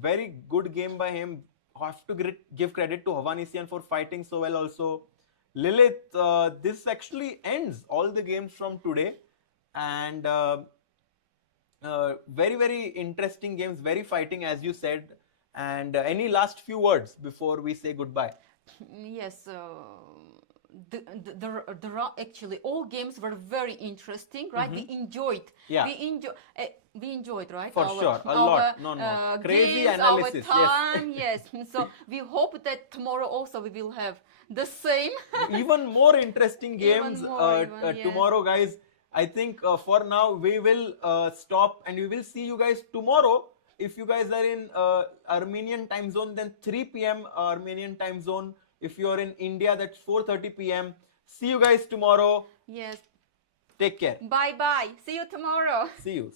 Very good game by him. Have to give credit to Hovhannisyan for fighting so well also. Lilith, this actually ends all the games from today. And very, very interesting games, very fighting as you said. And any last few words before we say goodbye? Yes, actually all games were very interesting, right? We enjoyed. Yeah. We enjoyed, right? For sure, a lot. No. Crazy games, analysis, our time, yes. So we hope that tomorrow also we will have the same. Even more interesting games yes. tomorrow, guys. I think for now we will stop and we will see you guys tomorrow. If you guys are in Armenian time zone, then 3 p.m. Armenian time zone. If you are in India, that's 4:30 p.m. See you guys tomorrow. Yes. Take care. Bye bye. See you tomorrow. See you.